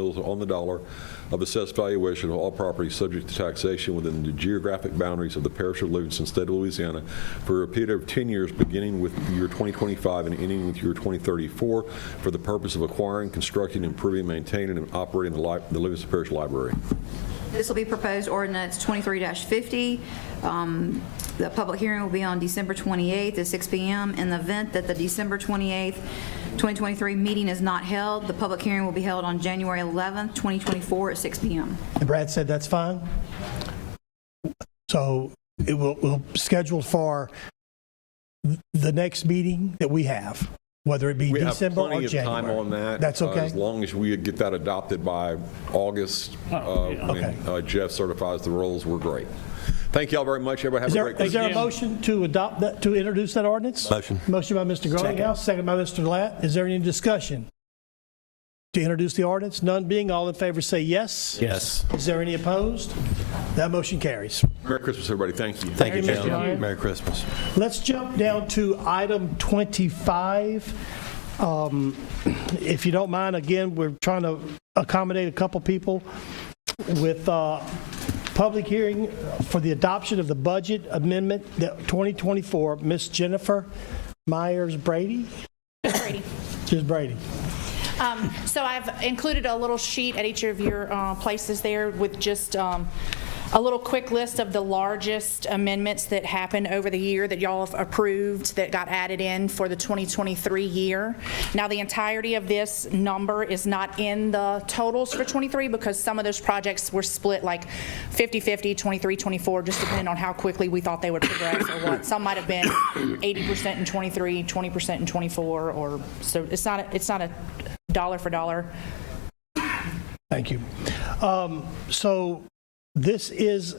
on the dollar of assessed valuation of all property subject to taxation within the geographic boundaries of the parish of Livingston, state of Louisiana, for a period of 10 years beginning with year 2025 and ending with year 2034 for the purpose of acquiring, constructing, improving, maintaining, and operating the Livingston Parish Library. This will be proposed ordinance 23-50. The public hearing will be on December 28th at 6 p.m. In the event that the December 28th, 2023 meeting is not held, the public hearing will be held on January 11th, 2024 at 6 p.m. And Brad said that's fine? So it will schedule for the next meeting that we have, whether it be We have December or plenty of January. time on that. That's okay? As long as we get that adopted by August, Okay. when Jeff certifies the rolls, we're great. Thank you all very much. Everybody have a great Is there a Christmas. motion to adopt that, to introduce that ordinance? Motion. Motion by Mr. Greenhouse, second by Mr. Latt. Is there any discussion to introduce the ordinance? None being, all in favor say yes. Yes. Is there any opposed? That motion carries. Merry Christmas, everybody. Thank you. Thank you, Thank you, Mr. Jim. Ryan. Merry Christmas. Let's jump down to item 25. If you don't mind, again, we're trying to accommodate a couple people with public hearing for the adoption of the budget amendment 2024. Miss Jennifer Myers Brady? Brady. Just Brady. So I've included a little sheet at each of your places there with just a little quick list of the largest amendments that happened over the year that y'all have approved that got added in for the 2023 year. Now, the entirety of this number is not in the totals for 23 because some of those projects were split like 50-50, 23-24, just depending on how quickly we thought they would progress or what. Some might have been 80% in 23, 20% in 24, or so it's not a dollar for dollar. Thank you. So this is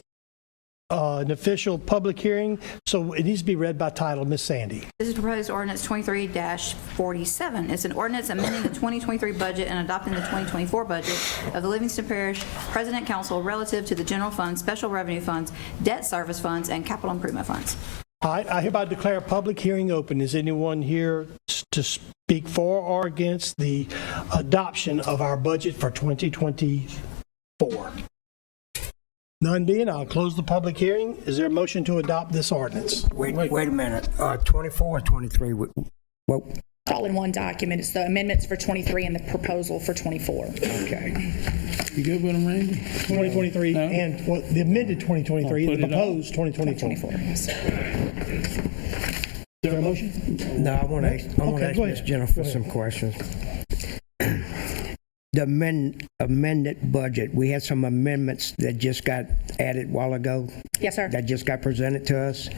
an official public hearing, so it needs to be read by title. Miss Sandy. This is proposed ordinance 23-47. It's an ordinance amending the 2023 budget and adopting the 2024 budget of the Livingston Parish President Council relative to the general fund, special revenue funds, debt service funds, and capital improvement funds. All right, I hereby declare a public hearing open. Is anyone here to speak for or against the adoption of our budget for 2024? None being, I'll close the public hearing. Is there a motion to adopt this ordinance? Wait a minute. 24 or 23? What? It's all in one document. It's the amendments for 23 and the proposal for 24. Okay. You good with them, Randy? 2023 and what, the amended 2023 and the proposed 2024. Is there a motion? No, I want to ask go Ms. ahead. Jennifer Go some ahead. questions. The amended budget, we had some amendments that just got added a while ago. Yes, sir. That just got presented to us?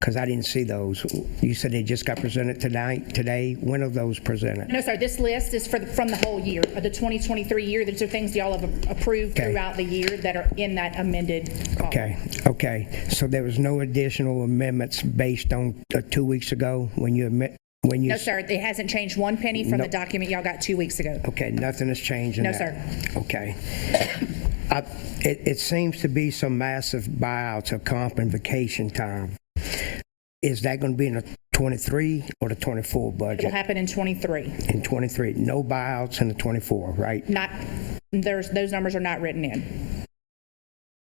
Because I didn't see those. You said they just got presented today. When are those presented? No, sir. This list is from the whole year, the 2023 year. These are things y'all have approved Okay. throughout the year that are in that amended column. Okay. So there was no additional amendments based on 2 weeks ago when you No, sir. It hasn't changed one penny from the document y'all got 2 weeks ago. Okay, nothing has changed in No, that? sir. Okay. It seems to be some massive buyouts of comp and vacation time. Is that going to be in the 23 or the 24 It will budget? happen in 23. In 23, no buyouts in the 24, right? Those numbers are not written in.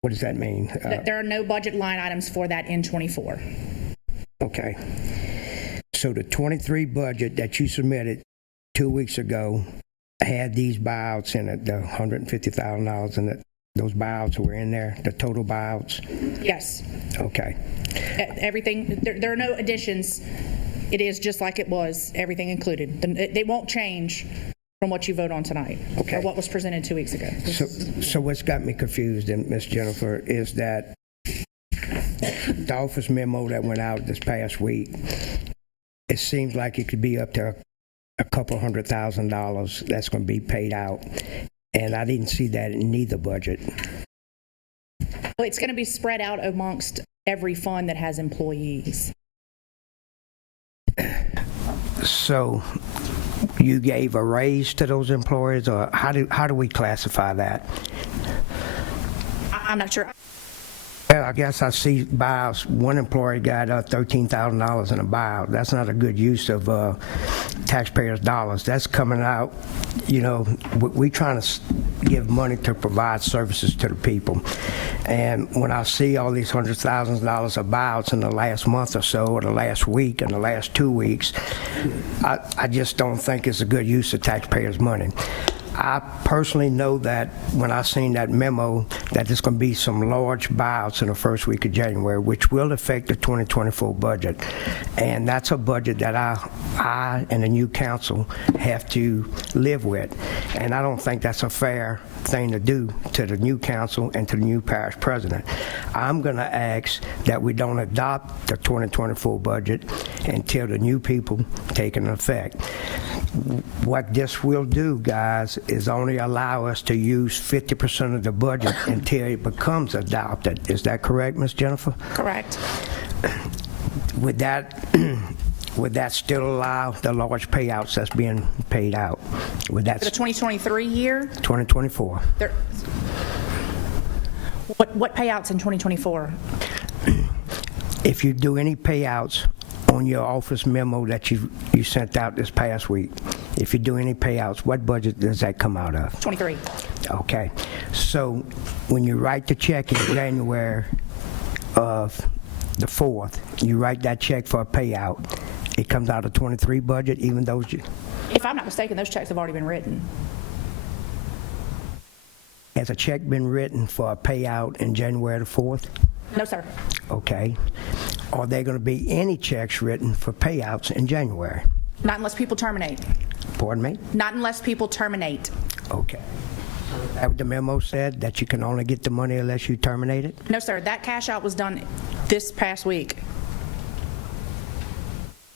What does that mean? There are no budget line items for that in 24. Okay. So the 23 budget that you submitted 2 weeks ago had these buyouts in it, the $150,000 in it. Those buyouts were in there, the total buyouts? Yes. Okay. Everything, there are no additions. It is just like it was, everything included. They won't change from what you vote on tonight, Okay. or what was presented 2 weeks ago. So what's got me confused, Ms. Jennifer, is that the office memo that went out this past week, it seems like it could be up to a couple $100,000 that's going to be paid out, and I didn't see that in either budget. Well, it's going to be spread out amongst every fund that has employees. So you gave a raise to those employees, or how do we classify that? I'm not sure. Well, I guess I see buyouts. One employee got $13,000 in a buyout. That's not a good use of taxpayers' dollars. That's coming out, you know, we trying to give money to provide services to the people. And when I see all these hundreds of thousands of dollars of buyouts in the last month or so, or the last week, and the last 2 weeks, I just don't think it's a good use of taxpayers' money. I personally know that when I seen that memo, that there's going to be some large buyouts in the first week of January, which will affect the 2024 budget. And that's a budget that I and the new council have to live with. And I don't think that's a fair thing to do to the new council and to the new parish president. I'm going to ask that we don't adopt the 2024 budget until the new people take an effect. What this will do, guys, is only allow us to use 50% of the budget until it becomes adopted. Is that correct, Ms. Jennifer? Correct. Would that still allow the large payouts that's being paid out? Would that For the 2023 year, 2024? there, what payouts in 2024? If you do any payouts on your office memo that you sent out this past week, if you do any payouts, what budget does that come out of? 23. Okay, so when you write the check in January of the 4th, you write that check for a payout, it comes out of 23 budget, even though If I'm not mistaken, those checks have already been written. has a check been written for a payout in January the 4th? No, sir. Okay. Are there going to be any checks written for payouts in January? Not unless people terminate. Pardon me? Not unless people terminate. Okay. That what the memo said, that you can only get the money unless you terminate it? No, sir. That cash out was done this past week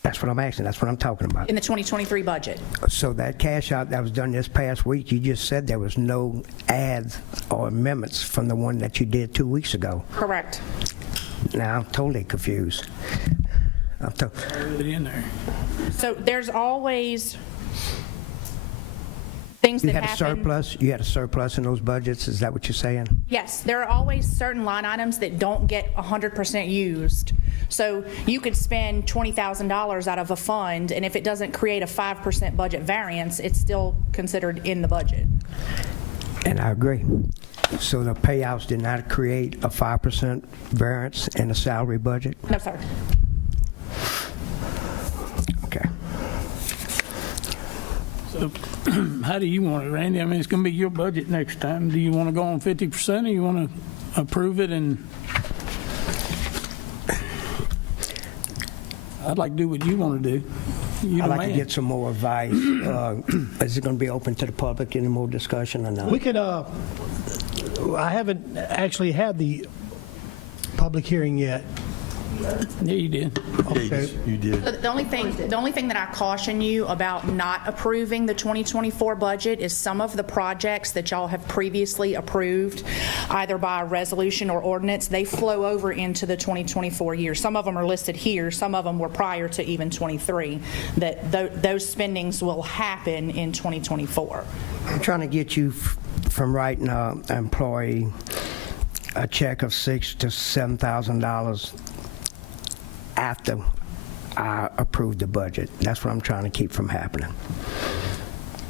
That's what I'm asking. That's what I'm talking about. in the 2023 budget. So that cash out that was done this past week, you just said there was no ads or amendments from the one that you did 2 weeks ago. Correct. Now, I'm totally confused. It in there. So there's always things You that had a happen. surplus? You had a surplus in those budgets? Is that what you're saying? Yes, there are always certain line items that don't get 100% used. So you could spend $20,000 out of a fund, and if it doesn't create a 5% budget variance, it's still considered in the budget. And I agree. So the payouts did not create a 5% variance in the salary budget? No, sir. Okay. So how do you want it, Randy? I mean, it's going to be your budget next time. Do you want to go on 50% or you want to approve it? And I'd like to do what you want to do. You're I'd the like to man. get some more advice. Is it going to be open to the public, any more discussion or not? We could, I haven't actually had the public hearing yet. Yeah, you did. Okay. You did. The only thing that I caution you about not approving the 2024 budget is some of the projects that y'all have previously approved, either by a resolution or ordinance, they flow over into the 2024 year. Some of them are listed here, some of them were prior to even 23, that those spendings will happen in 2024. I'm trying to get you from writing an employee a check of $6,000 to $7,000 after I approve the budget. That's what I'm trying to keep from happening.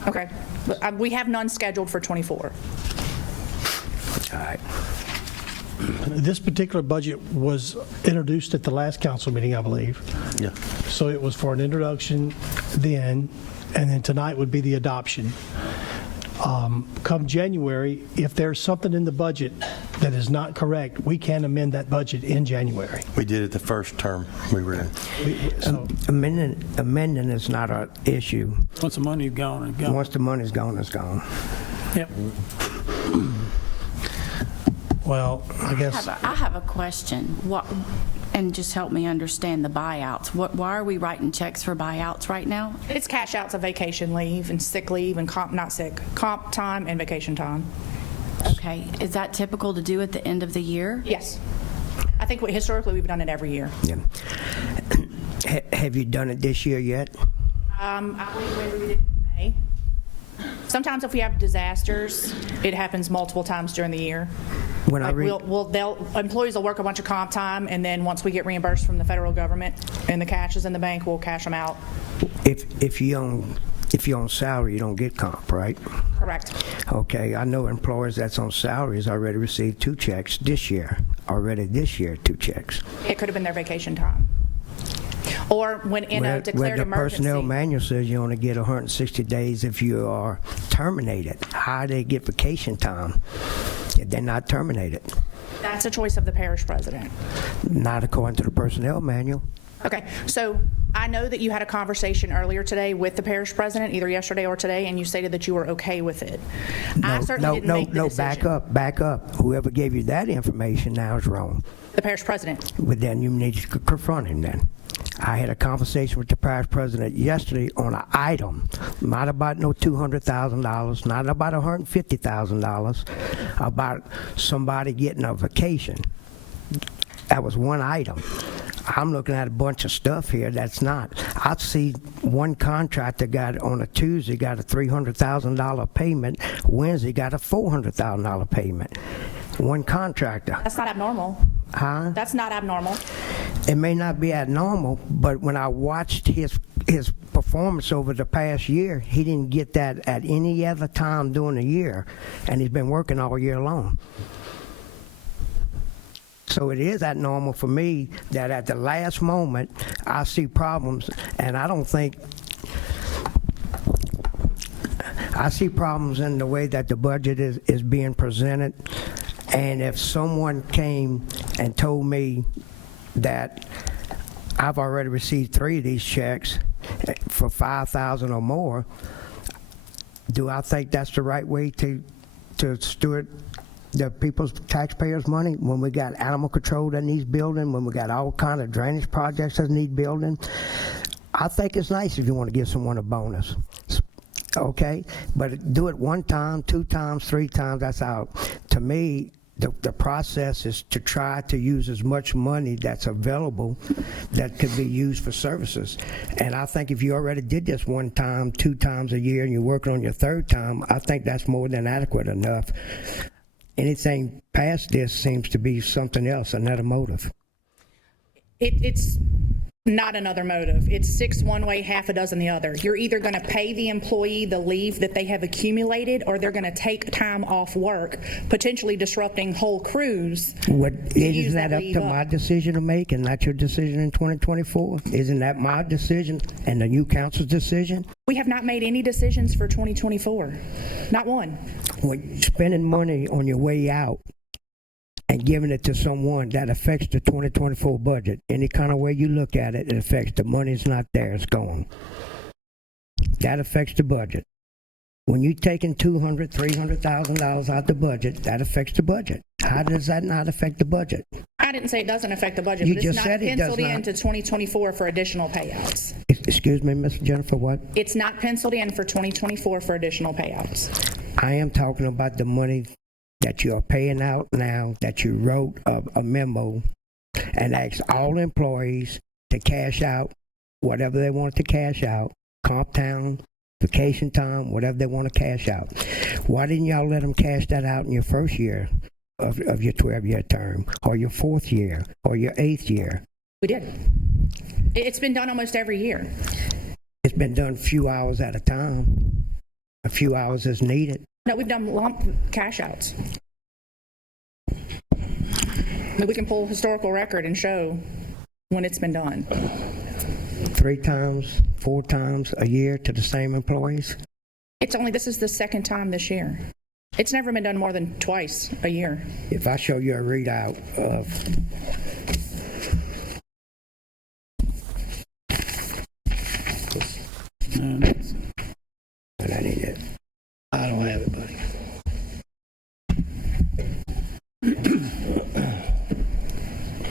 Okay. But we have none scheduled for 24. All right. This particular budget was introduced at the last council meeting, I believe. Yeah. So it was for an introduction then, and then tonight would be the adoption. Come January, if there's something in the budget that is not correct, we can amend that budget in January. We did it the first term we were in. So Amending is not an issue. Once the money's gone, it's gone. Once the money's gone, it's gone. Yep. well, I guess, I have a question. What, and just help me understand the buyouts. Why are we writing checks for buyouts right now? It's cash outs of vacation leave and sick leave and comp time and vacation time. Okay, is that typical to do at the end of the year? Yes. I think historically we've done it every year. Yeah. Have you done it this year yet? I believe we did it in May. Sometimes if we have disasters, it happens multiple times during the year. When I Like read, employees will work a bunch of comp time, and then once we get reimbursed from the federal government and the cash is in the bank, we'll cash them out. if you're on salary, you don't get comp, right? Correct. Okay, I know employers that's on salaries already received 2 checks this year. Already this year, 2 checks. It could have been their vacation time. Or when in a declared the personnel emergency. manual says you only get 160 days if you are terminated. How do they get vacation time if they're not terminated? That's a choice of the parish president. Not according to the personnel manual. Okay, so I know that you had a conversation earlier today with the parish president, either yesterday or today, and you stated that you were okay with it. I certainly didn't make the decision. Back up. Whoever gave you that information now is wrong. The parish president. But then you need to confront him then. I had a conversation with the parish president yesterday on an item, not about no $200,000, not about $150,000, about somebody getting a vacation. That was one item. I'm looking at a bunch of stuff here that's not. I see one contractor got on a Tuesday got a $300,000 payment. Wednesday got a $400,000 payment. One contractor. That's not abnormal. Huh? That's not abnormal. It may not be abnormal, but when I watched his performance over the past year, he didn't get that at any other time during the year, and he's been working all year long. So it is abnormal for me that at the last moment, I see problems, and I don't think, I see problems in the way that the budget is being presented. And if someone came and told me that I've already received 3 of these checks for $5,000 or more, do I think that's the right way to steward the people's taxpayers' money when we got animal control that needs building, when we got all kind of drainage projects that need building? I think it's nice if you want to give someone a bonus. Okay, but do it 1 time, 2 times, 3 times, that's out. To me, the process is to try to use as much money that's available that could be used for services. And I think if you already did this 1 time, 2 times a year, and you're working on your 3rd time, I think that's more than adequate enough. Anything past this seems to be something else, another motive. It's not another motive. It's 6 one way, half a dozen the other. You're either going to pay the employee the leave that they have accumulated, or they're going to take time off work, potentially disrupting whole crews. Isn't that up to my decision to make and not your decision in 2024? Isn't that my decision and the new council's decision? We have not made any decisions for 2024. Not one. When you're spending money on your way out and giving it to someone, that affects the 2024 budget. Any kind of way you look at it, it affects the money's not there, it's gone. That affects the budget. When you're taking $200,000, $300,000 out the budget, that affects the budget. How does that not affect the budget? I didn't say it doesn't affect the budget, You but it's just not said it does penciled not. into 2024 for additional payouts. Excuse me, Ms. Jennifer, what? It's not penciled in for 2024 for additional payouts. I am talking about the money that you are paying out now, that you wrote a memo and asked all employees to cash out whatever they wanted to cash out, comp time, vacation time, whatever they want to cash out. Why didn't y'all let them cash that out in your 1st year of your 12-year term, or your 4th year, or your 8th year? We did. It's been done almost every year. It's been done a few hours at a time, a few hours as needed. No, we've done lump cash outs. I mean, we can pull historical record and show when it's been done. 3 times, 4 times a year to the same employees? This is the 2nd time this year. It's never been done more than twice a year. If I show you a readout of but I need it. I don't have it, buddy.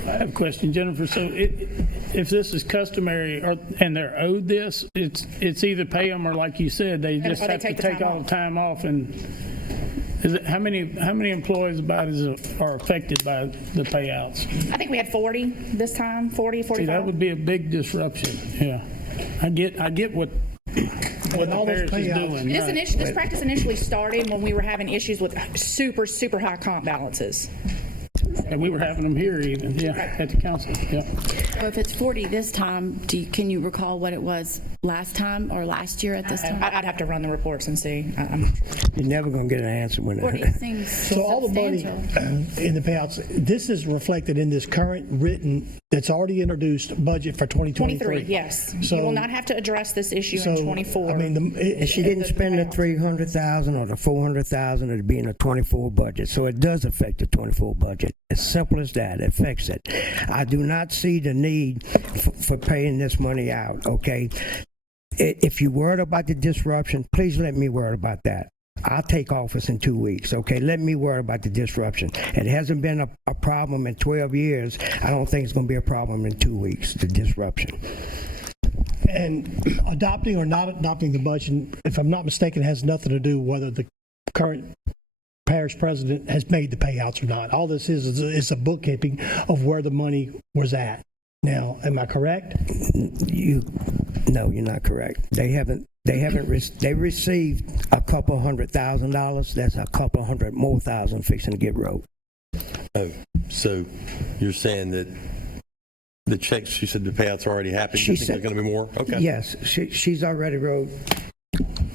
I have a question, Jennifer. So if this is customary and they're owed this, it's either pay them or, like you said, they just Or they have to take the take time all off. the time off. And how many employees about are affected by the payouts? I think we had 40 this time, 40, 45. See, that would be a big disruption. Yeah, I get what what the all those parish is payouts. doing. This practice initially started when we were having issues with super, super high comp balances. And we were having them here even, yeah, at the council, yeah. So if it's 40 this time, can you recall what it was last time or last year at this time? I'd have to run the reports and see. You're never going to get an answer when 40 it. seems So all the money substantial. in the payouts, this is reflected in this current written, that's already introduced budget for 2023. 23, yes. So- You will not have to address this issue in 24. I mean, And she didn't spend the 300,000 or the 400,000 of it being a 24 budget, so it does affect the 24 budget. As simple as that, it affects it. I do not see the need for paying this money out. Okay, if you're worried about the disruption, please let me worry about that. I'll take office in 2 weeks, okay? Let me worry about the disruption. It hasn't been a problem in 12 years. I don't think it's going to be a problem in 2 weeks, the disruption. And adopting or not adopting the budget, if I'm not mistaken, has nothing to do whether the current parish president has made the payouts or not. All this is a bookkeeping of where the money was at. Now, am I correct? No, you're not correct. They received a couple $100,000. That's a couple $100 more thousand fixing to get wrote. Oh, so you're saying that the checks, she said the payouts already happened? She You think said- there's going to be more? Okay. Yes, she's already wrote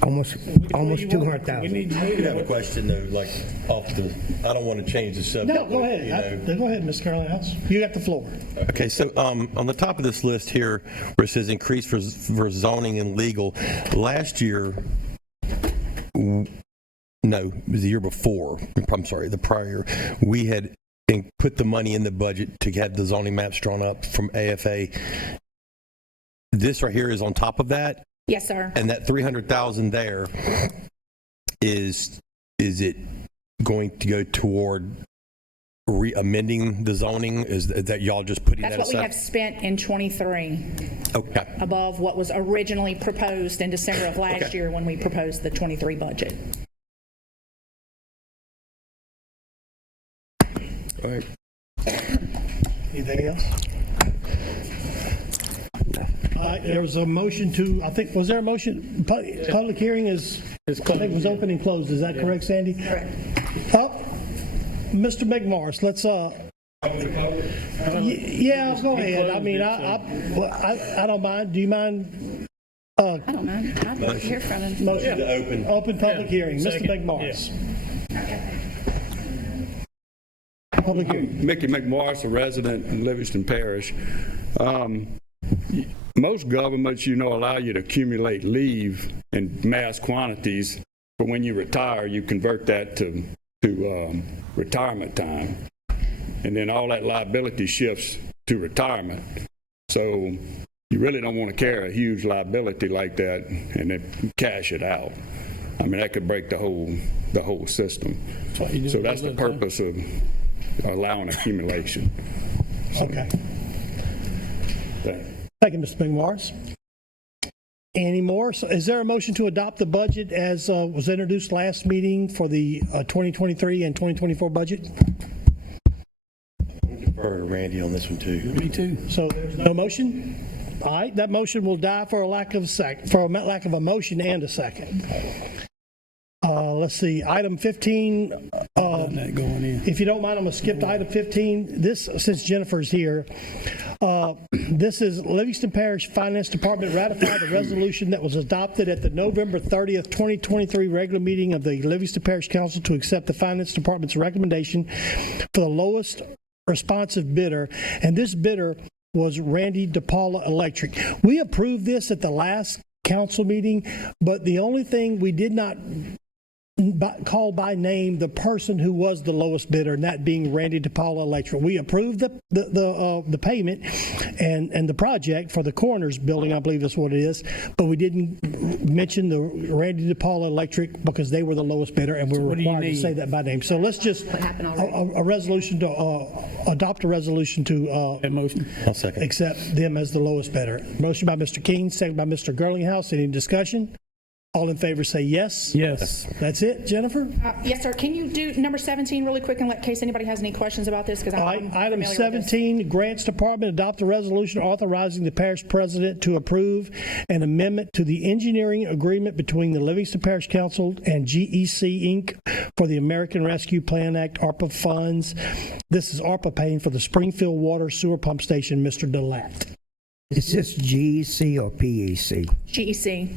almost We 200,000. need to I move have a it. question though, like I don't want to change the subject. No, go but, ahead. you know. Go ahead, Ms. Carlhouse. You got the floor. Okay, so on the top of this list here, where it says increase for zoning and legal, last year, no, it was the year before. I'm sorry, the prior year, we had put the money in the budget to have the zoning maps drawn up from AFA. This right here is on top of that, Yes, sir. and that 300,000 there is it going to go toward amending the zoning? Is that y'all just putting That's that what we aside? have spent in 23, Okay. above what was originally proposed in December of last Okay. year when we proposed the 23 budget. All right. Anything else? There was a motion to, I think, was there a motion? Public hearing is, I think was open and closed. Is that correct, Sandy? Correct. Mr. McMorris, let's, yeah, go ahead. I mean, I don't mind. Do you mind? I don't know. I'd like to hear from him. Motion to open public hearing. Mr. Second. McMorris. Public hearing. Mickey McMorris, a resident in Livingston Parish. Most governments, allow you to accumulate leave in mass quantities, but when you retire, you convert that to retirement time. And then all that liability shifts to retirement. So you really don't want to carry a huge liability like that and then cash it out. I mean, that could break the whole system. So that's the purpose of allowing accumulation. Okay. Thank you, Mr. McMorris. Any more? So is there a motion to adopt the budget as was introduced last meeting for the 2023 and 2024 budget? Defer to Randy on this one too. Me too. So there's no motion? All right, that motion will die for a lack of a motion and a second. Let's see, item 15. That going in. If you don't mind, I'm going to skip to item 15. This, since Jennifer's here, this is Livingston Parish Finance Department ratified the resolution that was adopted at the November 30th, 2023 regular meeting of the Livingston Parish Council to accept the Finance Department's recommendation for the lowest responsive bidder, and this bidder was Randy DePaula Electric. We approved this at the last council meeting, but the only thing we did not call by name the person who was the lowest bidder, and that being Randy DePaula Electric. We approved the payment and the project for the coroner's building, I believe is what it is, but we didn't mention the Randy DePaula Electric because they were the lowest bidder, and we were what do you required to need? say that by name. So let's just a resolution to adopt a resolution to That motion. I'll second. accept them as the lowest bidder. Motion by Mr. King, second by Mr. Girlinghouse. Any discussion? All in favor say yes. Yes. That's it, Jennifer? Yes, sir. Can you do number 17 really quick in case anybody has any questions about this? Because All I'm right, item familiar with this. 17, Grants Department adopt a resolution authorizing the parish president to approve an amendment to the engineering agreement between the Livingston Parish Council and GEC Inc. for the American Rescue Plan Act ARPA funds. This is ARPA paying for the Springfield Water Sewer Pump Station, Mr. Delat. Is this GEC or PEC? GEC.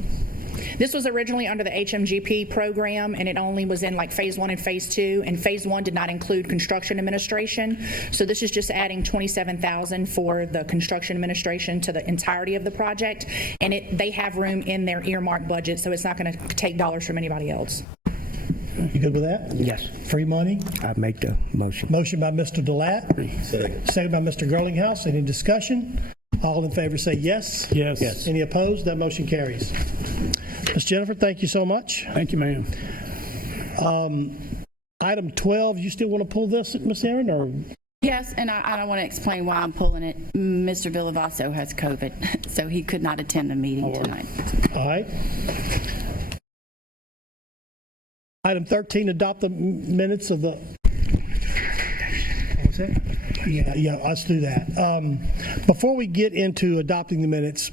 This was originally under the HMGP program, and it only was in like phase 1 and phase 2, and phase 1 did not include construction administration. So this is just adding $27,000 for the construction administration to the entirety of the project, and they have room in their earmark budget, so it's not going to take dollars from anybody else. You good with that? Yes. Free money? I make the motion. Motion by Mr. Delat. Second by Mr. Girlinghouse. Any discussion? All in favor say yes. Yes. Any opposed? That motion carries. Ms. Jennifer, thank you so much. Thank you, ma'am. Item 12, you still want to pull this, Ms. Aaron, or? Yes, and I want to explain why I'm pulling it. Mr. Villavasso has COVID, so he could not attend the meeting tonight. All right. Item 13, adopt the minutes of the... What was that? Yeah, let's do that. Before we get into adopting the minutes,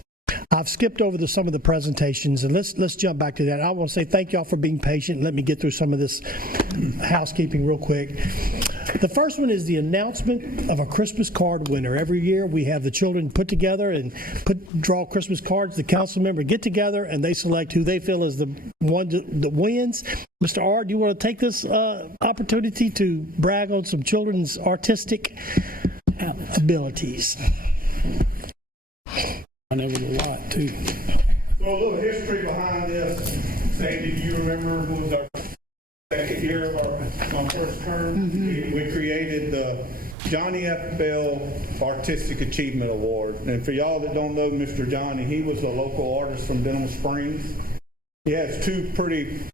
I've skipped over some of the presentations, and let's jump back to that. I want to say thank y'all for being patient. Let me get through some of this housekeeping real quick. The first one is the announcement of a Christmas card winner. Every year we have the children put together and draw Christmas cards. The council member get together and they select who they feel is the one that wins. Mr. R, do you want to take this opportunity to brag on some children's artistic abilities? I know it a lot, too. So a little history behind this. Sandy, do you remember it was our second year of our first term? We created the Johnny F. Bell Artistic Achievement Award. And for y'all that don't know Mr. Johnny, he was a local artist from Denham Springs. He has two pretty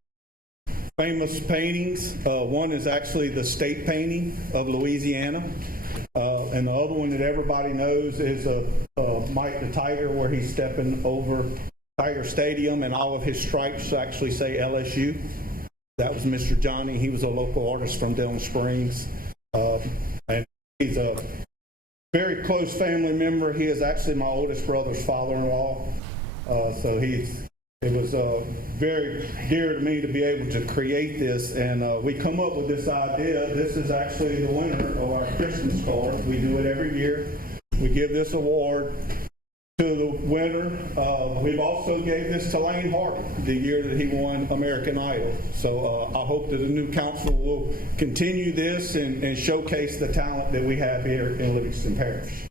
famous paintings. One is actually the state painting of Louisiana. And the other one that everybody knows is Mike the Tiger, where he's stepping over Tiger Stadium and all of his stripes actually say LSU. That was Mr. Johnny. He was a local artist from Denham Springs. And he's a very close family member. He is actually my oldest brother's father-in-law. So it was very dear to me to be able to create this, and we come up with this idea. This is actually the winner of our Christmas card. We do it every year. We give this award to the winner. We've also gave this to Lane Harvey the year that he won American Idol. So I hope that the new council will continue this and showcase the talent that we have here in Livingston Parish.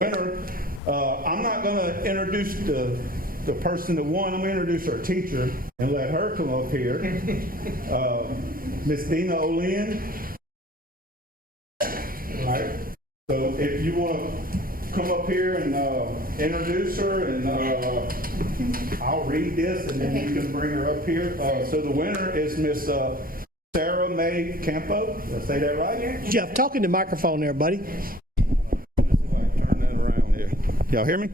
Winner, I'm not going to introduce the person that won. I'm going to introduce our teacher and let her come up here. Miss Dina Olin. All right. So if you want to come up here and introduce her, and I'll read this, and then you can bring her up here. So the winner is Miss Sarah Mae Campo. Did I say that right? Jeff, talk in the microphone there, buddy. Turn that around here. Y'all hear me?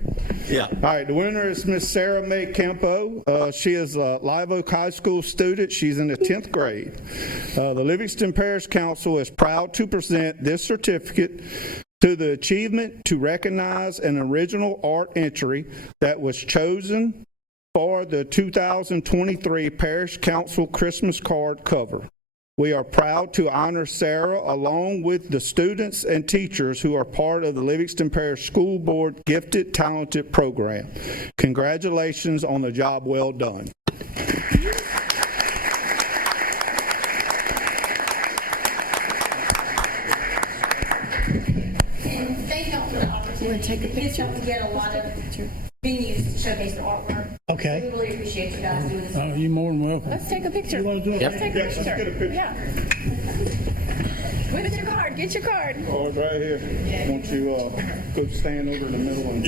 Yeah. All right, the winner is Miss Sarah Mae Campo. She is a Live Oak High School student. She's in the 10th grade. The Livingston Parish Council is proud to present this certificate to the achievement to recognize an original art entry that was chosen for the 2023 Parish Council Christmas card cover. We are proud to honor Sarah along with the students and teachers who are part of the Livingston Parish School Board Gifted Talented Program. Congratulations on the job well done. They help with the opportunity. Kids help to get a lot of venues to showcase their artwork. Okay. We really appreciate you guys doing this. Oh, you're more than welcome. Let's take a picture. You want to do it? Let's take a Let's get a picture. picture. Yeah. With your card. Get your card. Oh, it's right here. Won't you go stand over in the middle and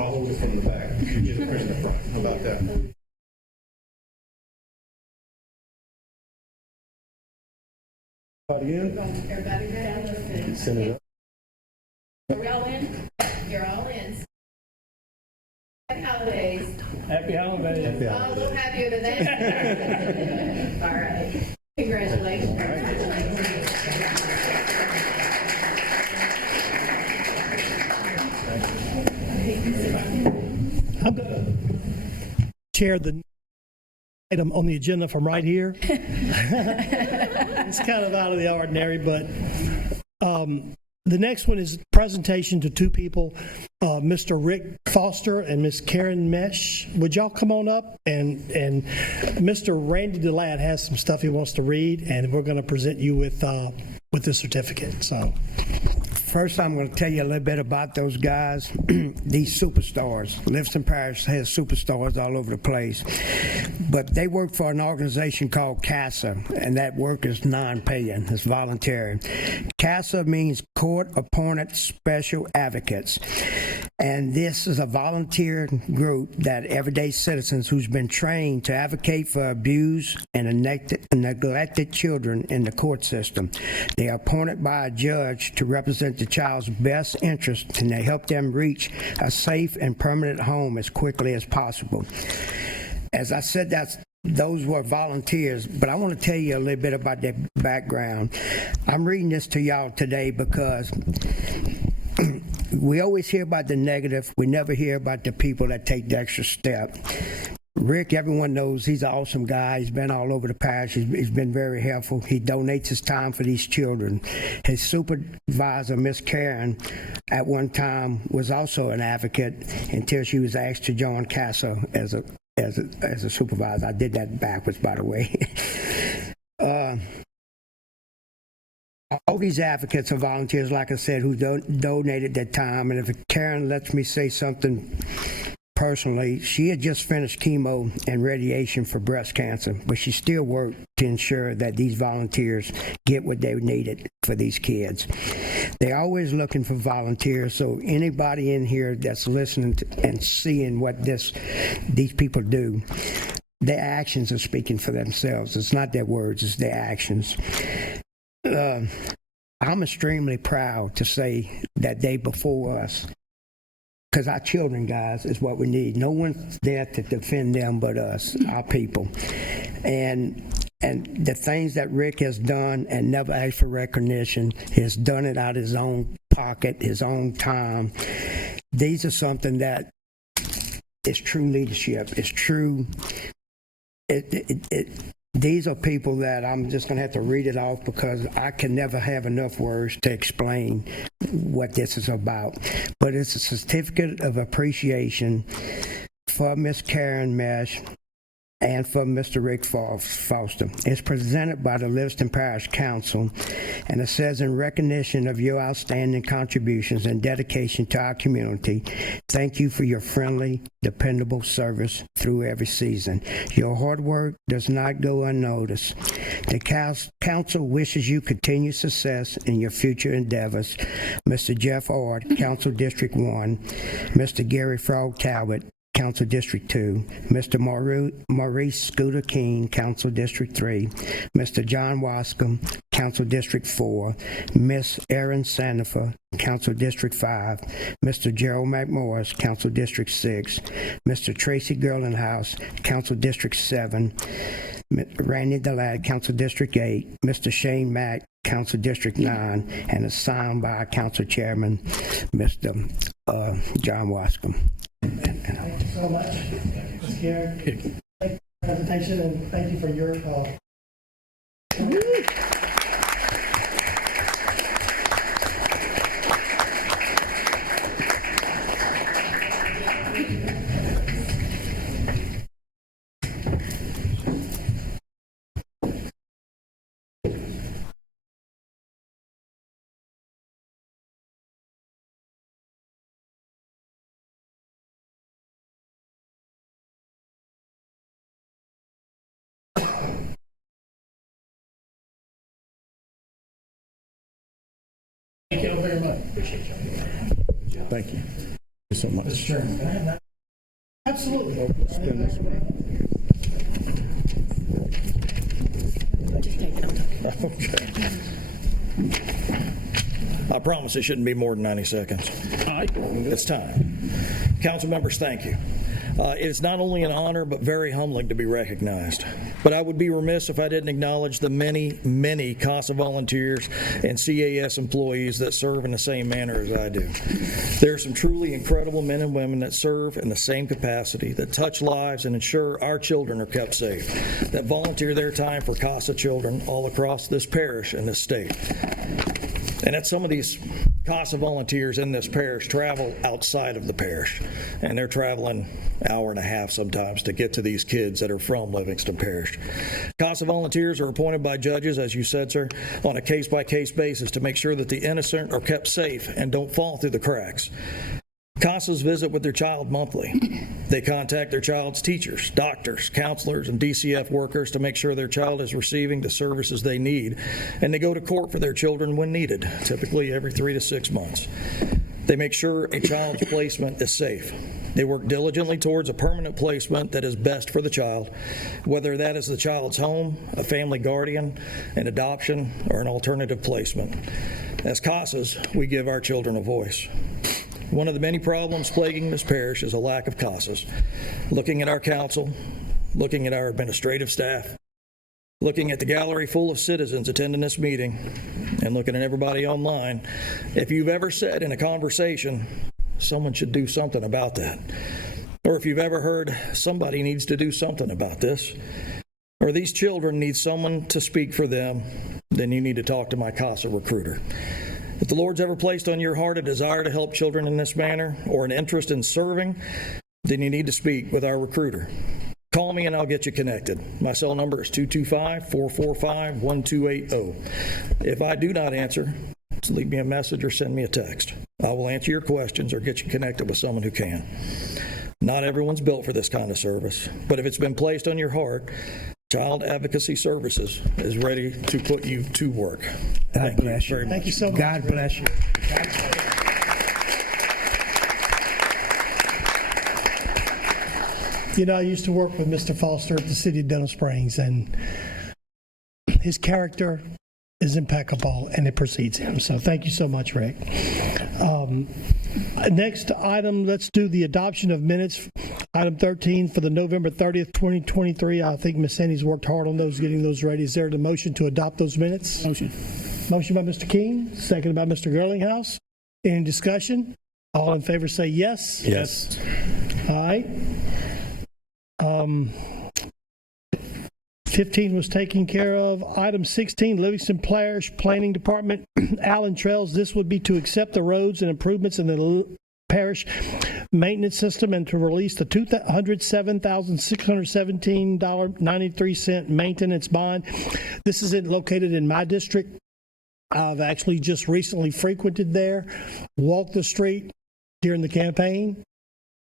I'll hold it from the back. You get it from the front. How about that? Everybody ready? Send it up. Are we all in? You're all in. Happy holidays. Happy holidays. I'm a little happier than that. All right. Congratulations. I'm going to chair the item on the agenda from right here. It's kind of out of the ordinary, but the next one is presentation to two people, Mr. Rick Foster and Miss Karen Mesh. Would y'all come on up? And Mr. Randy DeLadd has some stuff he wants to read, and we're going to present you with the certificate. So. First, I'm going to tell you a little bit about those guys, these superstars. Livingston Parish has superstars all over the place. But they work for an organization called CASA, and that work is non-paying. It's voluntary. CASA means Court Appointed Special Advocates. And this is a volunteer group that everyday citizens who's been trained to advocate for abused and neglected children in the court system. They are appointed by a judge to represent the child's best interest, and they help them reach a safe and permanent home as quickly as possible. As I said, those were volunteers, but I want to tell you a little bit about their background. I'm reading this to y'all today because we always hear about the negative. We never hear about the people that take the extra step. Rick, everyone knows he's an awesome guy. He's been all over the parish. He's been very helpful. He donates his time for these children. His supervisor, Miss Karen, at one time was also an advocate until she was asked to join CASA as a supervisor. I did that backwards, by the way. All these advocates are volunteers, like I said, who donated their time. And if Karen lets me say something personally, she had just finished chemo and radiation for breast cancer, but she still worked to ensure that these volunteers get what they needed for these kids. They're always looking for volunteers, so anybody in here that's listening to and seeing what these people do, their actions are speaking for themselves. It's not their words, it's their actions. I'm extremely proud to say that they before us, because our children, guys, is what we need. No one's there to defend them but us, our people. And the things that Rick has done and never asked for recognition, he's done it out of his own pocket, his own time. These are something that is true leadership. It's true. These are people that I'm just going to have to read it off because I can never have enough words to explain what this is about. But it's a certificate of appreciation for Miss Karen Mesh and for Mr. Rick Foster. It's presented by the Livingston Parish Council, and it says, in recognition of your outstanding contributions and dedication to our community, thank you for your friendly, dependable service through every season. Your hard work does not go unnoticed. The council wishes you continued success in your future endeavors. Mr. Jeff Ord, Council District 1, Mr. Gary Frog Talbot, Council District 2, Mr. Maurice Scooter King, Council District 3, Mr. John Wascom, Council District 4, Miss Erin Sandifer, Council District 5, Mr. Gerald McMorris, Council District 6, Mr. Tracy Gerlenhouse, Council District 7, Randy DeLadd, Council District 8, Mr. Shane Mack, Council District 9, and it's signed by Council Chairman, Mr. John Wascom. Thank you so much, Ms. Karen. Thank you for the presentation, and thank you for your Thank you very much. Appreciate you. Thank you. Thank you so much. Mr. Chairman, can I have that? Absolutely. Spin this way. Okay. I promise it shouldn't be more than 90 seconds. All right. It's time. Council members, thank you. It is not only an honor, but very humbling to be recognized. But I would be remiss if I didn't acknowledge the many, many CASA volunteers and CAS employees that serve in the same manner as I do. There are some truly incredible men and women that serve in the same capacity, that touch lives and ensure our children are kept safe, that volunteer their time for CASA children all across this parish and this state. And that some of these CASA volunteers in this parish travel outside of the parish, and they're traveling an hour and a half sometimes to get to these kids that are from Livingston Parish. CASA volunteers are appointed by judges, as you said, sir, on a case-by-case basis to make sure that the innocent are kept safe and don't fall through the cracks. CASAs visit with their child monthly. They contact their child's teachers, doctors, counselors, and DCF workers to make sure their child is receiving the services they need, and they go to court for their children when needed, typically every 3 to 6 months. They make sure a child's placement is safe. They work diligently towards a permanent placement that is best for the child, whether that is the child's home, a family guardian, an adoption, or an alternative placement. As CASAs, we give our children a voice. One of the many problems plaguing this parish is a lack of CASAs. Looking at our council, looking at our administrative staff, looking at the gallery full of citizens attending this meeting, and looking at everybody online, if you've ever said in a conversation, someone should do something about that, or if you've ever heard somebody needs to do something about this, or these children need someone to speak for them, then you need to talk to my CASA recruiter. If the Lord's ever placed on your heart a desire to help children in this manner or an interest in serving, then you need to speak with our recruiter. Call me and I'll get you connected. My cell number is 225-445-1280. If I do not answer, leave me a message or send me a text. I will answer your questions or get you connected with someone who can. Not everyone's built for this kind of service, but if it's been placed on your heart, Child Advocacy Services is ready to put you to work. God bless you. Thank you so much. God bless you. You know, I used to work with Mr. Foster at the city of Denham Springs, and his character is impeccable, and it precedes him. So thank you so much, Rick. Next item, let's do the adoption of minutes. Item 13 for the November 30th, 2023. I think Ms. Sandy's worked hard on those, getting those ready. Is there a motion to adopt those minutes? Motion. Motion by Mr. King, seconded by Mr. Girlinghouse. Any discussion? All in favor say yes. Yes. All right. 15 was taken care of. Item 16, Livingston Parish Planning Department, Allen Trails. This would be to accept the roads and improvements in the parish maintenance system and to release the $207,617.93 maintenance bond. This is located in my district. I've actually just recently frequented there, walked the street during the campaign,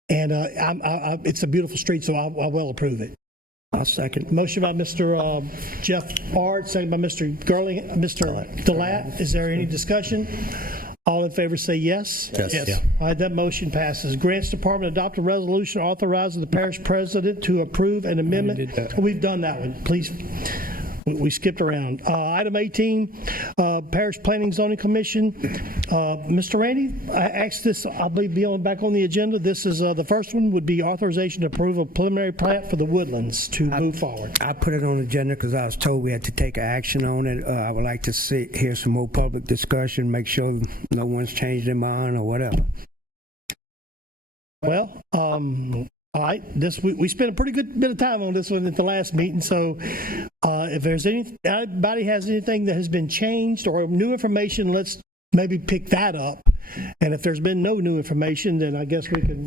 and it's a beautiful street, so I will approve it. I'll second. Motion by Mr. Jeff Bard, second by Mr. Delat. Is there any discussion? All in favor say yes. Yes. Yes. All right, that motion passes. Grants Department adopt a resolution authorizing the parish president to approve an amendment. We've done that one. Please. We skipped around. Item 18, Parish Planning Zoning Commission. Mr. Randy, I asked this, I'll be back on the agenda. This is the first one would be authorization to approve a preliminary plat for the Woodlands to move forward. I put it on the agenda because I was told we had to take action on it. I would like to hear some more public discussion, make sure no one's changed their mind or whatever. Well, all right, we spent a pretty good bit of time on this one at the last meeting, so if there's anybody has anything that has been changed or new information, let's maybe pick that up. And if there's been no new information, then I guess we can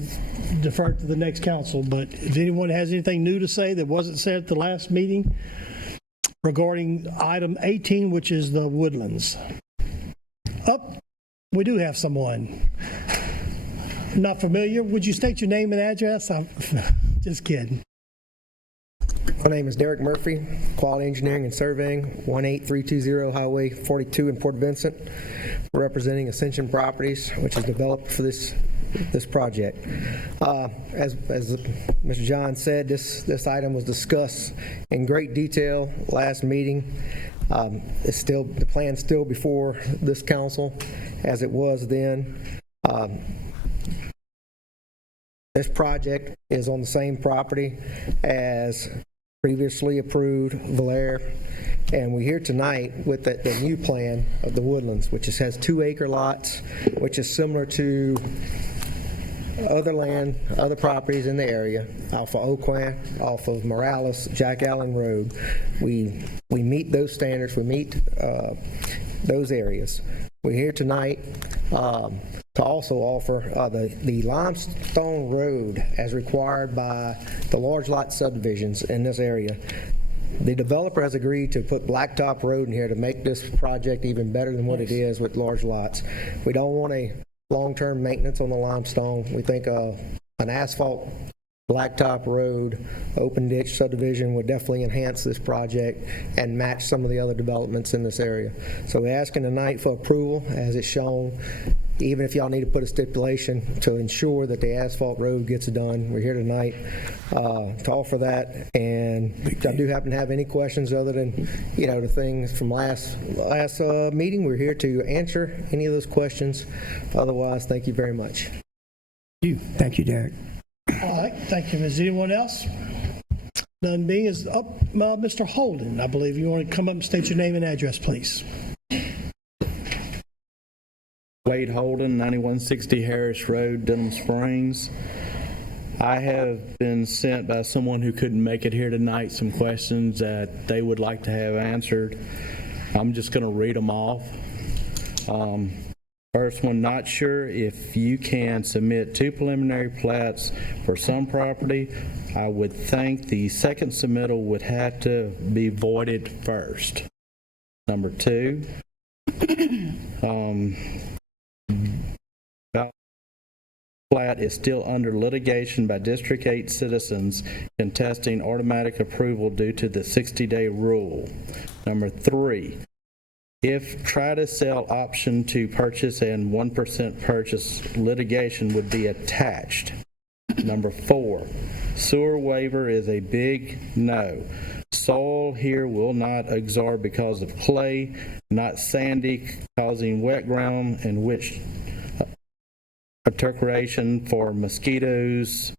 defer to the next council. But if anyone has anything new to say that wasn't said at the last meeting regarding item 18, which is the Woodlands. We do have someone. Not familiar. Would you state your name and address? I'm just kidding. My name is Derek Murphy, Quality Engineering and Surveying, 18320 Highway 42 in Port Vincent, representing Ascension Properties, which is developed for this project. As Mr. John said, this item was discussed in great detail last meeting. It's still, the plan's still before this council as it was then. This project is on the same property as previously approved Valere, and we're here tonight with the new plan of the Woodlands, which has 2-acre lots, which is similar to other land, other properties in the area, off of Oquan, off of Morales, Jack Allen Road. We meet those standards, we meet those areas. We're here tonight to also offer the limestone road as required by the large lot subdivisions in this area. The developer has agreed to put blacktop road in here to make this project even better than what it is with large lots. We don't want a long-term maintenance on the limestone. We think an asphalt blacktop road, open ditch subdivision would definitely enhance this project and match some of the other developments in this area. So we're asking tonight for approval as it's shown, even if y'all need to put a stipulation to ensure that the asphalt road gets done. We're here tonight to offer that, and if I do happen to have any questions other than, the things from last meeting, we're here to answer any of those questions. Otherwise, thank you very much. Thank you, Derek. All right, thank you. Is anyone else? None being is up. Mr. Holden, I believe you want to come up and state your name and address, please. Wade Holden, 9160 Harris Road, Denham Springs. I have been sent by someone who couldn't make it here tonight some questions that they would like to have answered. I'm just going to read them off. First one, not sure if you can submit 2 preliminary plats for some property. I would think the second submittal would have to be voided first. Number 2, plat is still under litigation by District 8 citizens contesting automatic approval due to the 60-day rule. Number 3, if try to sell option to purchase and 1% purchase litigation would be attached. Number 4, sewer waiver is a big no. Soil here will not absorb because of clay, not sandy, causing wet ground in which perturbation for mosquitoes.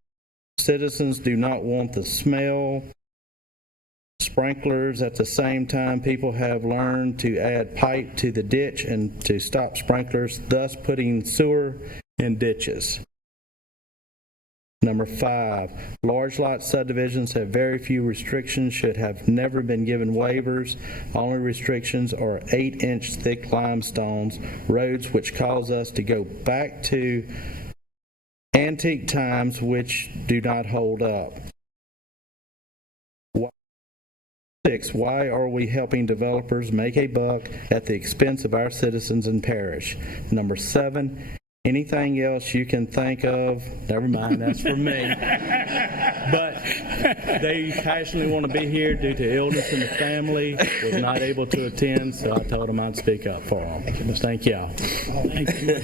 Citizens do not want the smell. Sprinklers at the same time, people have learned to add pipe to the ditch and to stop sprinklers, thus putting sewer in ditches. Number 5, large lot subdivisions have very few restrictions, should have never been given waivers. Only restrictions are 8-inch thick limestones, roads which cause us to go back to antique times which do not hold up. 6, why are we helping developers make a buck at the expense of our citizens and parish? Number 7, anything else you can think of, never mind, that's for me. But they passionately want to be here due to illness in the family, was not able to attend, so I told them I'd speak up for them. Thank y'all. Thank you.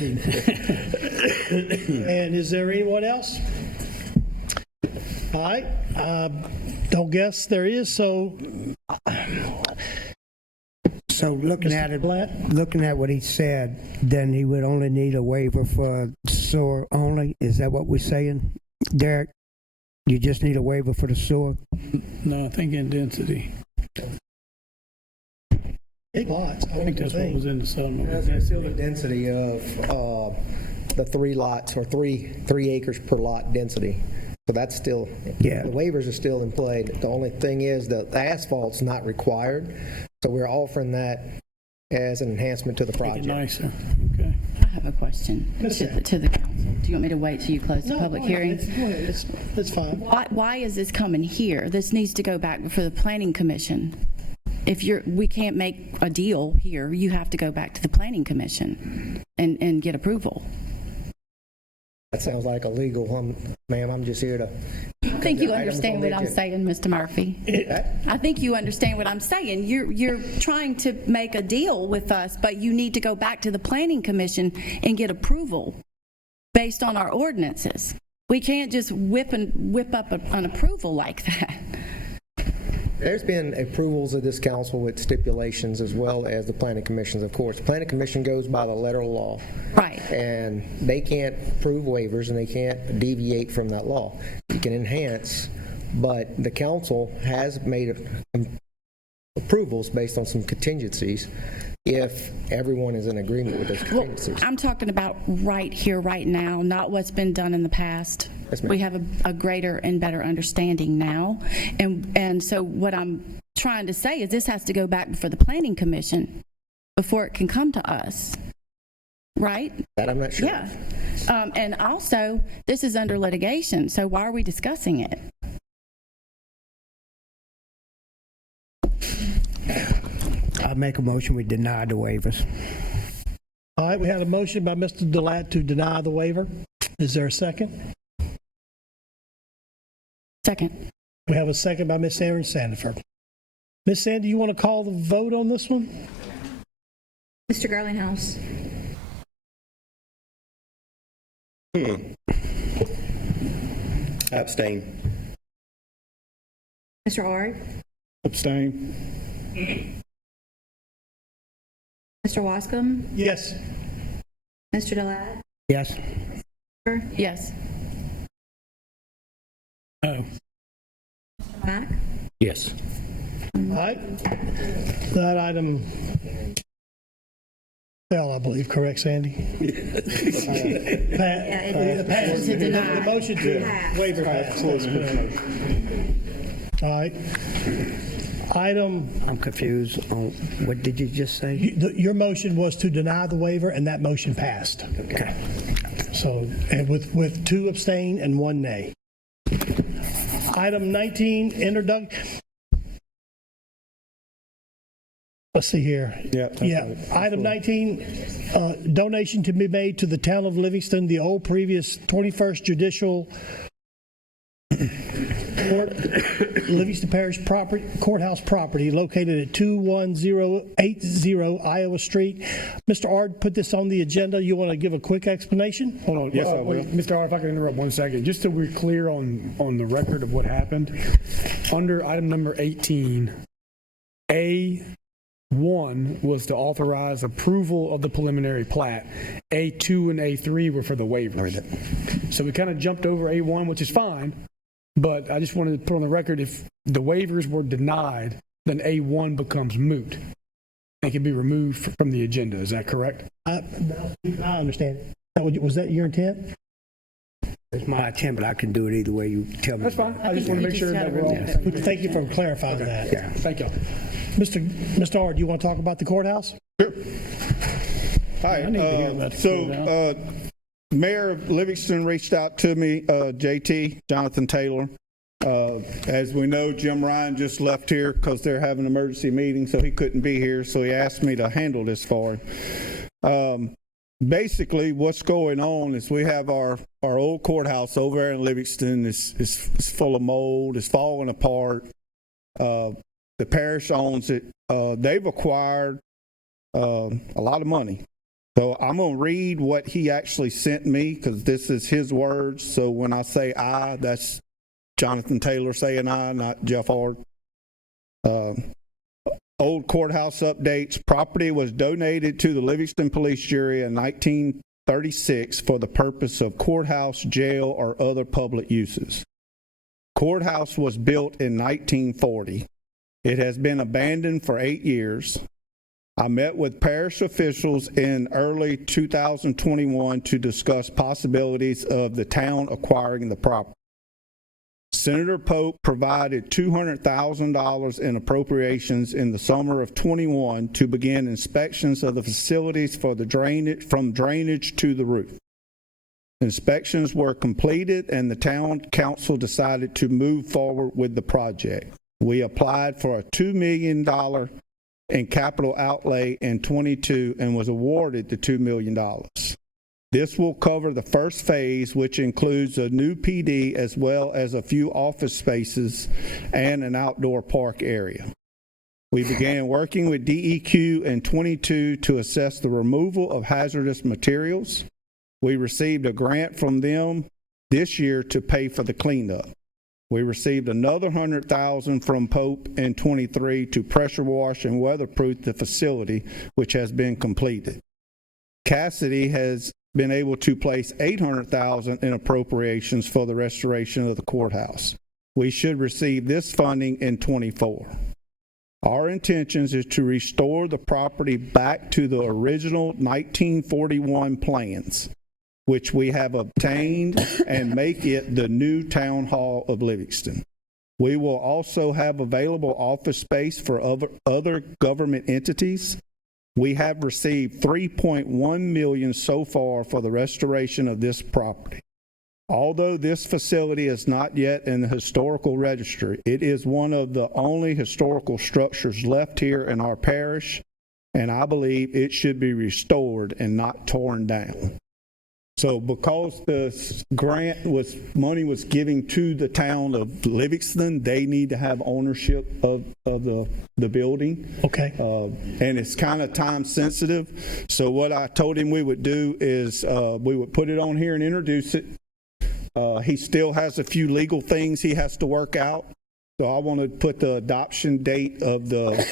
And is there anyone else? All right. Don't guess there is, so looking at it, looking at what he said, then he would only need a waiver for sewer only. Is that what we're saying, Derek? You just need a waiver for the sewer? No, I think in density. big lots. I think that's what was in the settlement. That's still the density of the 3 lots, or 3 acres per lot density. So that's still, the waivers are still in play. The only thing is the asphalt's not required, so we're offering that as an enhancement to the project. Nicer. Okay. I have a question to the council. Do you want me to wait till you close the public hearing? Go ahead. It's fine. Why is this coming here? This needs to go back before the planning commission. If we can't make a deal here, you have to go back to the planning commission and get approval. That sounds like illegal, ma'am. I'm just here to... I think you understand what I'm saying, Mr. Murphy. I think you understand what I'm saying. You're trying to make a deal with us, but you need to go back to the planning commission and get approval based on our ordinances. We can't just whip up an approval like that. There's been approvals of this council with stipulations as well as the planning commissions, of course. Planning commission goes by the letter of law. Right. And they can't approve waivers and they can't deviate from that law. You can enhance, but the council has made approvals based on some contingencies if everyone is in agreement with those contingencies. I'm talking about right here, right now, not what's been done in the past. Yes, ma'am. We have a greater and better understanding now. And so what I'm trying to say is this has to go back before the Planning Commission before it can come to us. Right? That I'm not sure. Yeah. And also, this is under litigation, so why are we discussing it? I make a motion, we deny the waivers. All right, we had a motion by Mr. Delat to deny the waiver. Is there a second? Second. We have a second by Ms. Erin Sandiford. Ms. Sandy, you want to call the vote on this one? Mr. Garlinghouse. Abstain. Mr. Ard. Abstain. Mr. Wascom. Yes. Mr. Delat. Yes. Yes. No. Mack. Yes. All right. That item fell, I believe, correct, Sandy? Passed. To deny. The motion to waiver passed. All right. Item, I'm confused on, what did you just say? your motion was to deny the waiver, and that motion passed. Okay. So, and with 2 abstain and 1 nay. Item 19, introduction. Let's see here. Yeah. Item 19, donation to be made to the town of Livingston, the old previous 21st Judicial Court, Livingston Parish Courthouse property located at 21080 Iowa Street. Mr. Ard put this on the agenda. You want to give a quick explanation? Hold on. Yes, I will. Mr. Ard, if I can interrupt 1 second, just so we're clear on the record of what happened. Under item number 18, A1 was to authorize approval of the preliminary plat. A2 and A3 were for the waivers. So we kind of jumped over A1, which is fine. But I just wanted to put on the record, if the waivers were denied, then A1 becomes moot and can be removed from the agenda. Is that correct? I understand. Was that your intent? It's my intent, but I can do it either way you tell me. That's fine. I just want to make sure that we're all. Thank you for clarifying that. Yeah, thank you. Mr. Ard, you want to talk about the courthouse? Sure. Hi. Mayor of Livingston reached out to me, JT, Jonathan Taylor. As we know, Jim Ryan just left here because they're having an emergency meeting, so he couldn't be here, so he asked me to handle this for him. Basically, what's going on is we have our old courthouse over there in Livingston. It's full of mold. It's falling apart. The parish owns it. They've acquired a lot of money. So I'm going to read what he actually sent me because this is his words. So when I say I, that's Jonathan Taylor saying I, not Jeff Ard. Old courthouse updates. Property was donated to the Livingston Police Jury in 1936 for the purpose of courthouse, jail, or other public uses. Courthouse was built in 1940. It has been abandoned for 8 years. I met with parish officials in early 2021 to discuss possibilities of the town acquiring the property. Senator Pope provided $200,000 in appropriations in the summer of 21 to begin inspections of the facilities for the from drainage to the roof. Inspections were completed and the town council decided to move forward with the project. We applied for a $2 million in capital outlay in 22 and was awarded the $2 million. This will cover the first phase, which includes a new PD as well as a few office spaces and an outdoor park area. We began working with DEQ in 22 to assess the removal of hazardous materials. We received a grant from them this year to pay for the cleanup. We received another $100,000 from Pope in 23 to pressure wash and weatherproof the facility, which has been completed. Cassidy has been able to place $800,000 in appropriations for the restoration of the courthouse. We should receive this funding in 24. Our intentions is to restore the property back to the original 1941 plans, which we have obtained, and make it the new Town Hall of Livingston. We will also have available office space for other government entities. We have received $3.1 million so far for the restoration of this property. Although this facility is not yet in the historical registry, it is one of the only historical structures left here in our parish, and I believe it should be restored and not torn down. So because the money was given to the town of Livingston, they need to have ownership of the building. Okay. And it's kind of time sensitive. So what I told him we would do is we would put it on here and introduce it. He still has a few legal things he has to work out. So I want to put the adoption date of the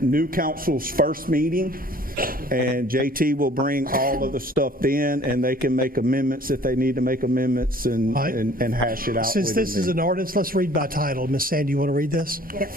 new council's first meeting, and JT will bring all of the stuff in, and they can make amendments if they need to make amendments and hash it out. Since this is an ordinance, let's read by title. Ms. Sandy, you want to read this? Yep.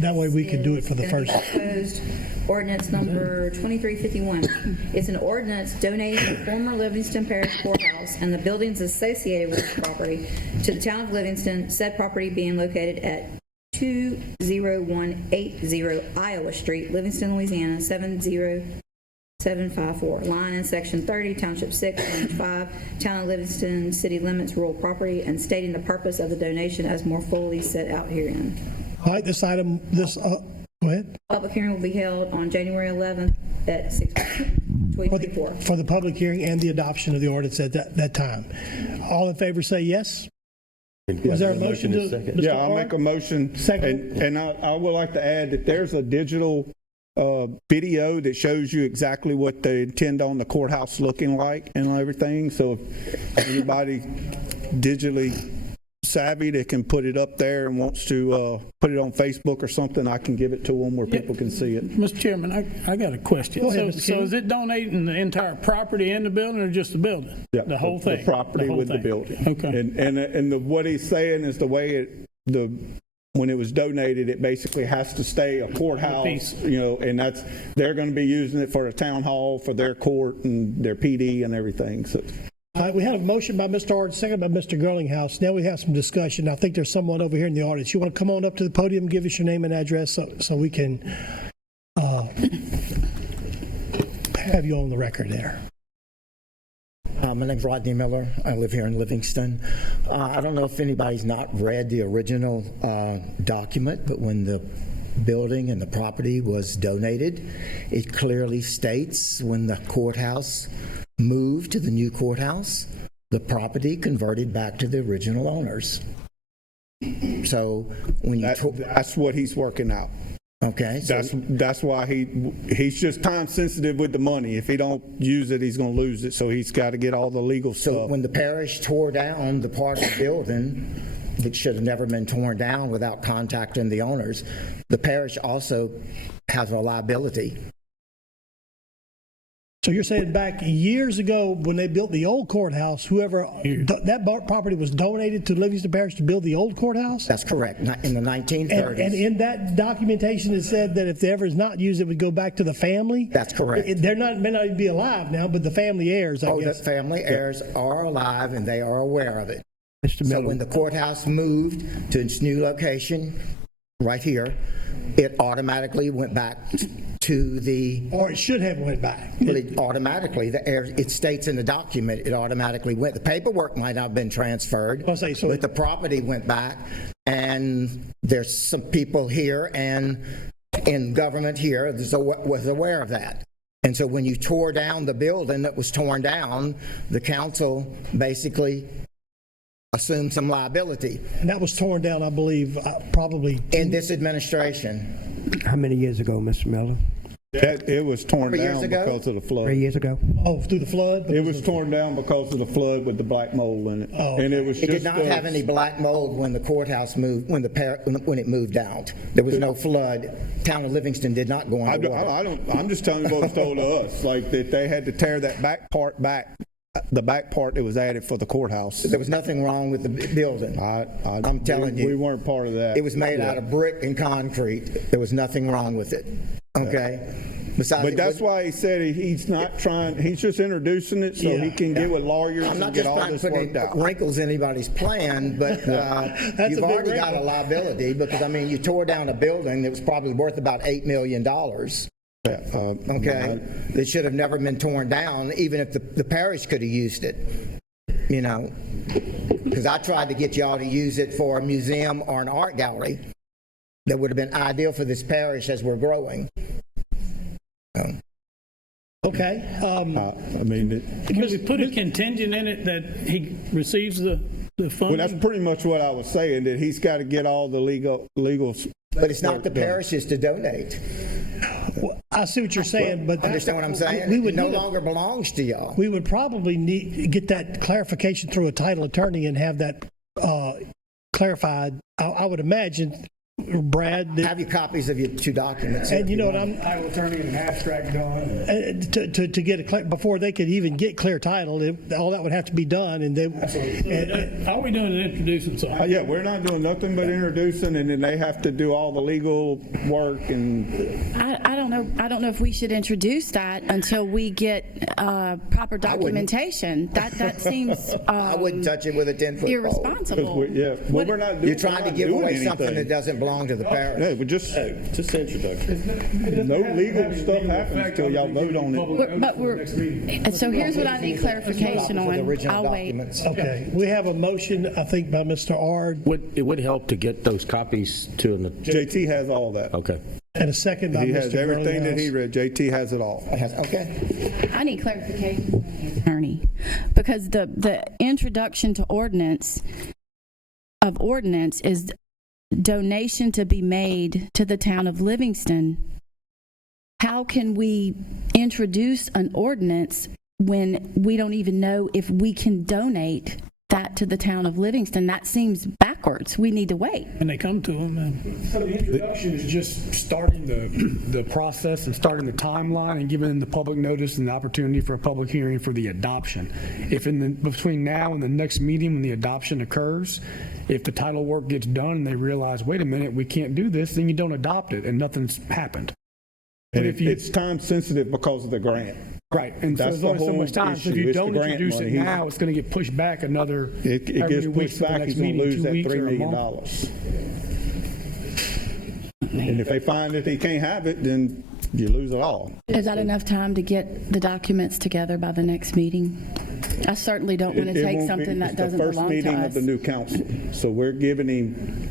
That way we can do it for the first. Proposed ordinance number 2351. It's an ordinance donating the former Livingston Parish Courthouse and the buildings associated with this property to the town of Livingston, said property being located at 20180 Iowa Street, Livingston, Louisiana, 70754. Line in section 30, township 6, range 5, town of Livingston, city limits, rural property, and stating the purpose of the donation as more fully set out herein. All right, this item, go ahead. Public hearing will be held on January 11th at 6 p.m. 2024. For the public hearing and the adoption of the ordinance at that time. All in favor say yes? Was there a motion to? Yeah, I'll make a motion. Second. And I would like to add that there's a digital video that shows you exactly what they intend on the courthouse looking like and everything. So if anybody digitally savvy that can put it up there and wants to put it on Facebook or something, I can give it to them where people can see it. Mr. Chairman, I got a question. Go ahead, Mr. So King. is it donating the entire property and the building, or just the building? Yeah, The whole thing? The property whole with the thing. building. Okay. And what he's saying is the way when it was donated, it basically has to stay a courthouse, Piece. and they're going to be using it for a town hall, for their court and their PD and everything. So. All right, we had a motion by Mr. Ard, second by Mr. Girlinghouse. Now we have some discussion. I think there's someone over here in the audience. You want to come on up to the podium and give us your name and address so we can have you on the record there. My name's Rodney Miller. I live here in Livingston. I don't know if anybody's not read the original document, but when the building and the property was donated, it clearly states when the courthouse moved to the new courthouse, the property converted back to the original owners. So when you that's what he's working out. Okay. So that's why he's just time sensitive with the money. If he don't use it, he's going to lose it. So he's got to get all the legal stuff. So when the parish tore down the part of the building that should have never been torn down without contacting the owners, the parish also has a liability. So you're saying back years ago when they built the old courthouse, that property was donated to Livingston Parish to build the old courthouse? That's correct, in the 1930s. And in that documentation it said that if it ever is not used, it would go back to the family? That's correct. May not even be alive now, but the family heirs, I guess. The family heirs are alive and they are aware of it. Mr. So when the courthouse moved to its new location, right here, it automatically went back to the... Or it should have went back. Well, it automatically, it states in the document, it automatically went. The paperwork might not have been transferred, but the property went back, and there's some people here and in government here was aware of that. And so when you tore down the building that was torn down, the council basically assumed some liability. And that was torn down, I believe, probably... In this administration. How many years ago, Mr. Miller? It was torn 3 years down ago? because of the flood. 3 years ago. Oh, through the flood? It was torn down because of the flood with the black mold in it. Oh, And it was It just. did not have any black mold when the courthouse moved, when it moved out. There was no flood. Town of Livingston did not go underwater. I'm just telling you what was told to us, like that they had to tear that back part back, the back part that was added for the courthouse. There was nothing wrong with the building. I'm telling you. We weren't part of that. It was made out of brick and concrete. There was nothing wrong with it. Okay? Besides, But that's why he said he's not trying, he's just introducing it so he can get with lawyers I'm and not get just all trying to this put worked any out. wrinkles in anybody's plan, but you've a big already got a wrinkle. liability because, I mean, you tore down a building that was probably worth about $8 million. Okay? That should have never been torn down, even if the parish could have used it. You know? Because I tried to get y'all to use it for a museum or an art gallery that would have been ideal for this parish as we're growing. Okay. I mean, Can we put a contingent in it that he receives the well, funding? that's pretty much what I was saying, that he's got to get all the legal. But it's not the parishes to donate. Well, I see what you're saying, but Understand what I'm saying? We It would no need a- longer belongs to y'all. We would probably need get that clarification through a title attorney and have that clarified. I would imagine, Brad, that, Have your copies of your two documents. and you know what I'm Title attorney and an abstract done. to get a before they could even get clear title, all that would have to be done, and they. All we doing is introducing something. Yeah, we're not doing nothing but introducing, and then they have to do all the legal work and. I don't know if we should introduce that until we get proper documentation. That seems I wouldn't touch it with a 10-foot pole. irresponsible. Yeah, well, we're not doing. You're trying to give away something that doesn't belong to the parish. No, but just introduction. No legal stuff happens until y'all vote on it. So here's what I need clarification Copies of the on. original I'll wait. documents. Okay, we have a motion, I think, by Mr. Ard, It would help to get those copies to an. JT has all that. Okay. and a second by He Mr. has everything that he Girlinghouse. read. JT has it all. Okay. I need clarification from the attorney, because the introduction to ordinance is donation to be made to the town of Livingston. How can we introduce an ordinance when we don't even know if we can donate that to the town of Livingston? That seems backwards. We need to wait. And they come to them and. So the introduction is just starting the process and starting the timeline and giving the public notice and the opportunity for a public hearing for the adoption. If between now and the next meeting when the adoption occurs, if the title work gets done and they realize, wait a minute, we can't do this, then you don't adopt it and nothing's happened. And But if you- it's time sensitive because of the grant. Right, and so That's there's only the so whole much time. So if issue. you It's the don't grant introduce it money. now, it's going to get pushed back another. It however gets many weeks pushed to the back, next he's going to meeting, lose 2 that weeks $3 or a million. month. And if they find that they can't have it, then you lose it all. Is that enough time to get the documents together by the next meeting? I certainly don't want to It take won't be- something that doesn't It's the belong first to meeting of us. the new council, so we're giving him.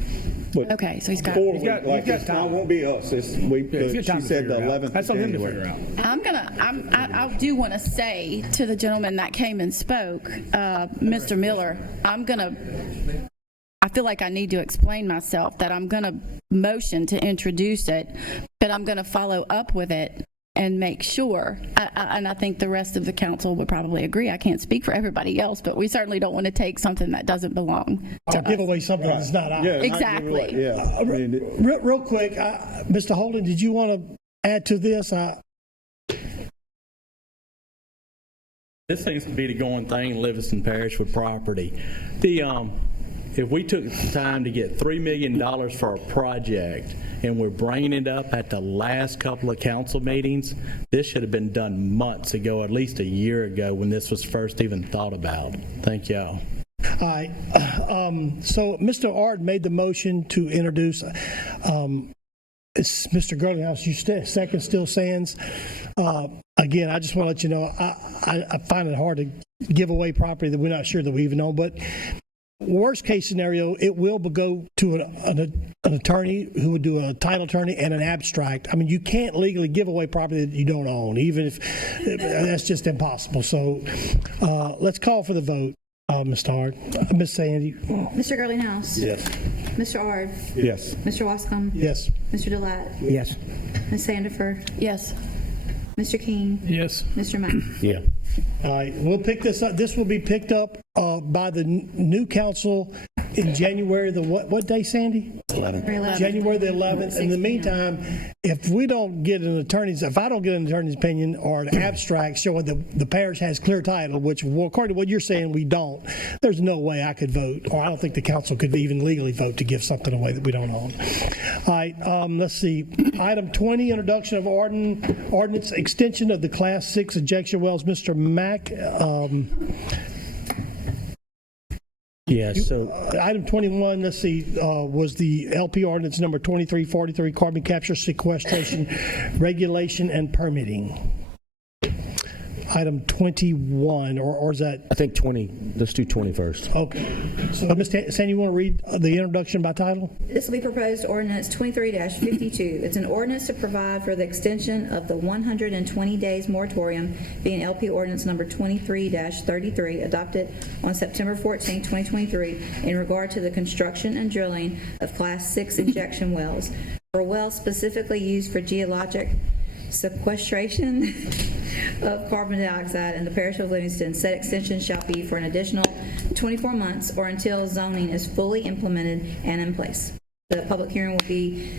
Okay, so he's got. 4 He's got- weeks, like he's got it's not, time. won't be us. It's, he's got she time to said figure the it out. 11th That's of on him to January. figure out. I do want to say to the gentleman that came and spoke, Mr. Miller, I feel like I need to explain myself, that I'm going to motion to introduce it, but I'm going to follow up with it and make sure, and I think the rest of the council would probably agree. I can't speak for everybody else, but we certainly don't want to take something that doesn't belong to Or give us. away something that's not ours. Yeah, not give Exactly. away, yeah. I mean, Real quick, Mr. Holden, did you want to add to this? This seems to be the going thing in Livingston Parish with property. If we took the time to get $3 million for a project and we're bringing it up at the last couple of council meetings, this should have been done months ago, at least a year ago, when this was first even thought about. Thank y'all. All right. So Mr. Ard made the motion to introduce. It's Mr. Girlinghouse, second still stands. Again, I just want to let you know, I find it hard to give away property that we're not sure that we even own, but worst case scenario, it will go to an attorney who would do a title attorney and an abstract. I mean, you can't legally give away property that you don't own, even if that's just impossible. So let's call for the vote, Ms. Ard. Ms. Sandy. Mr. Girlinghouse? Yes. Mr. Ard? Yes. Mr. Wascom? Yes. Mr. Delat? Yes. Ms. Sandiford? Yes. Mr. King? Yes. Mr. Mack? Yeah. All right, we'll pick this up. This will be picked up by the new council in January, the what day, Sandy? 11th. January the 11th. In the meantime, if we don't get an attorney's, if I don't get an attorney's opinion or an abstract showing the parish has clear title, which, well, according to what you're saying, we don't, there's no way I could vote, or I don't think the council could even legally vote to give something away that we don't own. All right, let's see. Item 20, introduction of ordinance extension of the Class 6 injection wells. Mr. Mack, Yeah, so item 21, let's see, was the LP ordinance number 2343, carbon capture, sequestration, regulation, and permitting. Item 21, or is that? I think 20, let's do 20 first. Okay. So, Ms. Sandy, you want to read the introduction by title? This will be proposed ordinance 23-52. It's an ordinance to provide for the extension of the 120 days moratorium being LP ordinance number 23-33 adopted on September 14, 2023 in regard to the construction and drilling of Class 6 injection wells for wells specifically used for geologic sequestration of carbon dioxide in the parish of Livingston. Said extension shall be for an additional 24 months or until zoning is fully implemented and in place. The public hearing will be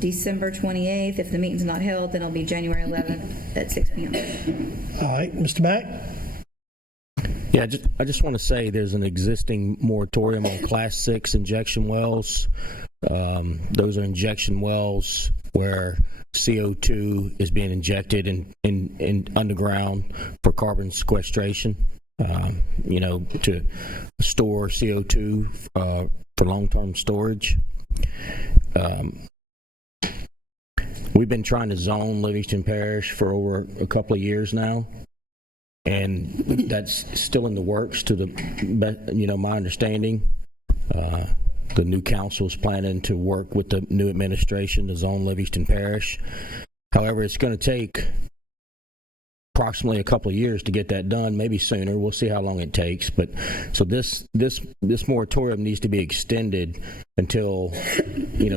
December 28th. If the meeting's not held, then it'll be January 11th at 6 p.m. All right, Mr. Mack? Yeah, I just want to say there's an existing moratorium on Class 6 injection wells. Those are injection wells where CO2 is being injected in underground for carbon sequestration, to store CO2 for long-term storage. We've been trying to zone Livingston Parish for over a couple of years now, and that's still in the works to my understanding. The new council is planning to work with the new administration to zone Livingston Parish. However, it's going to take approximately a couple of years to get that done, maybe sooner. We'll see how long it takes. But so this moratorium needs to be extended until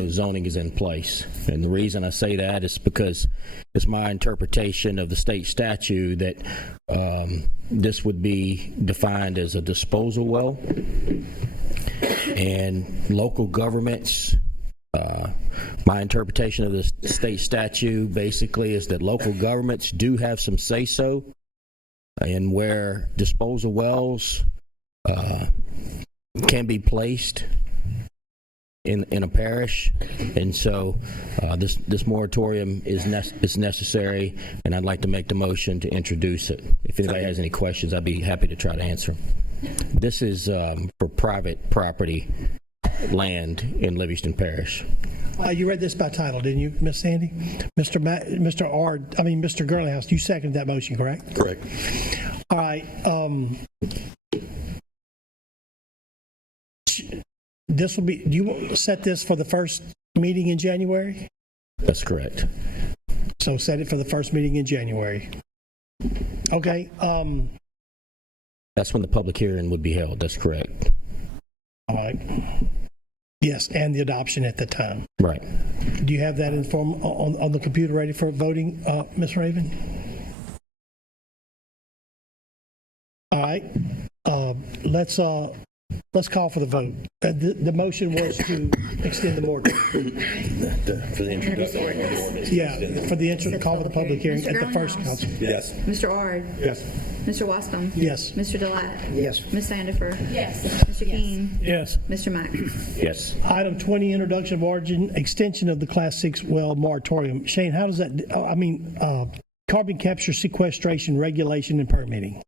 zoning is in place. And the reason I say that is because it's my interpretation of the state statute that this would be defined as a disposal well. And local governments, my interpretation of the state statute basically is that local governments do have some say-so in where disposal wells can be placed in a parish. And so this moratorium is necessary, and I'd like to make the motion to introduce it. If anybody has any questions, I'd be happy to try to answer them. This is for private property land in Livingston Parish. You read this by title, didn't you, Ms. Sandy? Mr. Girlinghouse, you seconded that motion, correct? Correct. All right. This will be. Do you want to set this for the first meeting in January? That's correct. So set it for the first meeting in January. Okay. That's when the public hearing would be held. That's correct. All right. Yes, and the adoption at the time. Right. Do you have that in form on the computer ready for voting, Ms. Raven? All right. Let's call for the vote. The motion was to extend the moratorium. For the introduction. Yeah, for the intro, call for the public hearing at the first council. Yes. Mr. Ard? Yes. Mr. Wascom? Yes. Mr. Delat? Yes. Ms. Sandiford? Yes. Mr. King? Yes. Mr. Mack? Yes. Item 20, introduction of origin, extension of the Class 6 well moratorium. Shane, how does that, carbon capture, sequestration, regulation, and permitting.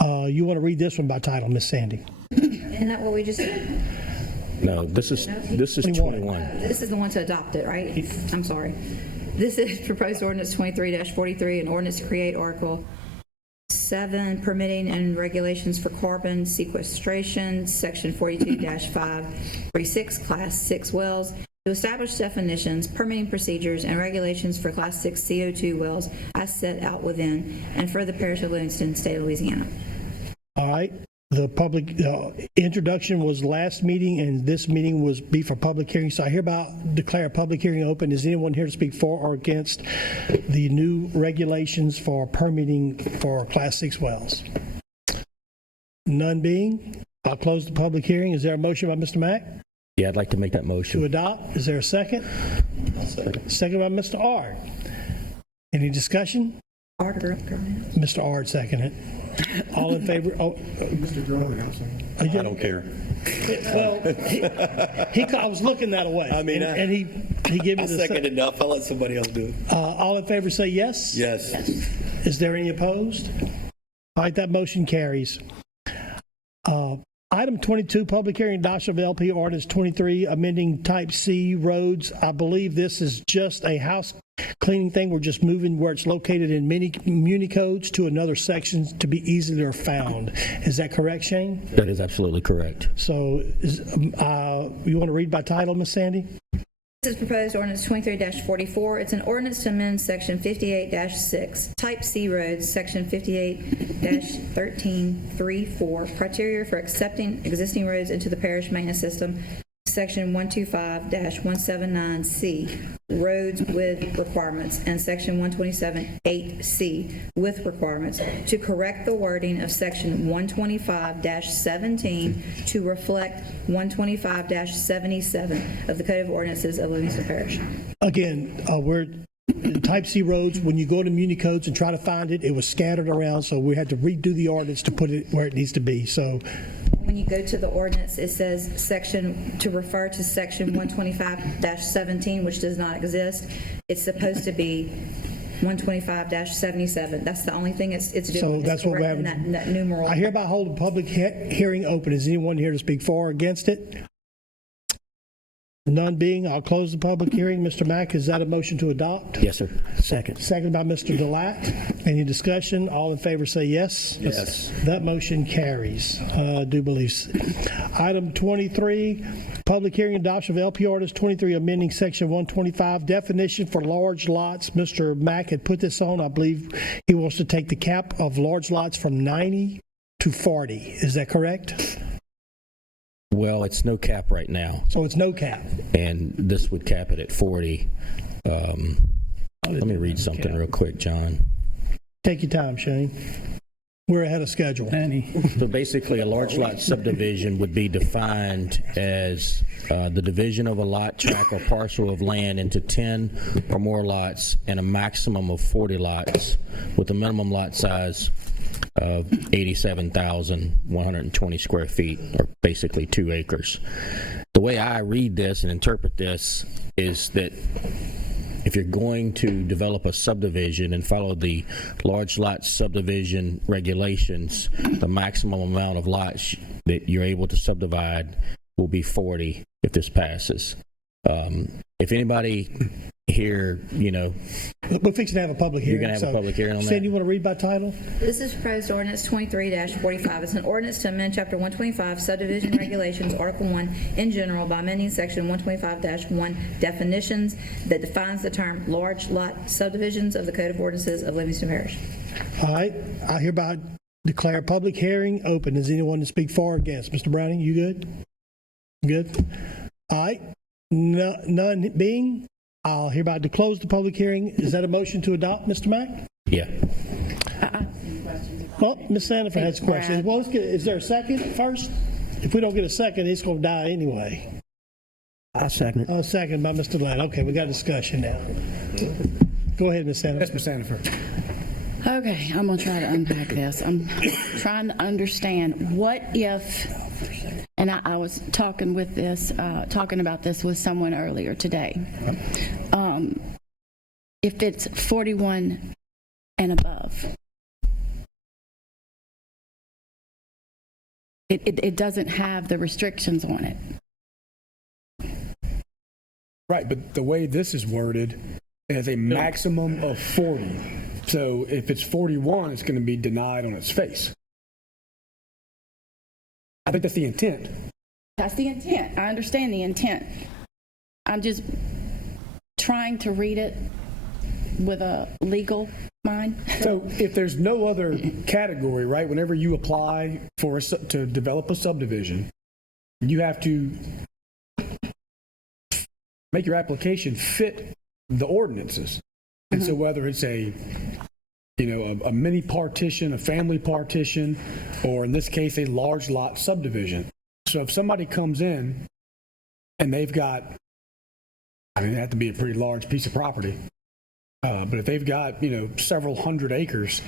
You want to read this one by title, Ms. Sandy? Isn't that what we just said? No, this is 21. This is the one to adopt it, right? I'm sorry. This is proposed ordinance 23-43, an ordinance to create Article 7, permitting and regulations for carbon sequestration, Section 42-536, Class 6 wells, to establish definitions, permitting procedures, and regulations for Class 6 CO2 wells as set out within and for the parish of Livingston, state of Louisiana. All right. The public introduction was last meeting, and this meeting was be for public hearing. So I hereby declare a public hearing open. Is anyone here to speak for or against the new regulations for permitting for Class 6 wells? None being, I'll close the public hearing. Is there a motion by Mr. Mack Yeah, I'd like to make that to motion. adopt? Is there a second? Second by Mr. Ard. Any discussion? Mr. Ard seconded. All in favor? Oh, Mr. Drawing, I don't care. well, I was looking that way. I mean, and he gave me the second. enough. I'll let somebody else do it. All in favor say yes. Yes. Is there any opposed? All right, that motion carries. Item 22, public hearing adoption of LP Ordinance 23, amending Type C roads. I believe this is just a house cleaning thing. We're just moving where it's located in many muni codes to another section to be easier found. Is that correct, Shane? That is absolutely correct. So you want to read by title, Ms. Sandy? This is proposed ordinance 23-44. It's an ordinance to amend section 58-6, type C roads, section 58-1334, criteria for accepting existing roads into the parish maintenance system, section 125-179C, roads with requirements, and section 127-8C with requirements, to correct the wording of section 125-17 to reflect 125-77 of the Code of Ordinances of Livingston Parish. Again, we're Type C roads, when you go to muni codes and try to find it, it was scattered around, so we had to redo the ordinance to put it where it needs to be. So when you go to the ordinance, it says to refer to section 125-17, which does not exist. It's supposed to be 125-77. That's the only thing it's doing. So that's what we have. That numeral. I hereby hold a public hearing open. Is anyone here to speak for or against it? None being, I'll close the public hearing. Mr. Mack, is that a motion to adopt? Yes, sir. Second. Second by Mr. Delat. Any discussion? All in favor say yes. Yes. That motion carries. I do believe. Item 23, public hearing adoption of LP Ordinance 23, amending section 125, definition for large lots. Mr. Mack had put this on. I believe he wants to take the cap of large lots from 90 to 40. Is that correct? Well, it's no cap right now, So it's no cap. and this would cap it at 40. Let me read something real quick, John. Take your time, Shane. We're ahead of schedule. So basically, a large lot subdivision would be defined as the division of a lot, tract, or parcel of land into 10 or more lots and a maximum of 40 lots with a minimum lot size of 87,120 square feet, or basically 2 acres. The way I read this and interpret this is that if you're going to develop a subdivision and follow the large lot subdivision regulations, the maximum amount of lots that you're able to subdivide will be 40 if this passes. If anybody here, We're fixing to have a public hearing. You're going to have a public hearing on that? Sandy, you want to read by title? This is proposed ordinance 23-45. It's an ordinance to amend Chapter 125 subdivision regulations, Article 1 in general by amending Section 125-1 definitions that defines the term large lot subdivisions of the Code of Ordinances of Livingston Parish. All right. I hereby declare public hearing open. Is anyone to speak for or against? Mr. Browning, you good? Good. All right. None being, I'll hereby close the public hearing. Is that a motion to adopt, Mr. Mack? Yeah. Well, Ms. Sandifer has questions. Well, is there a second first? If we don't get a second, it's going to die anyway. I second it. Second by Mr. Ladd. Okay, we got discussion now. Go ahead, Ms. Sandifer. Yes, Ms. Sandifer. Okay, I'm going to try to unpack this. I'm trying to understand what if, and I was talking about this with someone earlier today. If it's 41 and above, it doesn't have the restrictions on it. Right, but the way this is worded, it has a maximum of 40. So if it's 41, it's going to be denied on its face. I think that's the intent. That's the intent. I understand the intent. I'm just trying to read it with a legal mine. So if there's no other category, right, whenever you apply for to develop a subdivision, you have to make your application fit the ordinances. And so whether it's a mini partition, a family partition, or in this case, a large lot subdivision. So if somebody comes in and they've got, it had to be a pretty large piece of property, but if they've got, several hundred acres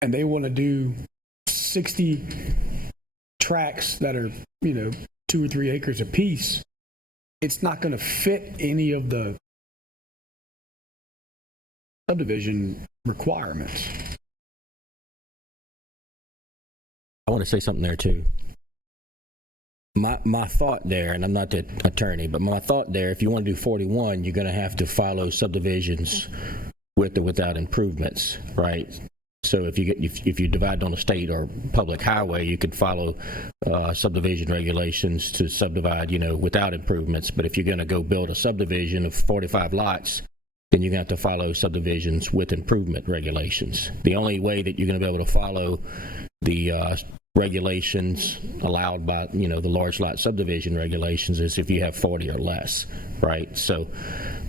and they want to do 60 tracts that are, 2 or 3 acres apiece, it's not going to fit any of the subdivision requirements. I want to say something there too. My thought there, and I'm not the attorney, but my thought there, if you want to do 41, you're going to have to follow subdivisions with or without improvements, right? So if you divide on a state or public highway, you could follow subdivision regulations to subdivide, without improvements. But if you're going to go build a subdivision of 45 lots, then you're going to have to follow subdivisions with improvement regulations. The only way that you're going to be able to follow the regulations allowed by, the large lot subdivision regulations is if you have 40 or less, right? So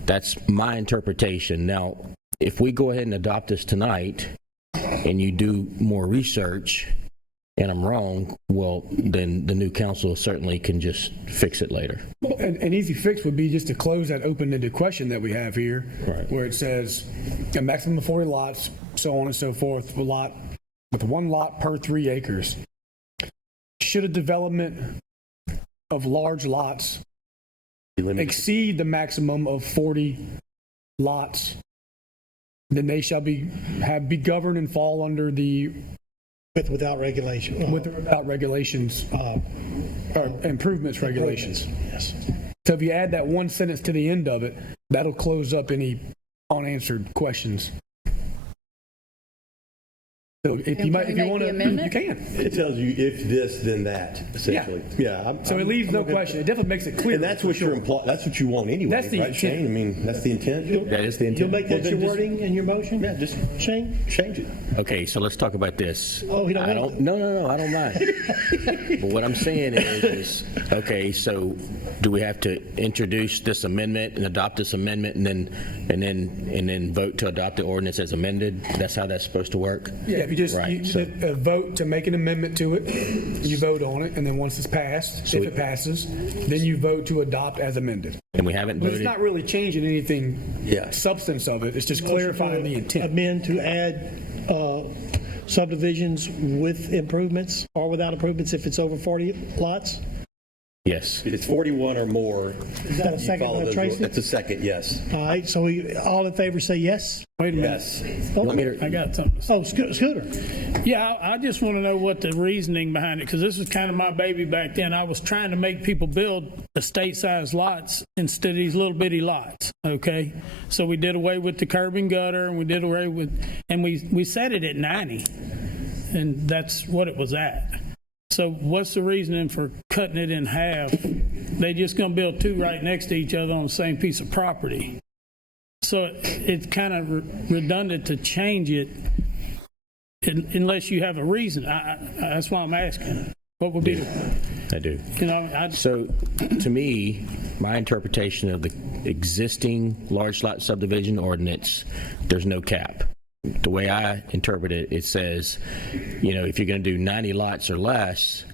that's my interpretation. Now, if we go ahead and adopt this tonight and you do more research and I'm wrong, well, then the new council certainly can just fix it later. An easy fix would be just to close that open-ended question that we have here, right, where it says a maximum of 40 lots, so on and so forth, with 1 lot per 3 acres. Should a development of large lots exceed the maximum of 40 lots, then they shall be governed and fall under the Without regulation. without regulations, or improvements regulations. Yes. So if you add that one sentence to the end of it, that'll close up any unanswered questions. So if you want to, you can. It tells you if this, then that, essentially. Yeah. So it leaves no question. It definitely makes it clear. And that's what that's what you want anyway, That's the right, intent. Shane? I mean, that's the intent. That is the intent. You'll make that your wording in your motion? Yeah, just Shane? change it. Okay, so let's talk about this. Oh, you don't I want don't. No, I don't mind. But what I'm saying is, okay, so do we have to introduce this amendment and adopt this amendment, and then vote to adopt the ordinance as amended? That's how that's supposed to work. Yeah, if you just right. vote to make an amendment to it, you vote on it, and then once it's passed, if it passes, then you vote to adopt as amended. And we haven't But voted. it's not really changing anything, substance of it. It's just clarifying the intent. Amend to add subdivisions with improvements or without improvements if it's over 40 lots? Yes. If it's 41 or more. Is that a you second follow by those Tracy? rules. That's a second, yes. All right, so all in favor say yes? Wait a minute. Yes. I got something to say. Oh, Scooter. Yeah, I just want to know what the reasoning behind it, because this was kind of my baby back then. I was trying to make people build estate-sized lots instead of these little bitty lots, okay? So we did away with the curb and gutter, and we did away with, and we set it at 90, and that's what it was at. So what's the reasoning for cutting it in half? They just going to build 2 right next to each other on the same piece of property. So it's kind of redundant to change it unless you have a reason. That's why I'm asking. What would be I do. So, to me, my interpretation of the existing large lot subdivision ordinance, there's no cap. The way I interpret it, it says, if you're going to do 90 lots or less,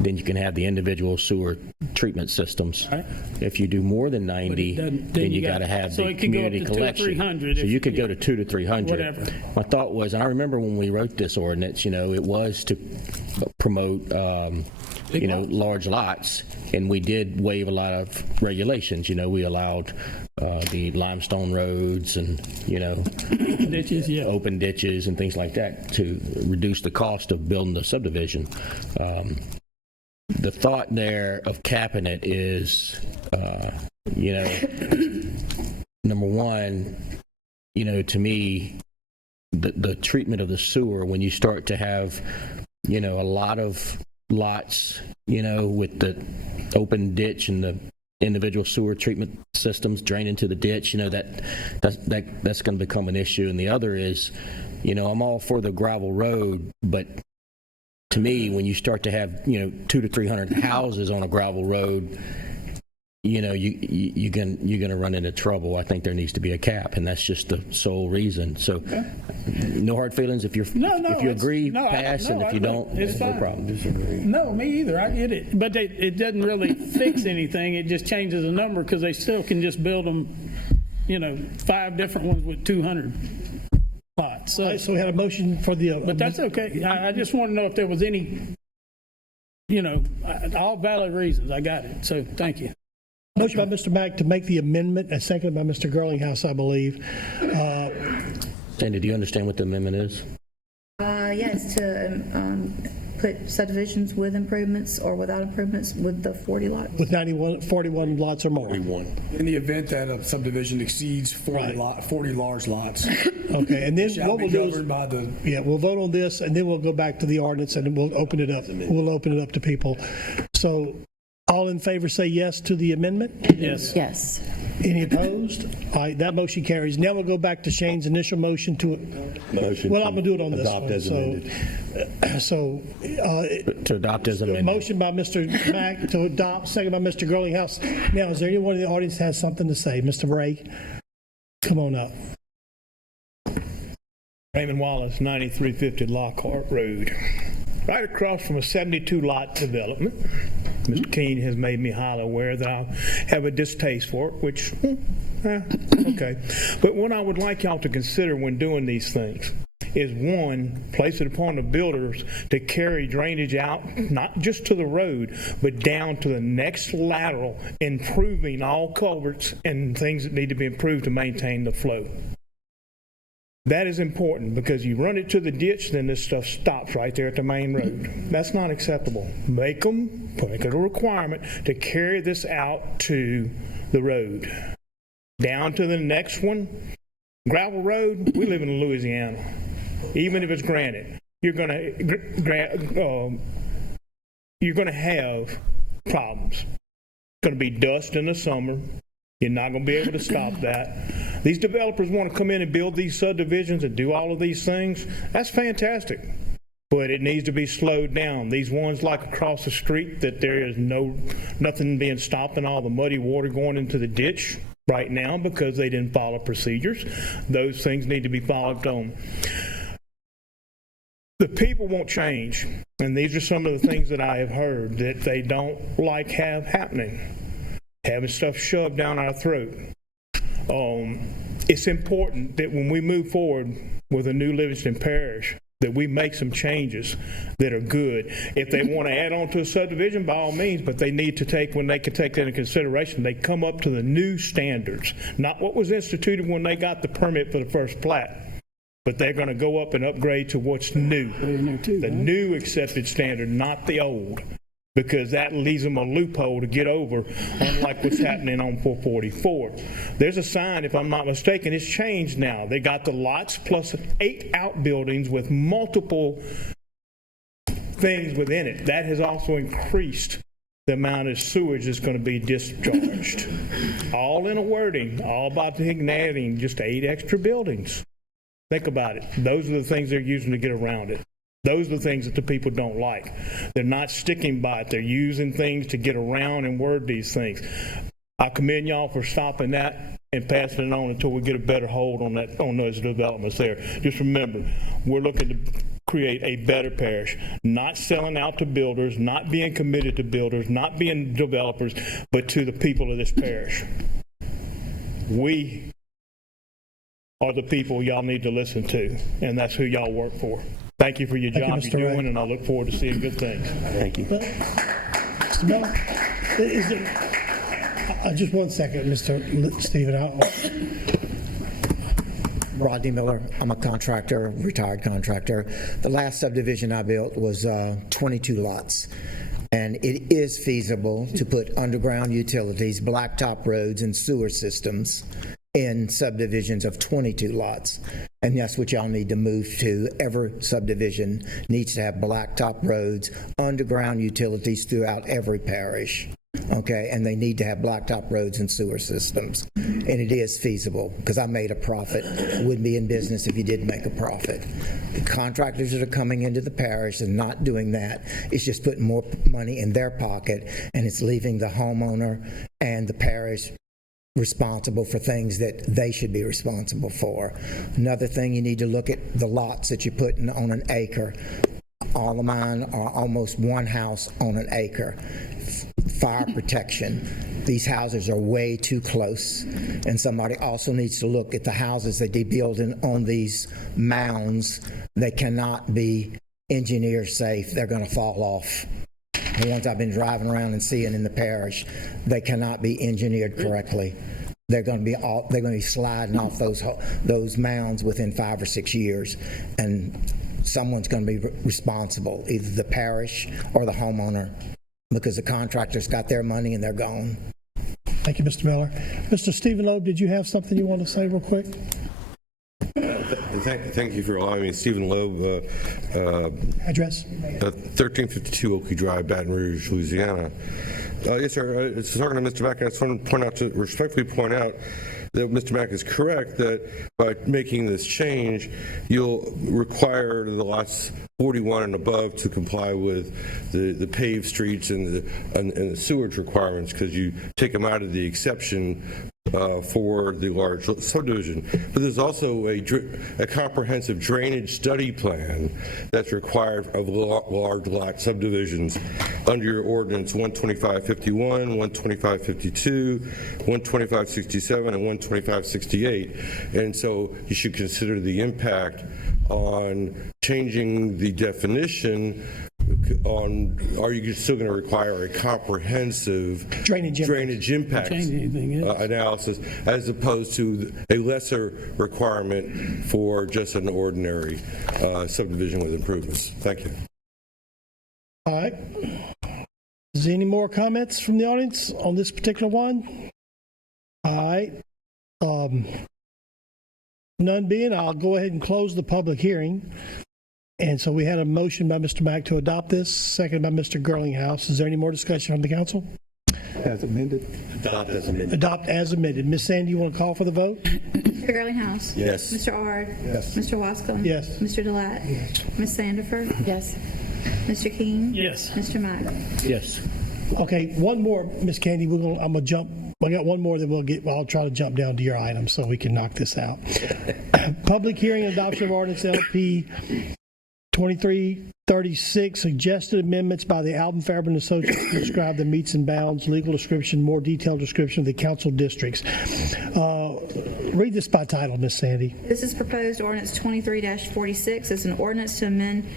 then you can have the individual sewer treatment systems. Right. If you do more than 90, then you got to have so the it could go up community to 200 or collection. 300 So you could go to 200 to 300. Whatever. My thought was, and I remember when we wrote this ordinance, it was to promote, large lots, and we did waive a lot of regulations. We allowed the limestone roads and ditches, open ditches and things like that to reduce the cost of building the subdivision. The thought there of capping it is, number one, to me, the treatment of the sewer, when you start to have, a lot of lots, with the open ditch and the individual sewer treatment systems drain into the ditch, that's going to become an issue. And the other is, I'm all for the gravel road, but to me, when you start to have, 200 to 300 houses on a gravel road, you're going to run into trouble. I think there needs to be a cap, and that's just the sole reason. So, no hard feelings. If you agree, pass, and if you don't, it's no fine. problem. Disagree. No, me either. I get it, but it doesn't really fix anything. It just changes the number because they still can just build them, 5 different ones with 200 lots. All right, so we had a motion for the. But that's okay. I just want to know if there was any, all valid reasons. I got it. So thank you. Motion by Mr. Mack to make the amendment, and seconded by Mr. Girlinghouse, I believe. Sandy, do you understand what the amendment is? Yes, to put subdivisions with improvements or without improvements with the 40 lots. With 41 lots or more. 41. In the event that a subdivision exceeds 40 large lots, Okay, and then shall what be we'll do is, governed by the we'll vote on this, and then we'll go back to the ordinance, and we'll open it up. We'll open it up to people. So, all in favor say yes to the amendment? Yes. Yes. Any opposed? All right, that motion carries. Now we'll go back to Shane's initial motion to, well, I'm going to do it on this adopt one. as amended. To adopt as amended. Motion by Mr. Mack to adopt, second by Mr. Girlinghouse. Now, is there anyone in the audience that has something to say? Mr. Ray, come on up. Raymond Wallace, 9350 Lockhart Road. Right across from a 72-lot development. Mr. Keene has made me highly aware that I have a distaste for it, which, okay. But what I would like y'all to consider when doing these things is, one, place it upon the builders to carry drainage out, not just to the road, but down to the next lateral, improving all culverts and things that need to be improved to maintain the flow. That is important because you run it to the ditch, then this stuff stops right there at the main road. That's not acceptable. Make it a requirement to carry this out to the road. Down to the next one. Gravel road, we live in Louisiana. Even if it's granite, you're going to have problems. It's going to be dust in the summer. You're not going to be able to stop that. These developers want to come in and build these subdivisions and do all of these things. That's fantastic. But it needs to be slowed down. These ones like across the street that there is nothing being stopped and all the muddy water going into the ditch right now because they didn't follow procedures. Those things need to be followed on. The people won't change. And these are some of the things that I have heard that they don't like have happening. Having stuff shoved down our throat. It's important that when we move forward with a new Livingston Parish, that we make some changes that are good. If they want to add on to a subdivision, by all means, but they need to take, when they can take that into consideration, they come up to the new standards, not what was instituted when they got the permit for the first plat. But they're going to go up and upgrade to what's new. The new accepted standard, not the old. Because that leaves them a loophole to get over, unlike what's happening on 444. There's a sign, if I'm not mistaken, it's changed now. They got the lots plus 8 outbuildings with multiple things within it. That has also increased the amount of sewage that's going to be discharged. All in a wording, all about adding just 8 extra buildings. Think about it. Those are the things they're using to get around it. Those are the things that the people don't like. They're not sticking by it. They're using things to get around and word these things. I commend y'all for stopping that and passing it on until we get a better hold on those developments there. Just remember, we're looking to create a better parish, not selling out to builders, not being committed to builders, not being developers, but to the people of this parish. We are the people y'all need to listen to, and that's who y'all work for. Thank you for your job you're doing, and I look forward to seeing good things. Thank you. No, is it, just one second, Mr. Stephen. Rodney Miller. I'm a contractor, retired contractor. The last subdivision I built was 22 lots. And it is feasible to put underground utilities, blacktop roads, and sewer systems in subdivisions of 22 lots. And that's what y'all need to move to. Every subdivision needs to have blacktop roads, underground utilities throughout every parish. okay, and they need to have blacktop roads and sewer systems. And it is feasible, because I made a profit. Wouldn't be in business if you didn't make a profit. The contractors that are coming into the parish and not doing that, it's just putting more money in their pocket, and it's leaving the homeowner and the parish responsible for things that they should be responsible for. Another thing, you need to look at the lots that you're putting on an acre. All of mine are almost one house on an acre. Fire protection. These houses are way too close. And somebody also needs to look at the houses that they build on these mounds. They cannot be engineer safe. They're going to fall off. The ones I've been driving around and seeing in the parish, they cannot be engineered correctly. They're going to be sliding off those mounds within 5 or 6 years, and someone's going to be responsible, either the parish or the homeowner, because the contractors got their money and they're gone. Thank you, Mr. Miller. Mr. Stephen Loeb, did you have something you want to say real quick? Thank you for allowing me. Stephen Loeb, Address? 1352 Oakley Drive, Baton Rouge, Louisiana. Yes, sir. Talking to Mr. Mack, I just want to respectfully point out that Mr. Mack is correct that by making this change, you'll require the lots 41 and above to comply with the paved streets and the sewage requirements, because you take them out of the exception for the large subdivision. But there's also a comprehensive drainage study plan that's required of large lot subdivisions under your ordinance 12551, 12552, 12567, and 12568. And so you should consider the impact on changing the definition on, are you still going to require a comprehensive drainage impact analysis as opposed to a lesser requirement for just an ordinary subdivision with improvements? Thank you. All right. Is there any more comments from the audience on this particular one? All right. None being, I'll go ahead and close the public hearing. And so we had a motion by Mr. Mack to adopt this, seconded by Mr. Girlinghouse. Is there any more discussion from the council? As amended. Adopt as amended. Adopt as amended. Ms. Sandy, you want to call for the vote? Mr. Girlinghouse? Yes. Mr. Ard? Yes. Mr. Wascom? Yes. Mr. Delat? Ms. Sandiford? Yes. Mr. King? Yes. Mr. Mack? Yes. Okay, one more, Ms. Candy. I'm gonna jump. I got one more, then I'll try to jump down to your item so we can knock this out. Public hearing and adoption of ordinance LP 2336, suggested amendments by the Alvin Fairburn Associates to describe the meets and bounds, legal description, more detailed description of the council districts. Read this by title, Ms. Sandy. This is proposed ordinance 23-46. It's an ordinance to amend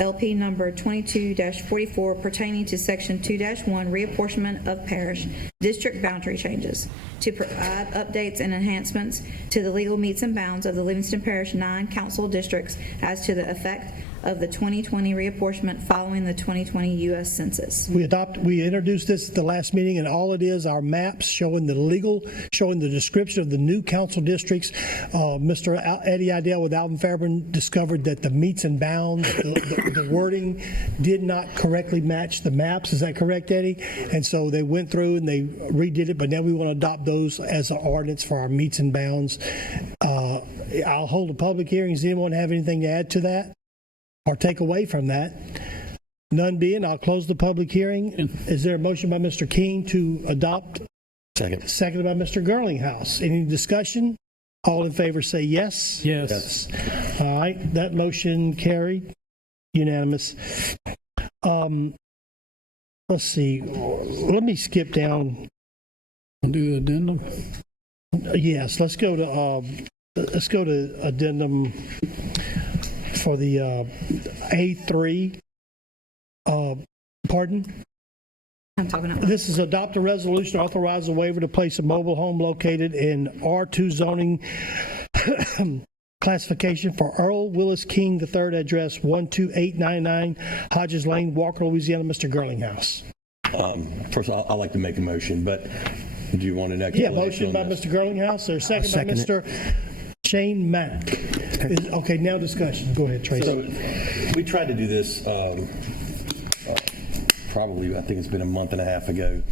LP number 22-44 pertaining to section 2-1 reapportionment of parish district boundary changes to provide updates and enhancements to the legal meets and bounds of the Livingston Parish 9 council districts as to the effect of the 2020 reapportionment following the 2020 U.S. Census. We introduced this at the last meeting, and all it is are maps showing the description of the new council districts. Mr. Eddie Idell with Alvin Fairburn discovered that the meets and bounds, the wording did not correctly match the maps. Is that correct, Eddie? And so they went through and they redid it, but now we want to adopt those as an ordinance for our meets and bounds. I'll hold a public hearing. Does anyone have anything to add to that or take away from that? None being, I'll close the public hearing. Is there a motion by Mr. King to adopt? Second. Seconded by Mr. Girlinghouse. Any discussion? All in favor say yes. Yes. All right, that motion carried. Unanimous. Let's see. Let me skip down. Do the addendum. Yes, let's go to addendum for the A3. Pardon? I'm talking about. This is adopt a resolution to authorize a waiver to place a mobile home located in R2 zoning classification for Earl Willis King III, address 12899 Hodges Lane, Walker, Louisiana. Mr. Girlinghouse. First of all, I'd like to make a motion, but do you want an Yeah, explanation? motion by Mr. Girlinghouse. There's a second by Mr. Shane Mack. Okay, now discussion. Go ahead, Tracy. So we tried to do this probably, I think it's been a month and a half ago.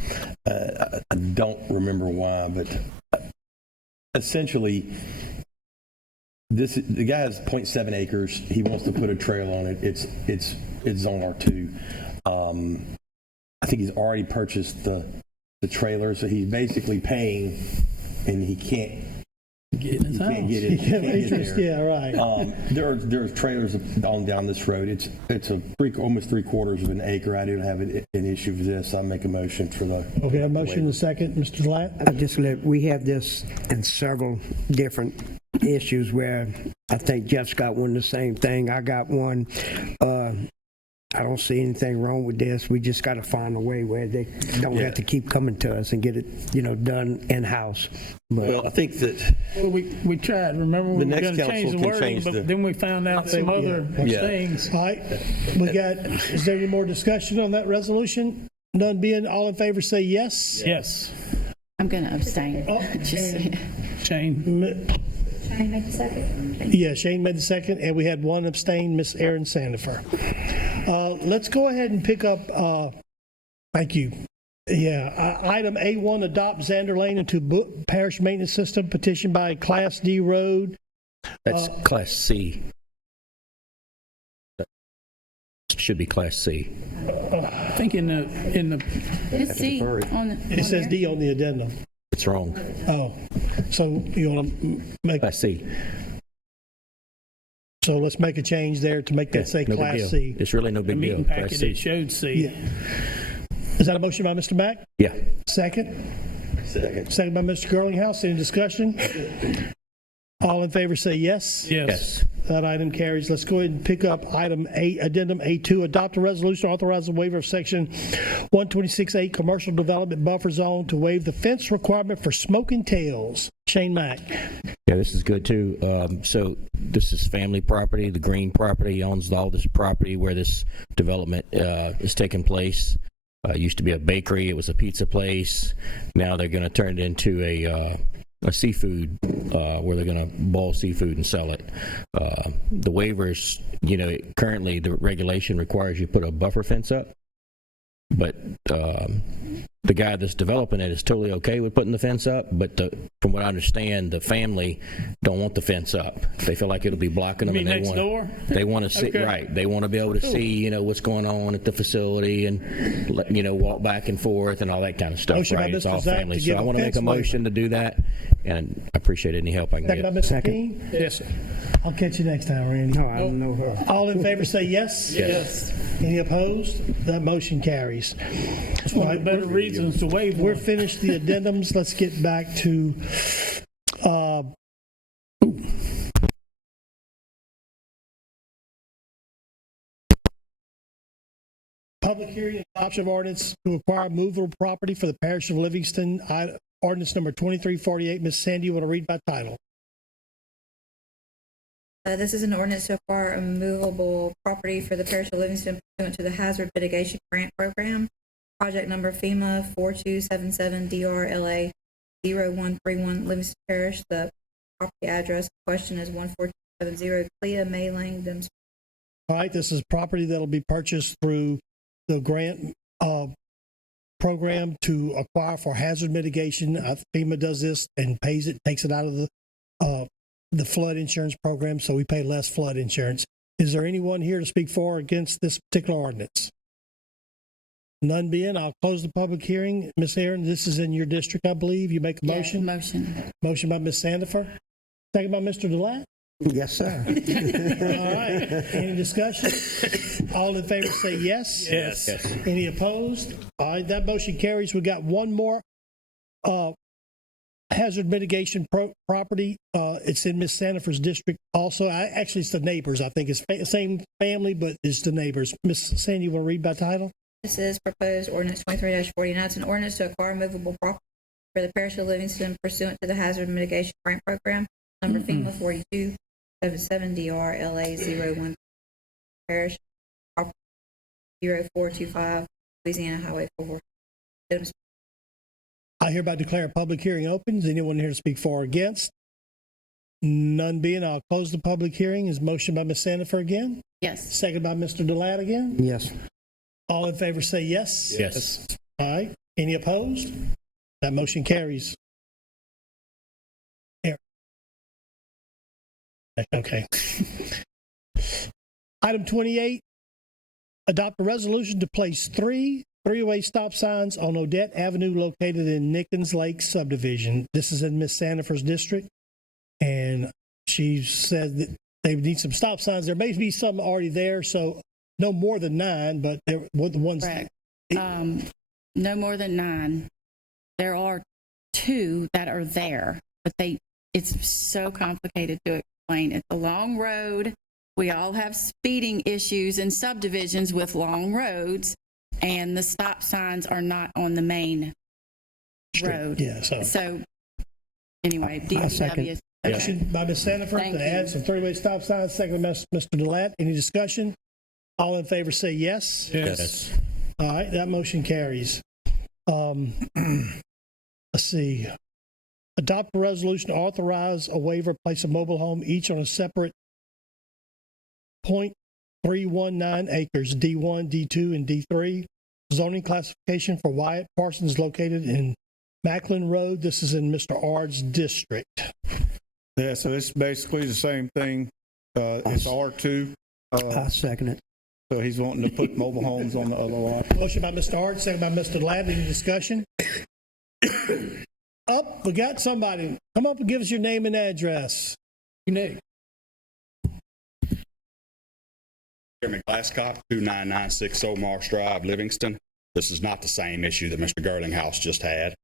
I don't remember why, but essentially, the guy has 0.7 acres. He wants to put a trail on it. It's zone R2. I think he's already purchased the trailer, so he's basically paying, and he can't get it. Interest, yeah, right. There's trailers on down this road. It's almost 3/4 of an acre. I don't have an issue with this. I'll make a motion for the. Okay, a motion and a second. Mr. Latt? We have this in several different issues where I think Jeff's got one the same thing. I got one. I don't see anything wrong with this. We just got to find a way where they don't have to keep coming to us and get it, done in-house. Well, I think that we tried. Remember, we were next going to change the council can wording, change but the- then we found out some other things. All right, is there any more discussion on that resolution? None being, all in favor say yes? Yes. I'm going to abstain. Shane. Shane make the second? Yeah, Shane made the second, and we had one abstain, Miss Erin Sandifer. Let's go ahead and pick up, thank you. Yeah, item A1, adopt Xander Lane into parish maintenance system, petition by Class D road. That's Class C. That should be Class C. I think in the It's C. It says D on the addendum. It's wrong. Oh, so you want to make, Class C. so let's make a change there to make that say No big Class deal. C. It's really no the big deal. meeting Class packet, C. it showed C. Yeah. Is that a motion by Mr. Mack? Yeah. Second? Second by Mr. Girlinghouse. Any discussion? All in favor say yes. Yes. That item carries. Let's go ahead and pick up item A, addendum A2, adopt a resolution authorizing waiver of section 126A commercial development buffer zone to waive the fence requirement for smoking tails. Shane Mack. Yeah, this is good too. So this is family property. The Green property owns all this property where this development is taking place. It used to be a bakery. It was a pizza place. Now they're going to turn it into a seafood where they're going to boil seafood and sell it. The waivers, currently the regulation requires you put a buffer fence up, but the guy that's developing it is totally okay with putting the fence up, but from what I understand, the family don't want the fence up. They feel like it'll be blocking them. You mean next door? They want to see, Okay. right, they want to be able to see, what's going on at the facility and, walk back and forth and all that kind of stuff, Motion by right? It's Mr. all Zach family. to So give I a want to make a fence waiver. motion to do that, and I appreciate any help I can Second by get. Mr. King. Yes, sir. I'll catch you next time, Randy. No, I don't know her. All in favor say yes. Yes. Any opposed? That motion carries. That's one of the better reasons to waive We're one. finished the addendums. Let's get back to public hearing and adoption of ordinance to acquire movable property for the parish of Livingston. Ordinance number 2348. Ms. Sandy, you want to read by title? This is an ordinance to acquire a movable property for the parish of Livingston pursuant to the Hazard Mitigation Grant Program. Project number FEMA 4277 DRLA 0131 Livingston Parish. The property address in question is 1470 Clea May Lane, Dims. All right, this is property that'll be purchased through the grant program to acquire for hazard mitigation. FEMA does this and pays it, takes it out of the flood insurance program, so we pay less flood insurance. Is there anyone here to speak for or against this particular ordinance? None being, I'll close the public hearing. Ms. Aaron, this is in your district, I believe. You make a motion? Motion. Motion by Ms. Sandifer. Second by Mr. Delat. Yes, sir. All right. Any discussion? All in favor say yes. Yes. Any opposed? All right, that motion carries. We got one more hazard mitigation property. It's in Ms. Sandifer's district also. Actually, it's the neighbors. I think it's same family, but it's the neighbors. Ms. Sandy, you want to read by title? This is proposed ordinance 23-49. It's an ordinance to acquire movable property for the parish of Livingston pursuant to the Hazard Mitigation Grant Program, number FEMA 4277 DRLA 01 Parish, property 0425, Louisiana Highway 4. I hereby declare a public hearing open. Is anyone here to speak for or against? None being, I'll close the public hearing. Is motion by Ms. Sandifer again? Yes. Second by Mr. Delat again? Yes. All in favor say yes. Yes. All right. Any opposed? That motion carries. Here. Okay. Item 28, adopt a resolution to place three-way stop signs on Odette Avenue located in Nickens Lake subdivision. This is in Miss Sandifer's district, and she said that they need some stop signs. There may be some already there, so no more than 9, but they're the ones. Correct. No more than 9. There are 2 that are there, but it's so complicated to explain. It's a long road. We all have speeding issues in subdivisions with long roads, and the stop signs are not on the main road. Yeah, So anyway, second. Motion by Ms. Sandifer Thank to you. add some three-way stop signs, second by Mr. Delat. Any discussion? All in favor say yes. Yes. All right, that motion carries. Let's see. Adopt a resolution to authorize a waiver, place a mobile home, each on a separate 0.319 acres, D1, D2, and D3. Zoning classification for Wyatt Parsons located in Macklin Road. This is in Mr. Ard's district. Yeah, so it's basically the same thing. It's R2. I second it. So he's wanting to put mobile homes on the other lot. Motion by Mr. Ard, second by Mr. Ladd. Any discussion? Up, we got somebody. Come up and give us your name and address. Your name. Chairman Glasscock, 29960 Marsh Drive, Livingston. This is not the same issue that Mr. Girlinghouse just had.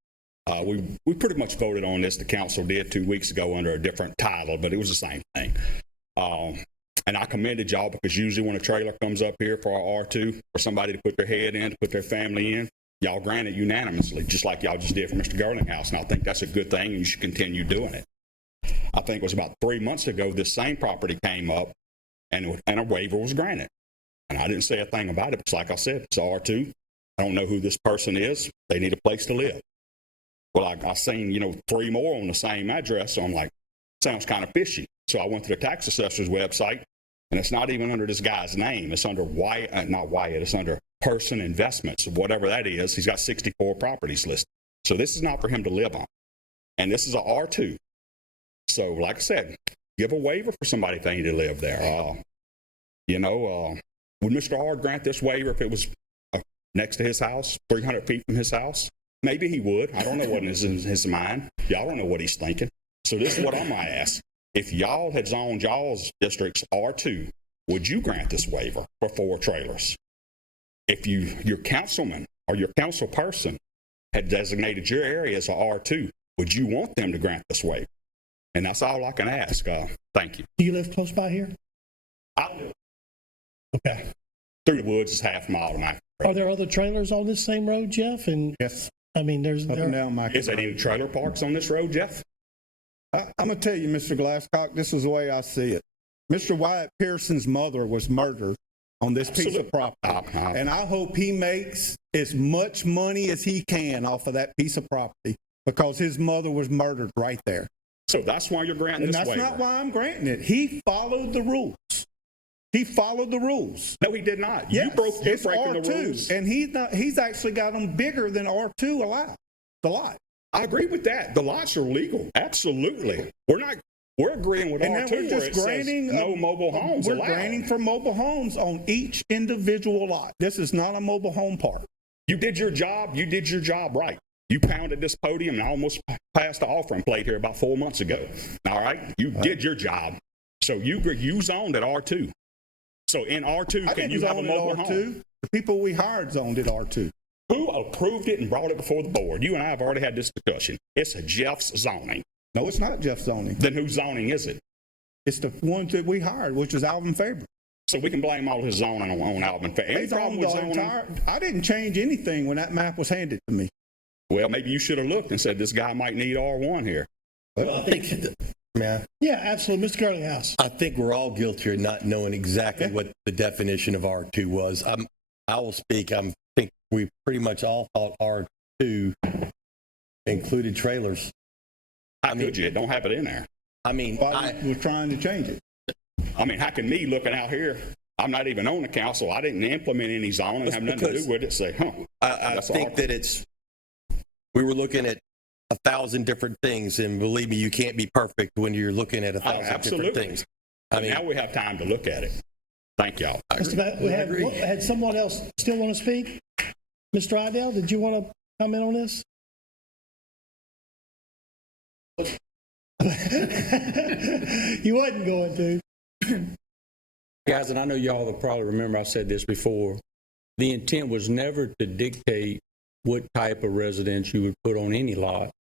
We pretty much voted on this, the council did 2 weeks ago under a different title, but it was the same thing. And I commended y'all because usually when a trailer comes up here for our R2, for somebody to put their head in, to put their family in, y'all grant it unanimously, just like y'all just did for Mr. Girlinghouse. And I think that's a good thing, and you should continue doing it. I think it was about 3 months ago, this same property came up, and a waiver was granted. And I didn't say a thing about it, because like I said, it's R2. I don't know who this person is. They need a place to live. Well, I seen, 3 more on the same address, so I'm like, sounds kind of fishy. So I went to the tax assessor's website, and it's not even under this guy's name. It's under not Wyatt, it's under Person Investments, whatever that is. He's got 64 properties listed. So this is not for him to live on. And this is a R2. So like I said, give a waiver for somebody if they need to live there. Would Mr. Ard grant this waiver if it was next to his house, 300 feet from his house? Maybe he would. I don't know what is in his mind. Y'all don't know what he's thinking. So this is what I'm going to ask. If y'all had zoned y'all's districts R2, would you grant this waiver for 4 trailers? If your councilman or your council person had designated your area as a R2, would you want them to grant this waiver? And that's all I can ask. Thank you. Do you live close by here? I live Okay. through the woods is half a mile to my. Are there other trailers on this same road, Jeff? And yes. I mean, there's Up and down my. Is there any trailer parks on this road, Jeff? I'm going to tell you, Mr. Glasscock, this is the way I see it. Mr. Wyatt Pearson's mother was murdered on this piece of property. And I hope he makes as much money as he can off of that piece of property because his mother was murdered right there. So that's why you're granting And this that's waiver? not why I'm granting it. He followed the rules. He followed the rules. No, he did not. Yes, You broke it's breaking R2, the rules. and he's actually got them bigger than R2 allowed. The lot. I agree with that. The lots are legal. Absolutely. We're agreeing with And R2 then we're where just it says granting no mobile homes We're allowed. granting for mobile homes on each individual lot. This is not a mobile home park. You did your job. You did your job right. You pounded this podium and almost passed the offering plate here about 4 months ago. All right? You did your job. So you zoned at R2. So in R2, I can didn't you have a zone it mobile R2. home? The people we hired zoned it R2. Who approved it and brought it before the board? You and I have already had this discussion. It's a Jeff's zoning. No, it's not Jeff zoning. Then whose zoning is it? It's the ones that we hired, which is Alvin Faber. So we can blame all his zoning on Alvin Faber. Any They problem zoned with the zoning? entire. I didn't change anything when that map was handed to me. Well, maybe you should have looked and said this guy might need R1 here. Well, I think, yeah, absolutely. Mr. Girlinghouse. I think we're all guilty of not knowing exactly what the definition of R2 was. I will speak. I think we pretty much all thought R2 included trailers. How could you? Don't have it in there. I mean, Why we were trying to change it. I mean, how can me looking out here I'm not even on the council. I didn't implement any zoning, have nothing to do with it. Say, I That's think all. that we were looking at 1,000 different things, and believe me, you can't be perfect when you're looking at 1,000 different absolutely. things. But now we have time to look at it. Thank y'all. Mr. Matt, we had someone else still want to speak? Mr. Idell, did you want to comment on this? You wasn't going to. Guys, and I know y'all will probably remember I said this before, the intent was never to dictate what type of residence you would put on any lot.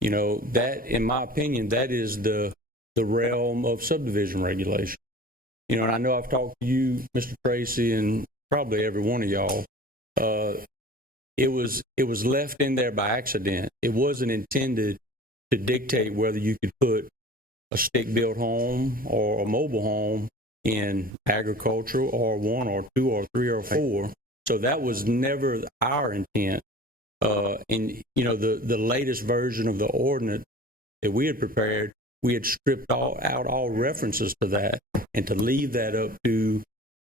You know, that, in my opinion, that is the realm of subdivision regulation. You know, and I know I've talked to you, Mr. Tracy, and probably every one of y'all. It was left in there by accident. It wasn't intended to dictate whether you could put a stick-built home or a mobile home in agricultural or 1 or 2 or 3 or 4. So that was never our intent. And, you know, the latest version of the ordinance that we had prepared, we had stripped out all references to that and to leave that up to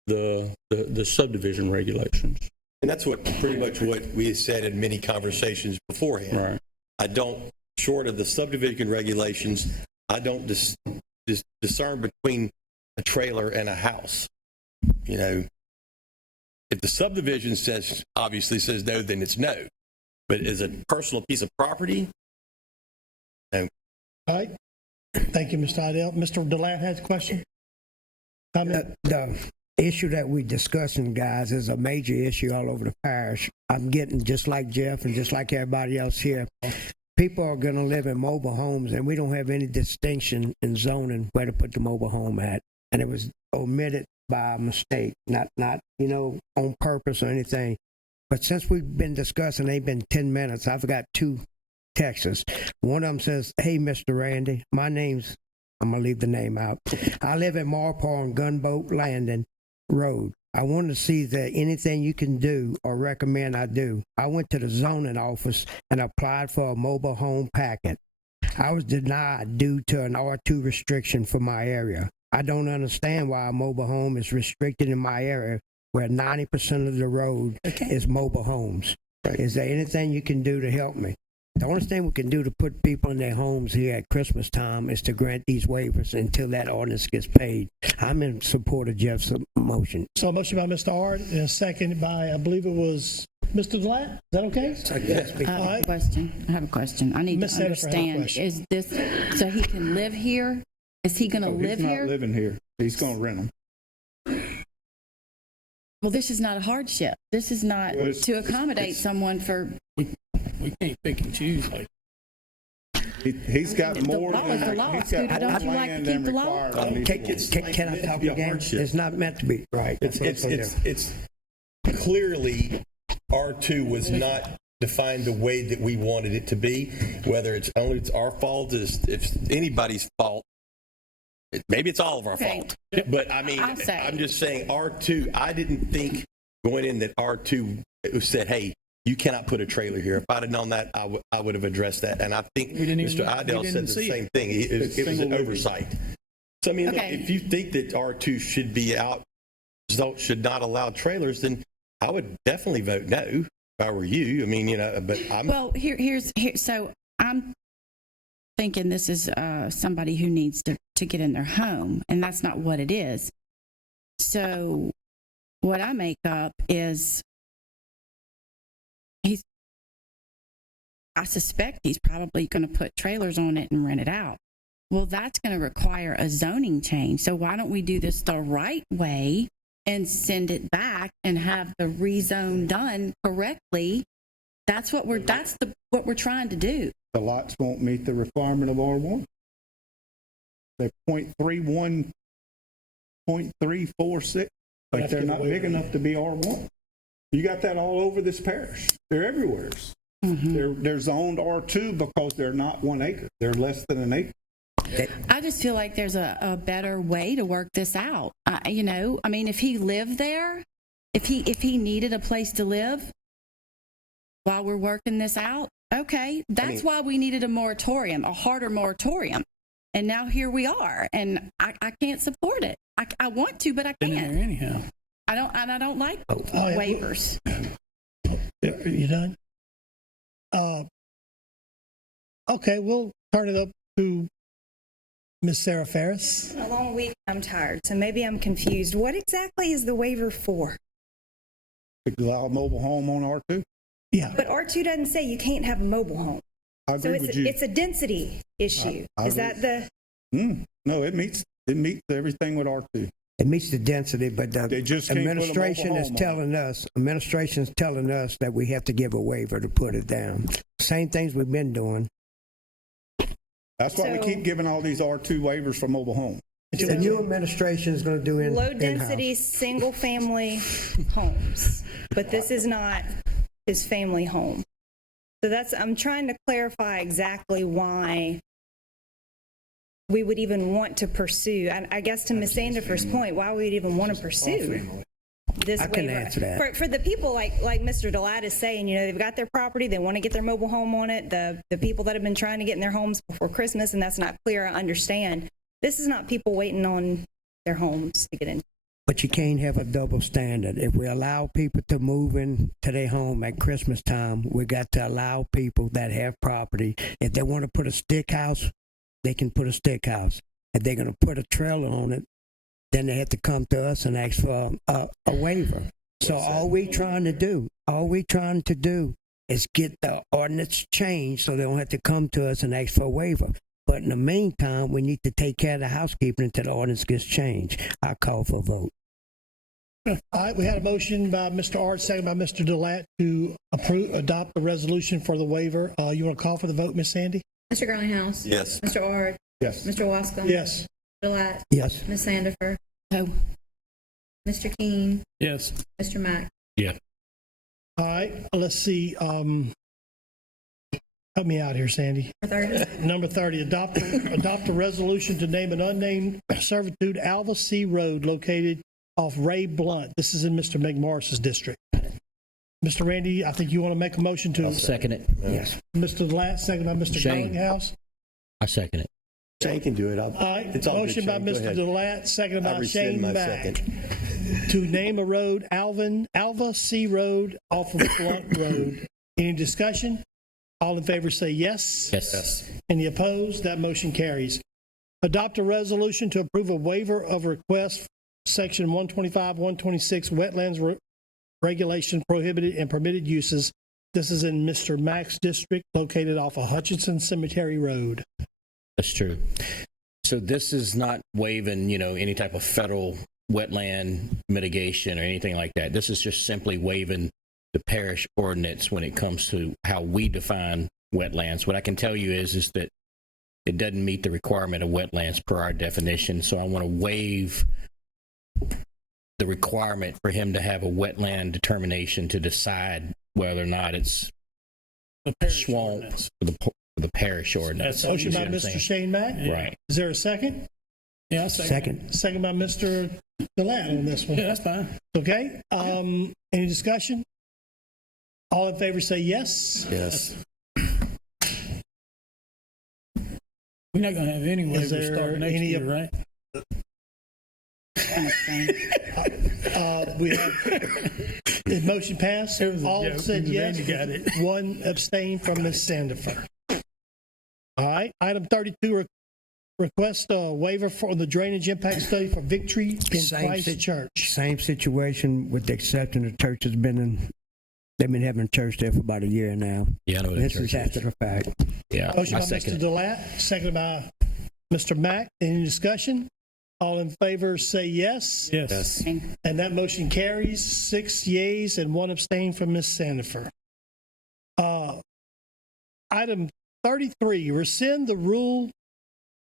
the subdivision regulations. And that's pretty much what we said in many conversations beforehand. Right. I don't, short of the subdivision regulations, I don't discern between a trailer and a house. You know, if the subdivision obviously says no, then it's no. But as a personal piece of property, no. All right. Thank you, Mr. Idell. Mr. DeLatte has a question? The issue that we're discussing, guys, is a major issue all over the parish. I'm getting, just like Jeff and just like everybody else here, people are going to live in mobile homes, and we don't have any distinction in zoning where to put the mobile home at. And it was omitted by mistake, not you know, on purpose or anything. But since we've been discussing, they've been 10 minutes, I've got 2 texts. One of them says, "Hey, Mr. Randy, my name's," I'm going to leave the name out, "I live in Marpaw on Gunboat Landing Road. I want to see if there anything you can do or recommend I do. I went to the zoning office and applied for a mobile home packet. I was denied due to an R2 restriction for my area. I don't understand why a mobile home is restricted in my area where 90% of the road is mobile homes. Is there anything you can do to help me? The only thing we can do to put people in their homes here at Christmas time is to grant these waivers until that ordinance gets paid." I'm in support of Jeff's motion. So a motion by Mr. Ard and a second by, I believe it was Mr. DeLatte. Is that okay? Yes. I have a question. I need Ms. to Jennifer had a understand, question. is this, so he can live here? Is he going to live He's here? not living here. He's going to rent them. Well, this is not a hardship. This is not Well, to accommodate someone for. We can't pick and choose like. He's got The more law is the than, law, he's got Scooter. more Don't you like to land keep than the law? required on each one. Can I talk again? hardship. It's not meant to be. Right. That's what I'm saying. It's clearly R2 was not defined the way that we wanted it to be. Whether it's our fault, if anybody's fault, maybe it's all of our Okay. fault. But I mean, I'll say. I'm just saying R2. I didn't think going in that R2 said, "Hey, you cannot put a trailer here." If I'd have known that, I would have addressed that. And I think Mr. Idell said the same thing. It was an oversight. So I mean, look, Okay. if you think that R2 should be out, should not allow trailers, then I would definitely vote no if I were you. I mean, you know, but I'm. Well, here's so I'm thinking this is somebody who needs to get in their home, and that's not what it is. So what I make up is I suspect he's probably going to put trailers on it and rent it out. Well, that's going to require a zoning change. So why don't we do this the right way and send it back and have the rezone done correctly? That's what we're trying to do. The lots won't meet the requirement of R1. They're 0.31, 0.346, but they're not big enough to be R1. You got that all over this parish. They're everywhere. They're zoned R2 because they're not 1 acre. They're less than an acre. I just feel like there's a better way to work this out. You know, I mean, if he lived there, if he needed a place to live while we're working this out, okay, that's why we needed a moratorium, a harder moratorium. And now here we are, and I can't support it. I want to, but I Been in can't. there anyhow. I don't like yeah. waivers. You done? Okay, we'll turn it up to Ms. Sarah Ferris. A long week, I'm tired, so maybe I'm confused. What exactly is the waiver for? To allow a mobile home on R2? Yeah. But R2 doesn't say you can't have a mobile home. I So agree with you. it's a density issue. I Is that the, No, it meets everything with R2. It meets the density, but the They just can't put a mobile administration is home on telling us that we have to give a waiver to put it down. Same things we've been doing. That's why we So- keep giving all these R2 waivers for mobile homes. The new administration is going to do low in-house. density, single family homes? But this is not his family home. So I'm trying to clarify exactly why we would even want to pursue, I guess to Ms. Sandifer's point, why we'd even want to pursue this I can waiver. answer that. For the people like Mr. Delat is saying, they've got their property, they want to get their mobile home on it, the people that have been trying to get in their homes before Christmas, and that's not clear, I understand. This is not people waiting on their homes to get in. But you can't have a double standard. If we allow people to move in to their home at Christmas time, we got to allow people that have property. If they want to put a stick house, they can put a stick house. If they're going to put a trailer on it, then they have to come to us and ask for a waiver. So all we trying to do is get the ordinance changed so they don't have to come to us and ask for a waiver. But in the meantime, we need to take care of the housekeeping until the ordinance gets changed. I call for a vote. All right, we had a motion by Mr. Art, second by Mr. Delat to adopt the resolution for the waiver. You want to call for the vote, Ms. Sandy? Mr. Garlinghouse? Yes. Mr. Ard? Yes. Mr. Wascom? Yes. Mr. Delat? Yes. Ms. Sandifer? No. Mr. King? Yes. Mr. Mack? Yeah. All right, let's see. Help me out here, Sandy. Number 30, adopt a resolution to name an unnamed servitude Alva C. Road located off Ray Blunt. This is in Mr. McMorris's district. Mr. Randy, I think you want to make a motion to. I'll second it. Yes. Mr. Delat, second by Mr. Shane. Garlinghouse. I second it. Shane can do it. All right, motion by Mr. Delat, second by Shane Mack. To name a road Alva C. Road off of Blunt Road. Any discussion? All in favor say yes. Yes. Any opposed? That motion carries. Adopt a resolution to approve a waiver of request, Section 125, 126, Wetlands Regulation Prohibited and Permitted Uses. This is in Mr. Mack's district, located off of Hutchinson Cemetery Road. That's true. So this is not waiving, any type of federal wetland mitigation or anything like that. This is just simply waiving the parish ordinance when it comes to how we define wetlands. What I can tell you is that it doesn't meet the requirement of wetlands per our definition. So I want to waive the requirement for him to have a wetland determination to decide whether or not it's swamp for the parish ordinance. Motion by You see what I'm Mr. saying? Shane Mack. Right. Is there a second? Yeah, Second. Second by Mr. Delat on this one. Yeah, that's fine. Okay. Any discussion? All in favor say yes. Yes. We're not going to have any Is waivers there starting next any- year, right? We have, the motion passed. It was a All joke. said yes. Randy got it. One abstain from Ms. Sandifer. All right. Item 32, request a waiver for the drainage impact study for Victory in Christ Church. Same situation with the exception the church has been in. They've been having church there for about a year now. Yeah, I know what This that is church after is. the fact. Yeah, Motion I by second Mr. it. Delat, seconded by Mr. Mack. Any discussion? All in favor say yes. Yes. And that motion carries 6 yeas and 1 abstain from Ms. Sandifer. Item 33, rescind the rule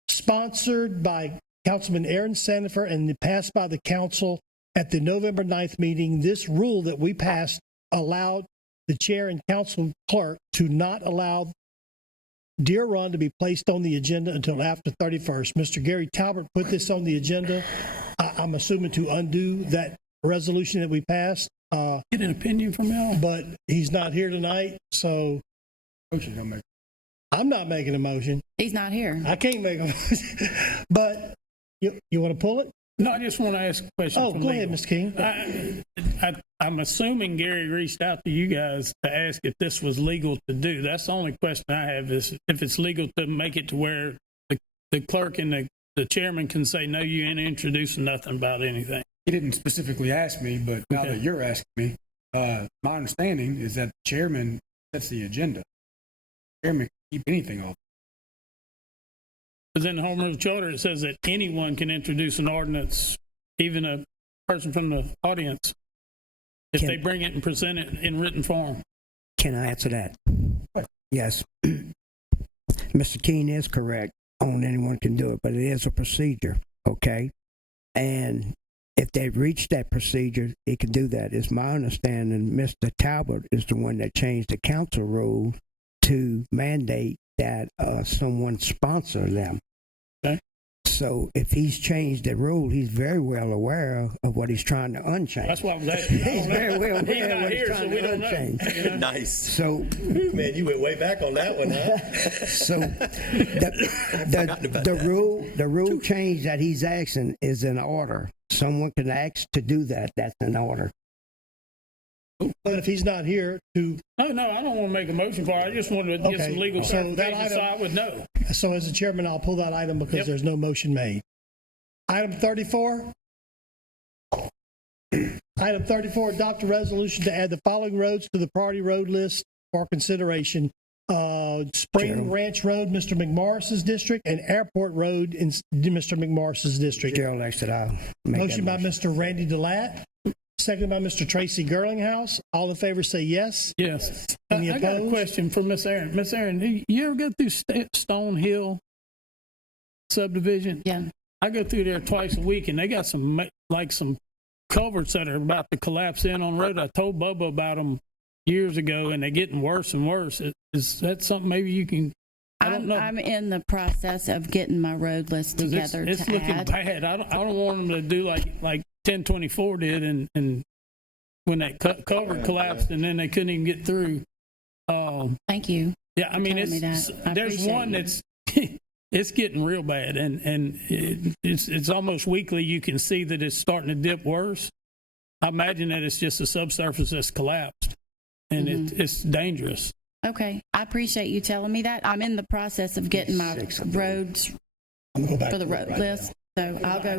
sponsored by Councilman Aaron Sandifer and passed by the council at the November 9th meeting. This rule that we passed allowed the chair and council clerk to not allow Deer Run to be placed on the agenda until after 31st. Mr. Gary Talbot put this on the agenda. I'm assuming to undo that resolution that we passed. Get an opinion from y'all. But he's not here tonight, so I'm not making a motion. He's not here. I can't make a motion. But you want to pull it? No, I just want to ask a question. Oh, from go ahead, legal. Mr. King. I'm assuming Gary reached out to you guys to ask if this was legal to do. That's the only question I have is if it's legal to make it to where the clerk and the chairman can say, no, you ain't introducing nothing about anything. He didn't specifically ask me, but now that you're asking me, my understanding is that the chairman sets the agenda. Chairman can keep anything off. Because in the Home Rule Charter, it says that anyone can introduce an ordinance, even a person from the audience, if they bring it and present it in written form. Can I answer that? Yes. Mr. Keene is correct on anyone can do it, but it is a procedure, okay? And if they've reached that procedure, it can do that. It's my understanding Mr. Talbot is the one that changed the council rule to mandate that someone sponsor them. Okay. So if he's changed the rule, he's very well aware of what he's trying to unchange. That's what I was asking. He's very well He's aware of not what he's here, so trying we to don't know. unchange. You know? Nice. So, Man, you went way back on that one, huh? so the rule change that he's asking is in order. Someone can ask to do that. That's in order. But if he's not here to, No, I don't want to make a motion for it. I just wanted to get Okay, some legal so that clarification so I would know. so as the chairman, I'll pull that item because Yep. there's no motion made. Item 34. Item 34, adopt a resolution to add the following roads to the priority road list for consideration. Spring Ranch Road, Mr. McMorris's district, and Airport Road in Mr. McMorris's district. Gerald asked that I'll make Motion that by Mr. Randy Delat, seconded by Mr. Tracy Girlinghouse. All in favor say yes. Yes. Any I got a opposed? question for Miss Aaron. Miss Aaron, you ever go through Stone Hill subdivision? Yeah. I go through there twice a week, and they got some culverts that are about to collapse in on the road. I told Bubba about them years ago, and they're getting worse and worse. Is that something maybe you can? I don't know. I'm in the process of getting my road list 'Cause together it's to looking add. bad. I don't want them to do like 1024 did, and when that culvert collapsed, and then they couldn't even get through. Thank you. Yeah, I mean, telling me it's that. I there's appreciate one you. that's it's getting real bad, and it's almost weekly. You can see that it's starting to dip worse. I imagine that it's just the subsurface that's collapsed, and it's dangerous. Okay. I appreciate you telling me that. I'm in the process of getting my roads for the road list. So I'll go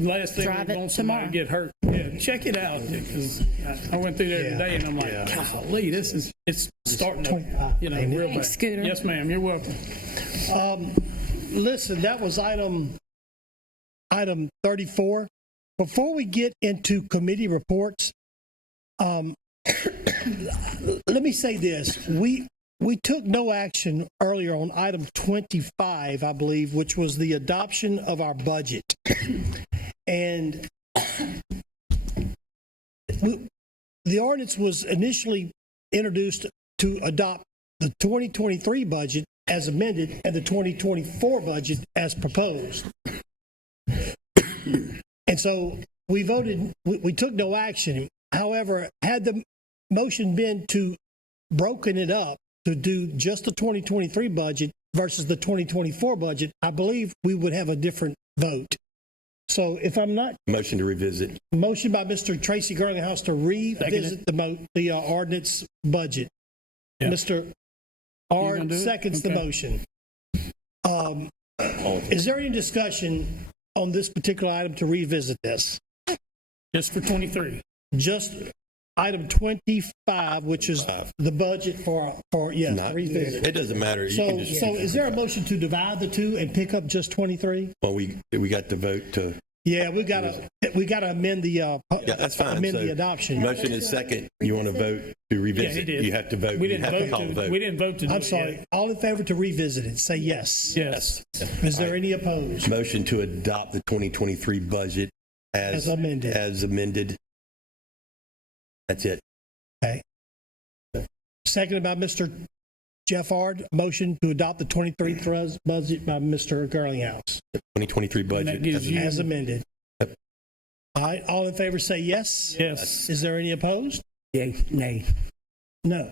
Last thing drive we it want somebody tomorrow. to get hurt. Yeah, check it out because I went through there today and I'm like, golly, it's starting to real bad. Thanks, Scooter. Yes, ma'am. You're welcome. Listen, that was item 34. Before we get into committee reports, let me say this. We took no action earlier on item 25, I believe, which was the adoption of our budget. And the ordinance was initially introduced to adopt the 2023 budget as amended and the 2024 budget as proposed. And so we voted, we took no action. However, had the motion been to broken it up to do just the 2023 budget versus the 2024 budget, I believe we would have a different vote. So if I'm not, Motion to revisit. motion by Mr. Tracy Girlinghouse to revisit the ordinance budget. Yeah. Mr. Ard gonna do it? seconds the Okay. motion. Is there any discussion on this particular item to revisit this? Just for 23. Just item 25, which is the budget for revisit. It doesn't matter. You So can just, is there a motion to divide the two and pick up just 23? well, we got to vote to. Yeah, we gotta amend the Yeah, that's fine. amend So, the adoption. Motion is second. You want to vote to revisit? Yeah, he did. You have to vote. We You didn't have to call vote the to. We didn't vote to. do I'm it sorry. yet. All in favor to revisit it, say yes. Yes. Is there any opposed? Motion to adopt the 2023 budget As amended. As amended. That's it. Okay. Seconded by Mr. Jeff Ard. Motion to adopt the 23 budget by Mr. Girlinghouse 2023 budget. that gives you- as amended. All right. All in favor say yes. Yes. Is there any opposed? Yay, nay. No.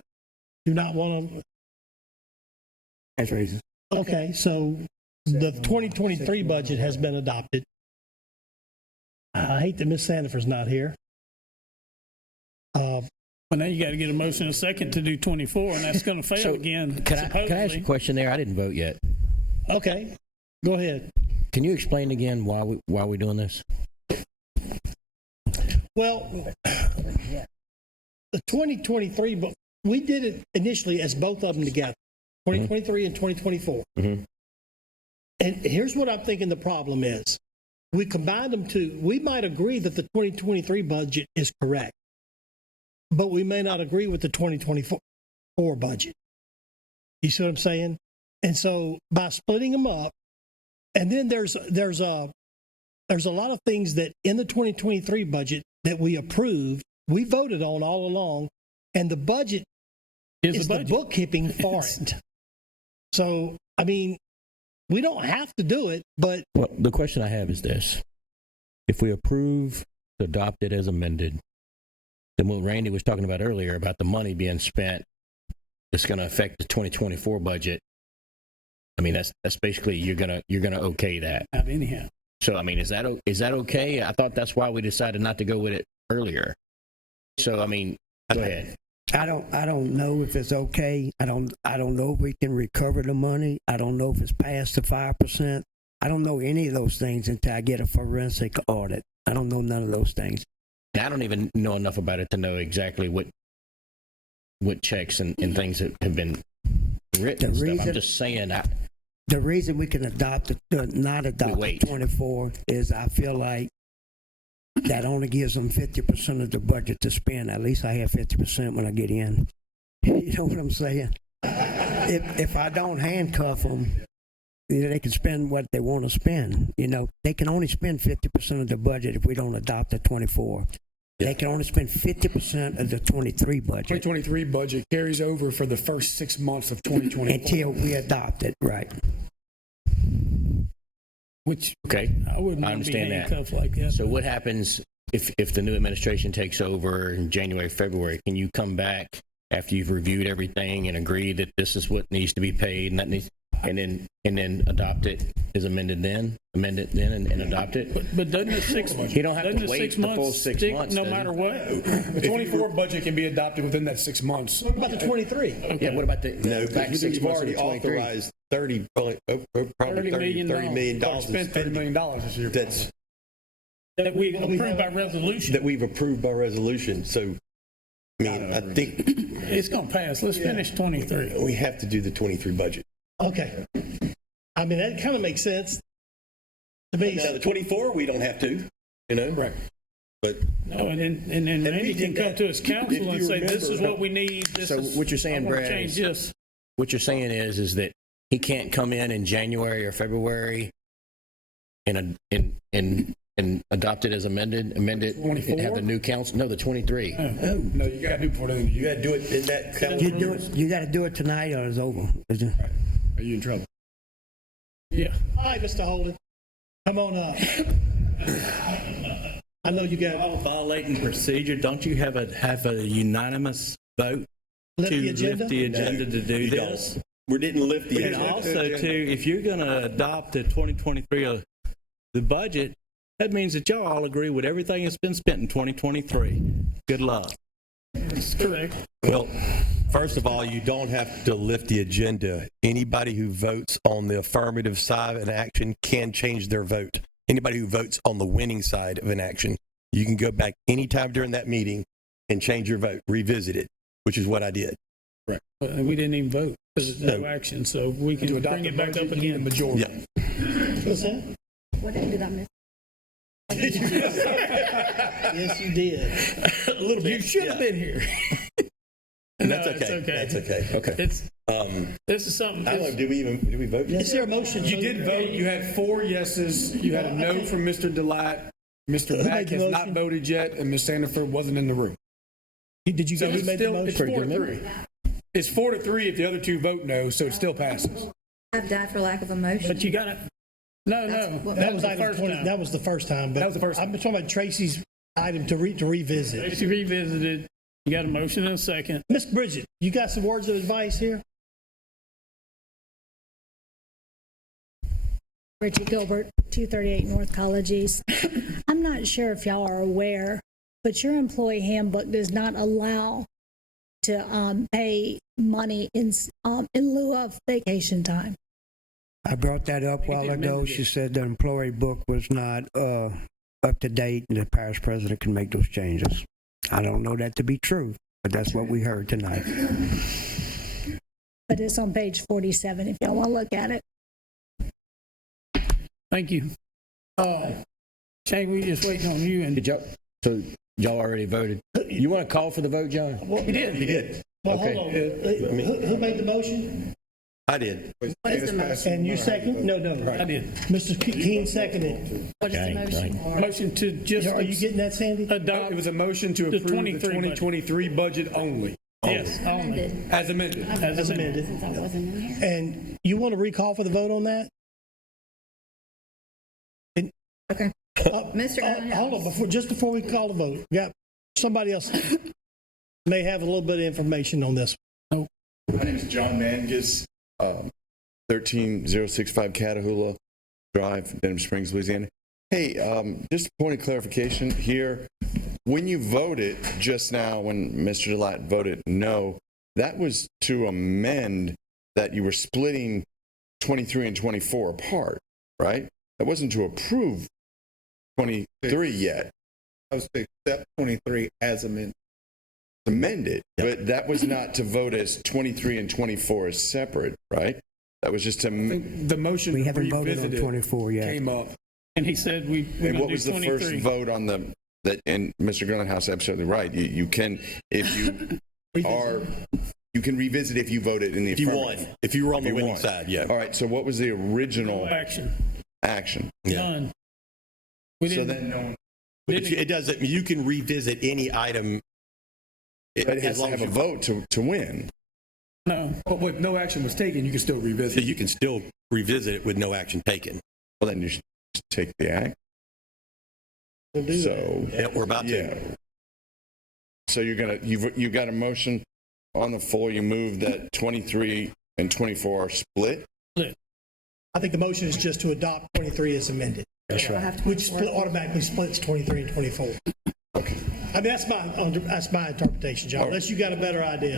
Do not want to. That's raises. Okay, so the 2023 budget has been adopted. I hate that Ms. Sandifer's not here. Well, now you got to get a motion and a second to do 24, and that's going to fail again, Can I ask a supposedly. question there? I didn't vote yet. Okay, go ahead. Can you explain again why we're doing this? Well, the 2023, but we did it initially as both of them together, 2023 and 2024. Mm-hmm. And here's what I'm thinking the problem is. We combined them we might agree that the 2023 budget is correct, but we may not agree with the 2024 budget. You see what I'm saying? And so by splitting them up, and then there's a lot of things that in the 2023 budget that we approved, we voted on all along, and the budget is the bookkeeping for it. So, I mean, we don't have to do it, but... Well, the question I have is this. If we approve to adopt it as amended, then what Randy was talking about earlier about the money being spent, it's going to affect the 2024 budget. I mean, that's basically you're gonna okay that. Anyhow. So, I mean, is that okay? I thought that's why we decided not to go with it earlier. So, I mean, go ahead. I don't know if it's okay. I don't know if we can recover the money. I don't know if it's past the 5%. I don't know any of those things until I get a forensic audit. I don't know none of those things. I don't even know enough about it to know exactly what checks and things that have been written and stuff. I'm just saying the reason we can not adopt the 24 is I feel like that only gives them 50% of the budget to spend. At least I have 50% when I get in. You know what I'm saying? If I don't handcuff them, they can spend what they want to spend. You know, they can only spend 50% of the budget if we don't adopt the 24. They can only spend 50% of the 23 budget. 2023 budget carries over for the first 6 months of 2024. Until we adopt it, right. Which, okay, I wouldn't I understand be that. handcuffed like that. So what happens if the new administration takes over in January, February? Can you come back after you've reviewed everything and agree that this is what needs to be paid and that needs, and then adopt it as amend it then and adopt it? But doesn't the 6 months? You don't have to wait the full 6 months. No does it? matter what. The 24 budget can be adopted within that 6 months. What about the 23? Okay. Yeah, what about the No, back because 6 you've months of already the 23? authorized $30 million Spent $30 million this year. That we approved by resolution. that we've approved by resolution. So, I mean, I think It's going to pass. Let's finish 23. we have to do the 23 budget. Okay. I mean, that kind of makes sense to me. Now, the 24, we don't have to, you know? Right. But No, and then Randy can come to his council If and you say, this is remember- what we need. So what you're saying, I wanna Brad, change this. what you're saying is that he can't come in January or February and adopt it as amended, amend it, and have a new council? No, the 23. No, you got to do it before the end of the you year. got to do it in that calendar. You got to do it tonight or it's over. Are you in trouble? Yeah. All right, Mr. Holden, come on up. I know you got Violating procedure, don't you have a unanimous vote lift to the agenda. lift the agenda to do We this? don't. We didn't lift the And agenda. also, too, if you're going to adopt the 2023, the budget, that means that y'all all agree with everything that's been spent in 2023. Good luck. That's correct. Well, first of all, you don't have to lift the agenda. Anybody who votes on the affirmative side of an action can change their vote. Anybody who votes on the winning side of an action, you can go back anytime during that meeting and change your vote, revisit it, which is what I did. But we didn't even vote. There's no action, so we can To adopt bring the it back budget, up you need a again. majority. Yeah. What's that? What did I miss? Yes, you did. A little bit. You should have been here. And No, that's okay. it's okay. That's okay. Okay. It's, Um, this is something. I don't know, did we vote yet? Is there a motion? You did vote. You had 4 yeses. You had a no from Mr. Delight. Mr. Who Mack made the has not motion? voted yet, and Ms. Sandifer wasn't in the room. Did you So get who it's made the still, motion? it's 4-3. It's 4-3 if the other two vote no, so it still passes. I've died for lack of a motion. But you got to, no, That was the item first 20. time. That was the first time. But That was the first I'm talking about Tracy's item to revisit. Tracy revisited. You got a motion and a second. Miss Bridget, you got some words of advice here? Richie Gilbert, 238 North College East. I'm not sure if y'all are aware, but your employee handbook does not allow to pay money in lieu of vacation time. I brought that up a while ago. She said the employee book was not up to date and the parish president can make those changes. I don't know that to be true, but that's what we heard tonight. But it's on page 47 if y'all want to look at it. Thank you. Shane, we just waiting on you. And So y'all already voted. You want to call for the vote, John? he did. Well, Okay. hold on. Who made the motion? I did. What is the motion? And you second? No. I did. Mr. Keene seconded. What is the motion? Motion to just Are you getting that, Sandy? adopt. It was a motion to The approve the 2023 budget only, Yes, only. as amended. As amended. Since I wasn't in here. And you want to recall for the vote on that? Okay. Mr. Hold on, before we call the vote, we got somebody else may have a little bit of information on this. My name is John Mangus, 13065 Catahoula Drive, Denham Springs, Louisiana. Hey, just a point of clarification here. When you voted just now, when Mr. Delatte voted no, that was to amend that you were splitting 23 and 24 apart, right? That wasn't to approve 23 yet. I was to accept 23 as amended. Amended, but that was not to vote as 23 and 24 as separate, right? That was just to. The motion We to haven't voted on revisit it 24 yet. came up. And he said we're And going what to was do the 23. first vote on the, that, and Mr. Grillenhouse is absolutely right. You can, if you are, you can revisit if you voted in the If you affirmative. won. If you were on the If you winning won. side, yeah. All right, so what was the original Action. action? Done. We So didn't. then no one, But it doesn't, you can revisit any item. but it has as to long have as a you vote to win. No. But if no action was taken, you can still So revisit. you can still revisit it with no action taken. Well, then you should just take the act. We'll do that. So, Yeah, we're about to. yeah. So you've got a motion on the floor. You move that 23 and 24 are split. I think the motion is just to adopt 23 as amended. That's right. Which automatically splits 23 and 24. Okay. I mean, that's my interpretation, John, unless you got a better idea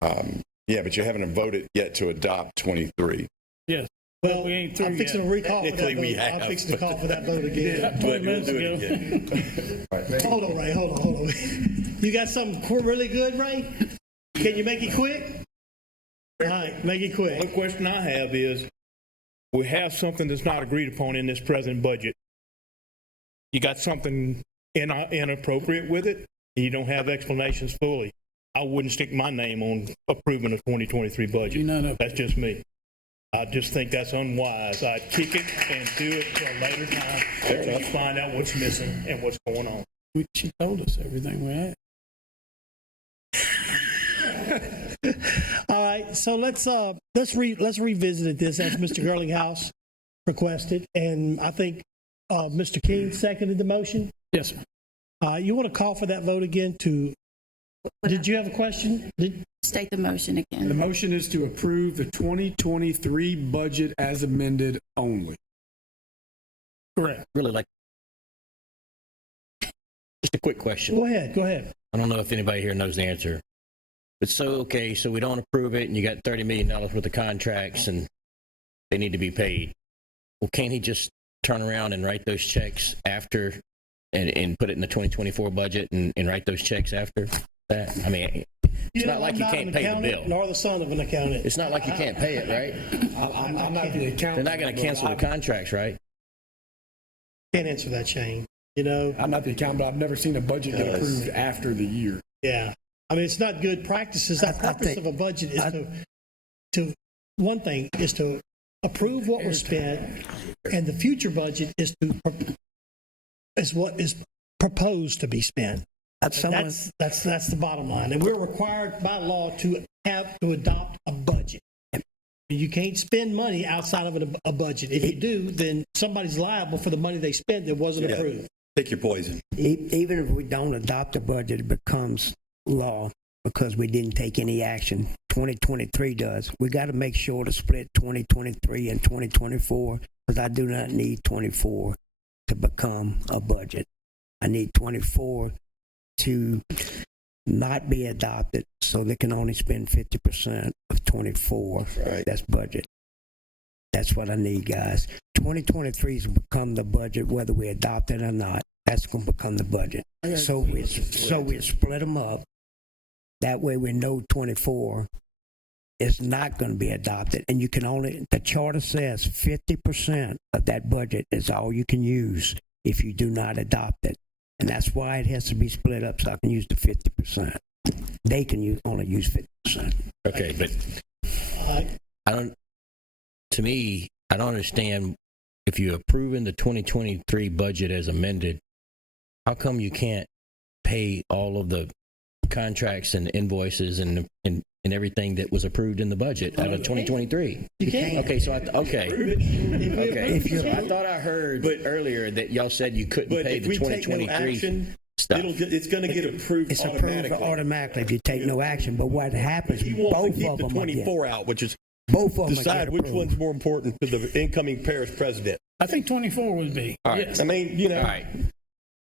there. Yeah, but you haven't voted yet to adopt 23. Yes. Well, we ain't through I'm fixing yet. to recall for that Technically, we vote. I'm have. fixing to call for that vote again. 20 minutes ago. Hold on, Ray, hold on. You got something really good, Ray? Can you make it quick? All right, make it quick. One question I have is, we have something that's not agreed upon in this present budget. You got something inappropriate with it, and you don't have explanations fully. I wouldn't stick my name on approving a 2023 budget. That's just me. I just think that's unwise. I'd kick it and do it till a later time until you find out what's missing and what's going on. She told us everything we had. All right, so let's revisit this as Mr. Girlinghouse requested, and I think Mr. King seconded the motion. Yes, sir. You want to call for that vote again to? Did you have a question? State the motion again. The motion is to approve the 2023 budget as amended only. Correct. Really like. Just a quick question. Go ahead. I don't know if anybody here knows the answer. But so we don't approve it, and you got $30 million worth of contracts, and they need to be paid. Well, can't he just turn around and write those checks after and put it in the 2024 budget and write those checks after that? I mean, it's not like you can't pay the bill. Nor the son of an accountant. It's not like you can't pay it, right? I'm not the accountant. They're not going to cancel the contracts, right? Can't answer that, Shane. You know, I'm not the accountant, but I've never seen a budget get approved after the year. yeah. I mean, it's not good practices. The purpose of a budget is to one thing is to approve what was spent, and the future budget is what is proposed to be spent. That's the bottom line, and we're required by law to adopt a budget. You can't spend money outside of a budget. If you do, then somebody's liable for the money they spent that wasn't approved. Pick your poison. Even if we don't adopt a budget, it becomes law because we didn't take any action. 2023 does. We got to make sure to split 2023 and 2024 because I do not need 24 to become a budget. I need 24 to not be adopted, so they can only spend 50% of 24. Right. That's budget. That's what I need, guys. 2023 is become the budget, whether we adopt it or not. That's going to become the budget. So we split them up. That way we know 24 is not going to be adopted. And you can only, the charter says 50% of that budget is all you can use if you do not adopt it. And that's why it has to be split up so I can use the 50%. They can only use 50%. Okay, but I don't, to me, I don't understand if you're approving the 2023 budget as amended, how come you can't pay all of the contracts and invoices and everything that was approved in the budget out of 2023? You can. Okay, so I thought I heard earlier that y'all said you couldn't pay the 2023 stuff. It's going to get approved It's approved automatically if you take no action. But what happens, both of them the 24 out, which is both of them decide which one's more important to the incoming parish president. I think 24 would be. All right. Yes. I mean, you know. All right.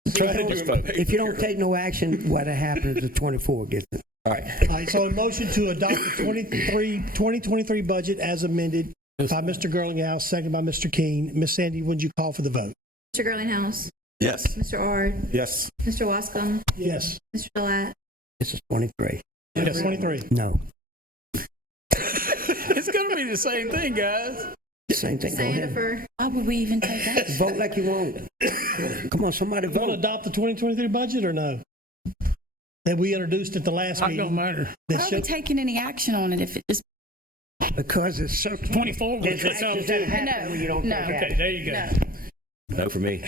If you don't take no action, what happens is the 24 gets it. All right. All right, so a motion to adopt the 2023 budget as amended by Mr. Girlinghouse, second by Mr. King. Ms. Sandy, would you call for the vote? Mr. Girlinghouse? Yes. Mr. Ard? Yes. Mr. Wascom? Yes. Mr. Delat? This is 23. Yes, 23. No. It's going to be the same thing, guys. Same thing. Go ahead. Sandifer? Why would we even take that? Vote like you want. Come on, somebody Want to vote. adopt the 2023 budget or no? That we introduced at the last It meeting. don't matter. That Why are we taking any action on it if it just? Because it's so 24 was It's its own actions that too. happen when you don't No. take Okay, action. there you go. No. No for me.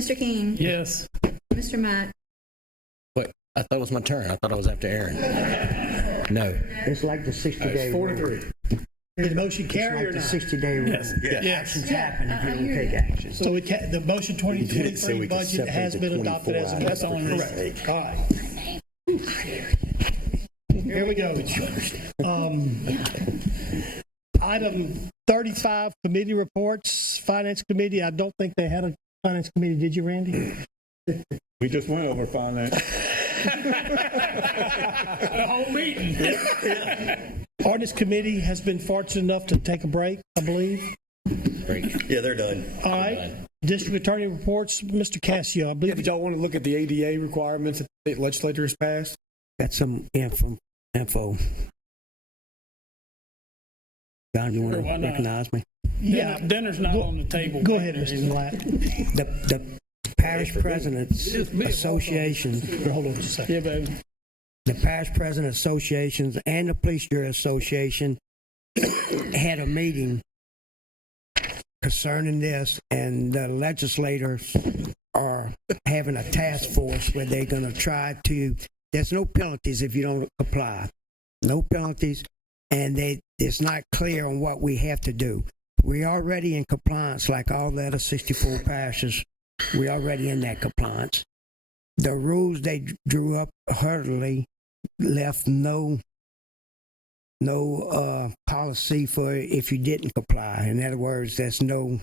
Mr. King? Yes. Mr. Mack? But I thought it was my turn. I thought I was after Aaron. No. It's like the 60-day rule. Did the motion carry or It's like not? the 60-day rule. Yes. Yes. Actions happen if I you hear don't take you. action. So the motion 2023 budget has been adopted as amended. That's only Correct. All right. Here we go. Item 35, committee reports, Finance Committee. I don't think they had a Finance Committee, did you, Randy? We just went over finance. The whole meeting. Ordinance Committee has been fortunate enough to take a break, I believe. Yeah, they're done. All right. District Attorney reports, Mr. Cassio, I believe. Did y'all want to look at the ADA requirements that the legislature has passed? Got some info. Don, you want Sure, to why not? recognize me? Yeah. Dinner's not on the table. Go ahead, Mr. Blatt. The Parish Presidents Association, Hold on just a second. Yeah, baby. the Parish President Associations and the Police Jury Association had a meeting concerning this, and the legislators are having a task force where they're going to try to, there's no penalties if you don't comply. No penalties, and it's not clear on what we have to do. We're already in compliance like all the other 64 parishes. We're already in that compliance. The rules they drew up hurriedly left no policy for if you didn't comply. In other words, there's no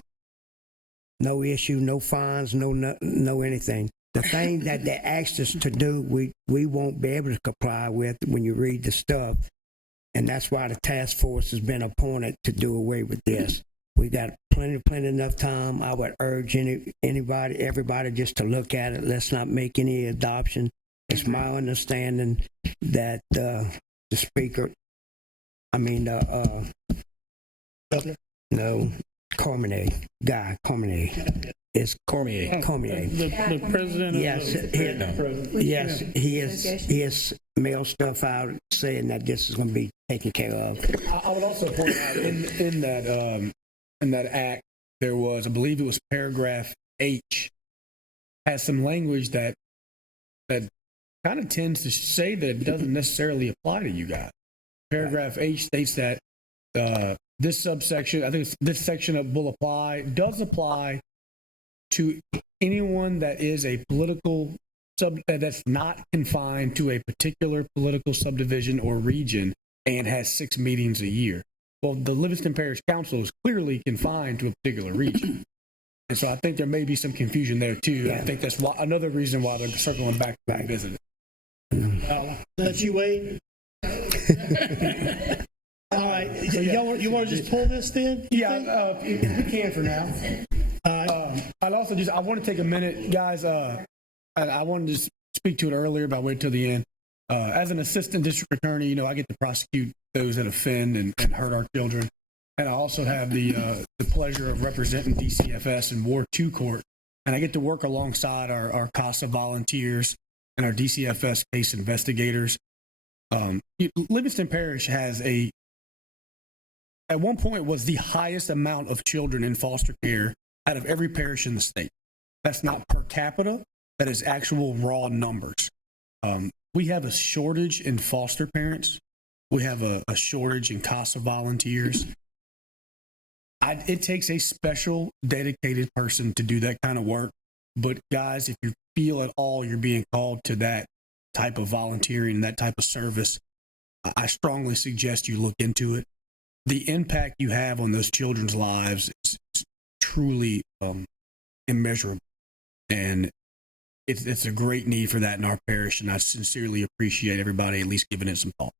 issue, no fines, no anything. The thing that they asked us to do, we won't be able to comply with when you read the stuff, and that's why the task force has been appointed to do away with this. We got plenty enough time. I would urge everybody just to look at it. Let's not make any adoption. It's my understanding that the speaker, Governor? no, Cormier, is Cormier. The president of Yes, the... yes, he has mailed stuff out saying that this is going to be taken care of. I would also point out in that act, there was, I believe it was paragraph H, has some language that kind of tends to say that it doesn't necessarily apply to you guys. Paragraph H states that this subsection, I think it's this section does apply to anyone that is a political that's not confined to a particular political subdivision or region and has 6 meetings a year. Well, the Livingston Parish Council is clearly confined to a particular region. And so I think there may be some confusion there too. I think that's another reason why they're circling back to back visiting. Let you wait. All right, you want to just pull this then? Yeah, if we can for now. I'd also I want to take a minute, guys. I wanted to speak to it earlier, but I waited till the end. As an assistant district attorney, I get to prosecute those that offend and hurt our children. And I also have the pleasure of representing DCFS in Ward 2 court. And I get to work alongside our CASA volunteers and our DCFS case investigators. Livingston Parish has at one point was the highest amount of children in foster care out of every parish in the state. That's not per capita, that is actual raw numbers. We have a shortage in foster parents. We have a shortage in CASA volunteers. It takes a special, dedicated person to do that kind of work. But guys, if you feel at all you're being called to that type of volunteering and that type of service, I strongly suggest you look into it. The impact you have on those children's lives is truly immeasurable. And it's a great need for that in our parish, and I sincerely appreciate everybody at least giving it some thought.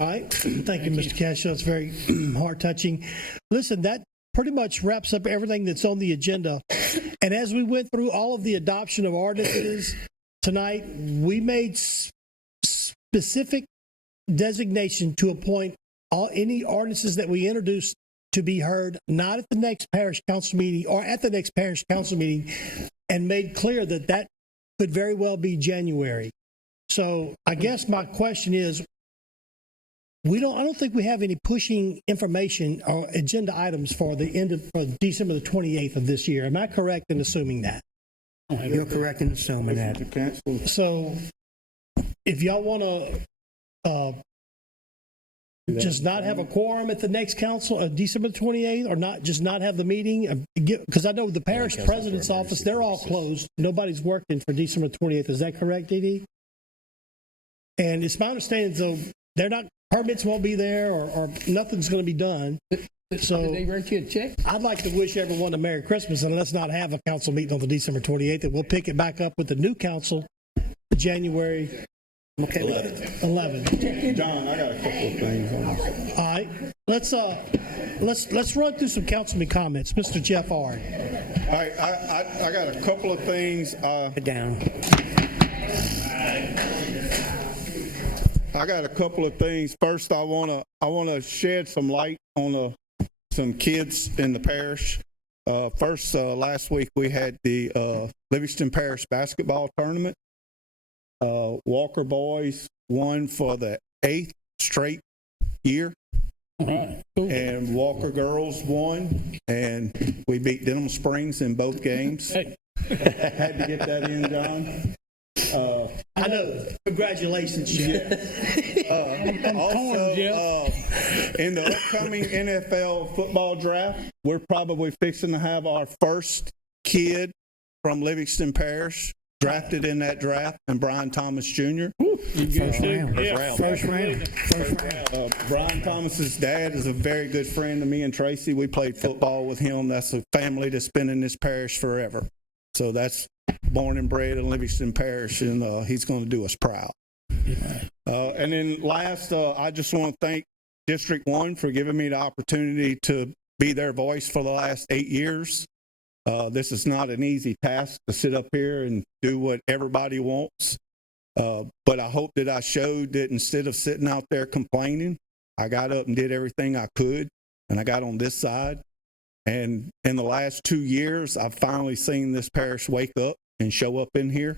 All right. Thank you, Mr. Cascio. It's very heart-touching. Listen, that pretty much wraps up everything that's on the agenda. And as we went through all of the adoption of ordinances tonight, we made specific designation to appoint any ordinances that we introduced to be heard not at the next parish council meeting or at the next parish council meeting, and made clear that could very well be January. So I guess my question is, I don't think we have any pushing information or agenda items for December the 28th of this year. Am I correct in assuming that? You're correct in assuming that. So if y'all want to just not have a quorum at the next council, December 28th, or not have the meeting, because I know the parish president's office, they're all closed. Nobody's working for December 28th. Is that correct, Dee Dee? And it's my understanding, so permits won't be there, or nothing's going to be done. So Did they write you a check? I'd like to wish everyone a Merry Christmas, and let's not have a council meeting on the December 28th, and we'll pick it back up with the new council January 11th. John, I got a couple of things on this. All right, let's run through some councilman comments. Mr. Jeff Ard. All right, I got a couple of things. I got a couple of things. First, I want to shed some light on some kids in the parish. First, last week we had the Livingston Parish basketball tournament. Walker boys won for the 8th straight year. All right. Cool. And Walker girls won, and we beat Denham Springs in both games. Hey. Had to get that in, John. I know. Congratulations, Jeff. Also, in the upcoming NFL football draft, we're probably fixing to have our first kid from Livingston Parish drafted in that draft, and Brian Thomas Jr. First round. Brian Thomas's dad is a very good friend of me and Tracy. We played football with him. That's a family that's been in this parish forever. So that's born and bred in Livingston Parish, and he's going to do us proud. And then last, I just want to thank District 1 for giving me the opportunity to be their voice for the last 8 years. This is not an easy task to sit up here and do what everybody wants. But I hope that I showed that instead of sitting out there complaining, I got up and did everything I could, and I got on this side. And in the last 2 years, I've finally seen this parish wake up and show up in here,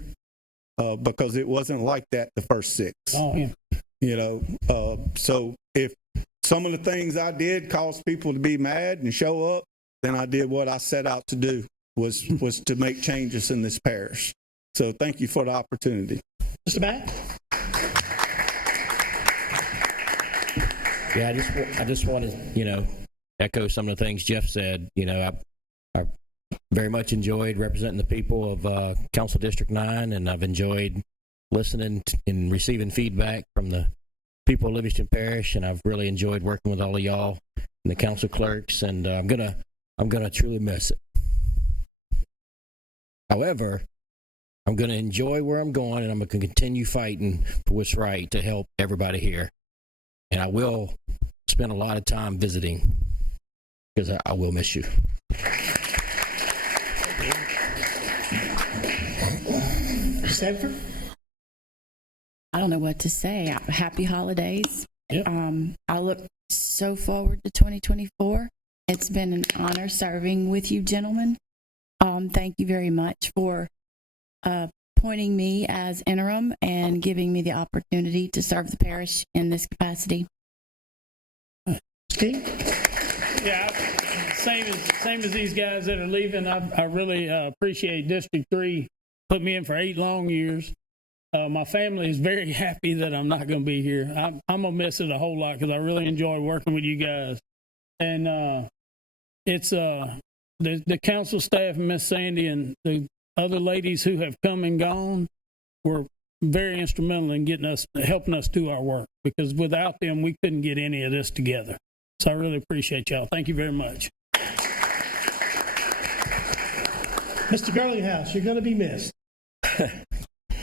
because it wasn't like that the first 6. Oh, yeah. So if some of the things I did caused people to be mad and show up, then I did what I set out to do, was to make changes in this parish. So thank you for the opportunity. Mr. Matt? Yeah, I just want to, echo some of the things Jeff said. I very much enjoyed representing the people of Council District 9, and I've enjoyed listening and receiving feedback from the people of Livingston Parish, and I've really enjoyed working with all of y'all and the council clerks, and I'm gonna truly miss it. However, I'm gonna enjoy where I'm going, and I'm gonna continue fighting for what's right to help everybody here. And I will spend a lot of time visiting because I will miss you. Sanford? I don't know what to say. Happy holidays. Yep. I look so forward to 2024. It's been an honor serving with you gentlemen. Thank you very much for appointing me as interim and giving me the opportunity to serve the parish in this capacity. Steve? Yeah, same as these guys that are leaving. I really appreciate District 3. Put me in for 8 long years. My family is very happy that I'm not going to be here. I'm going to miss it a whole lot because I really enjoy working with you guys. And it's the council staff and Miss Sandy and the other ladies who have come and gone were very instrumental in helping us do our work, because without them, we couldn't get any of this together. So I really appreciate y'all. Thank you very much. Mr. Garlinghouse, you're going to be missed.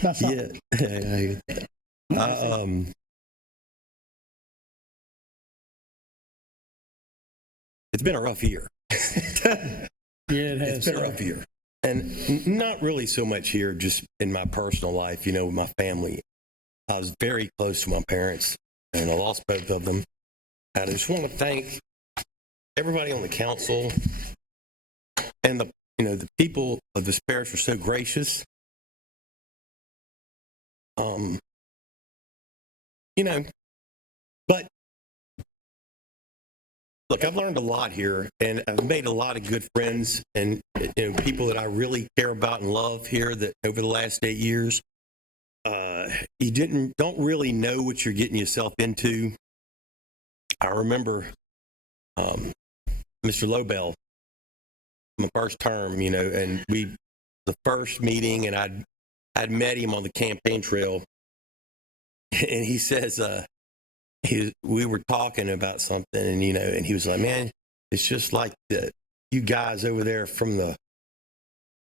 That's all. Yeah. It's been a rough year. Yeah, it has. It's been a rough year. And not really so much here, just in my personal life, with my family. I was very close to my parents, and I lost both of them. I just want to thank everybody on the council, and the people of this parish were so gracious. But look, I've learned a lot here, and I've made a lot of good friends, and people that I really care about and love here. That over the last 8 years, you don't really know what you're getting yourself into. I remember Mr. Lobel, my first term, and the first meeting, and I'd met him on the campaign trail, and he says, we were talking about something, and and he was like, man, it's just like you guys over there from the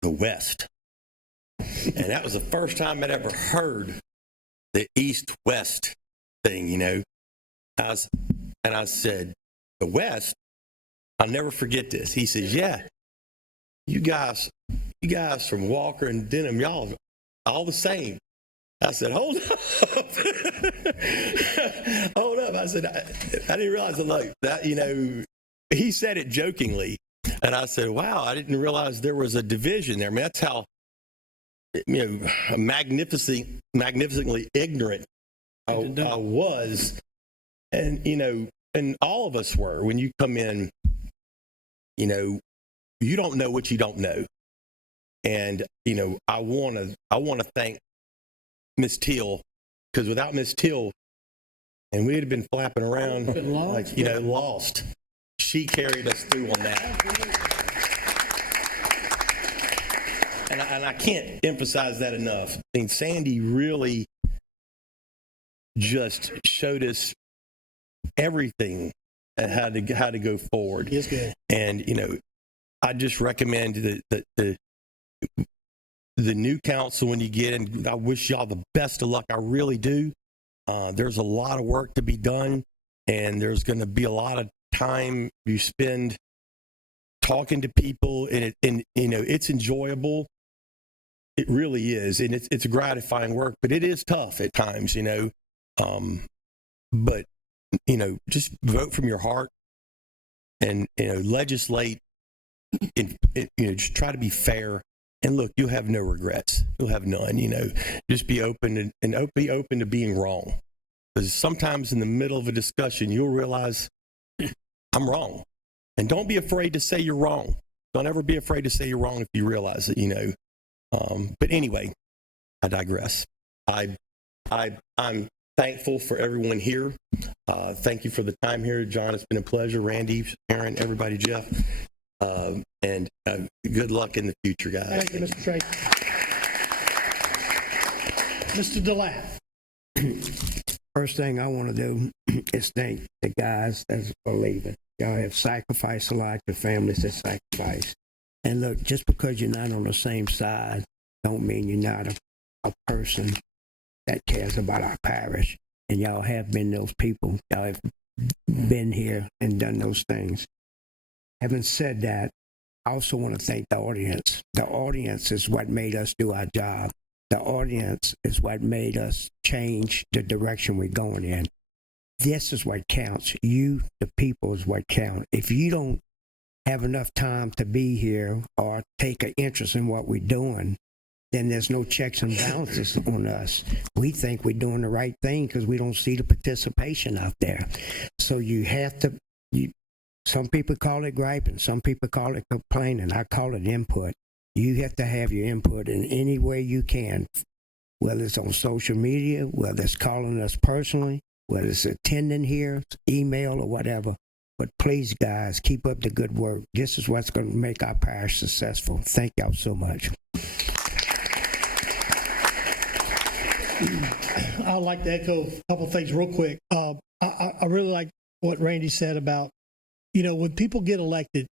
West. And that was the first time I'd ever heard the East-West thing, And I said, the West? I'll never forget this. He says, yeah, you guys from Walker and Denham, y'all all the same. I said, hold up. Hold up. I said, I didn't realize that, he said it jokingly. And I said, wow, I didn't realize there was a division there. I mean, that's how, magnificently ignorant I was. And, and all of us were. When you come in, you don't know what you don't know. And, I want to thank Miss Teal, because without Miss Teal, and we'd have been flapping around lost. She carried us through on that. And I can't emphasize that enough. I mean, Sandy really just showed us everything and how to go forward. Yes, good. And, I just recommend that the new council, when you get in, I wish y'all the best of luck. I really do. There's a lot of work to be done, and there's going to be a lot of time you spend talking to people, and it's enjoyable. It really is, and it's a gratifying work, but it is tough at times, But just vote from your heart, and legislate, and just try to be fair. And look, you'll have no regrets. You'll have none. Just be open and be open to being wrong, because sometimes in the middle of a discussion, you'll realize I'm wrong, and don't be afraid to say you're wrong. Don't ever be afraid to say you're wrong if you realize it. But anyway, I digress. I'm thankful for everyone here. Thank you for the time here, John. It's been a pleasure. Randy, Aaron, everybody, Jeff. And good luck in the future, guys. Thank you, Mr. Tracy. Mr. DeLapp. First thing I want to do is thank the guys that are leaving. Y'all have sacrificed a lot. Your families have sacrificed. And look, just because you're not on the same side, don't mean you're not a person that cares about our parish. And y'all have been those people. Y'all have been here and done those things. Having said that, I also want to thank the audience. The audience is what made us do our job. The audience is what made us change the direction we're going in. This is what counts. You, the people, is what counts. If you don't have enough time to be here or take an interest in what we're doing, then there's no checks and balances on us. We think we're doing the right thing because we don't see the participation out there. So you have to, some people call it griping, some people call it complaining. I call it input. You have to have your input in any way you can, whether it's on social media, whether it's calling us personally, whether it's attending here, email or whatever. But please, guys, keep up the good work. This is what's going to make our parish successful. Thank y'all so much. I'd like to echo a couple of things real quick. I really like what Randy said about, when people get elected,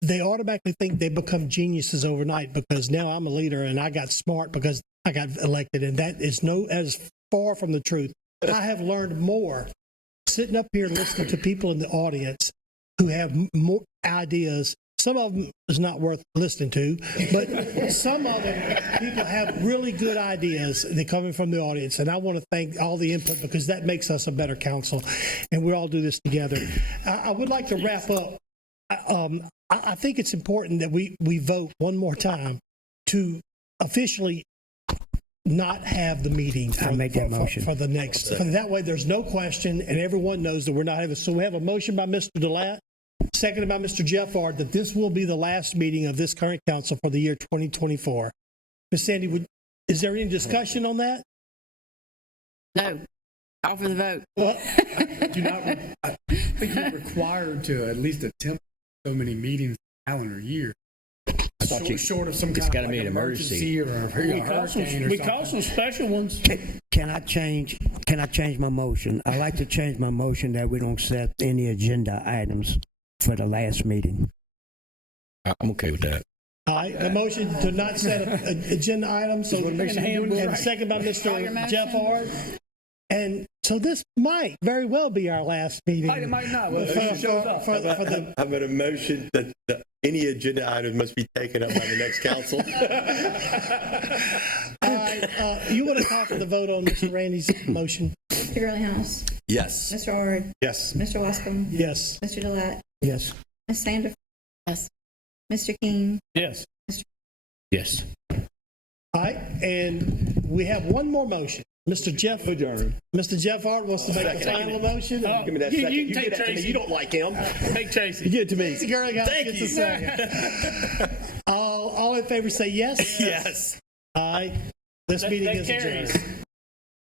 they automatically think they become geniuses overnight because now I'm a leader and I got smart because I got elected. And that is as far from the truth. I have learned more sitting up here listening to people in the audience who have more ideas. Some of them is not worth listening to, but some of them, people have really good ideas. They're coming from the audience. And I want to thank all the input because that makes us a better council. And we all do this together. I would like to wrap up. I think it's important that we vote one more time to officially not have the meeting for the next. That way there's no question and everyone knows that we're not having. So we have a motion by Mr. DeLatte, seconded by Mr. Jeffard, that this will be the last meeting of this current council for the year 2024. Ms. Sandy, is there any discussion on that? No. Call for the vote. I think you're required to at least attempt so many meetings a calendar year. Short of some kind of like emergency or a hurricane or we call some special ones. Can I change my motion? I'd like to change my motion that we don't set any agenda items for the last meeting. I'm okay with that. All right, the motion to not set an agenda item, so and second by Mr. Jeff Hart. And so this might very well be our last meeting. It might not. I'm going to motion that any agenda item must be taken up by the next council. All right, you want to call for the vote on Mr. Randy's motion? Mr. Girlinghouse. Yes. Mr. Ard. Yes. Mr. Wescombe. Yes. Mr. DeLatte. Yes. Ms. Sanders. Yes. Mr. King. Yes. Yes. All right, and we have one more motion. Mr. Jeff Hart wants to make the final motion. Give me that second. You take Tracy. You don't like him. Take Tracy. Give it to me. Mr. Girlinghouse gets a second. All in favor say yes? Yes. All right, this meeting is carries. adjourned.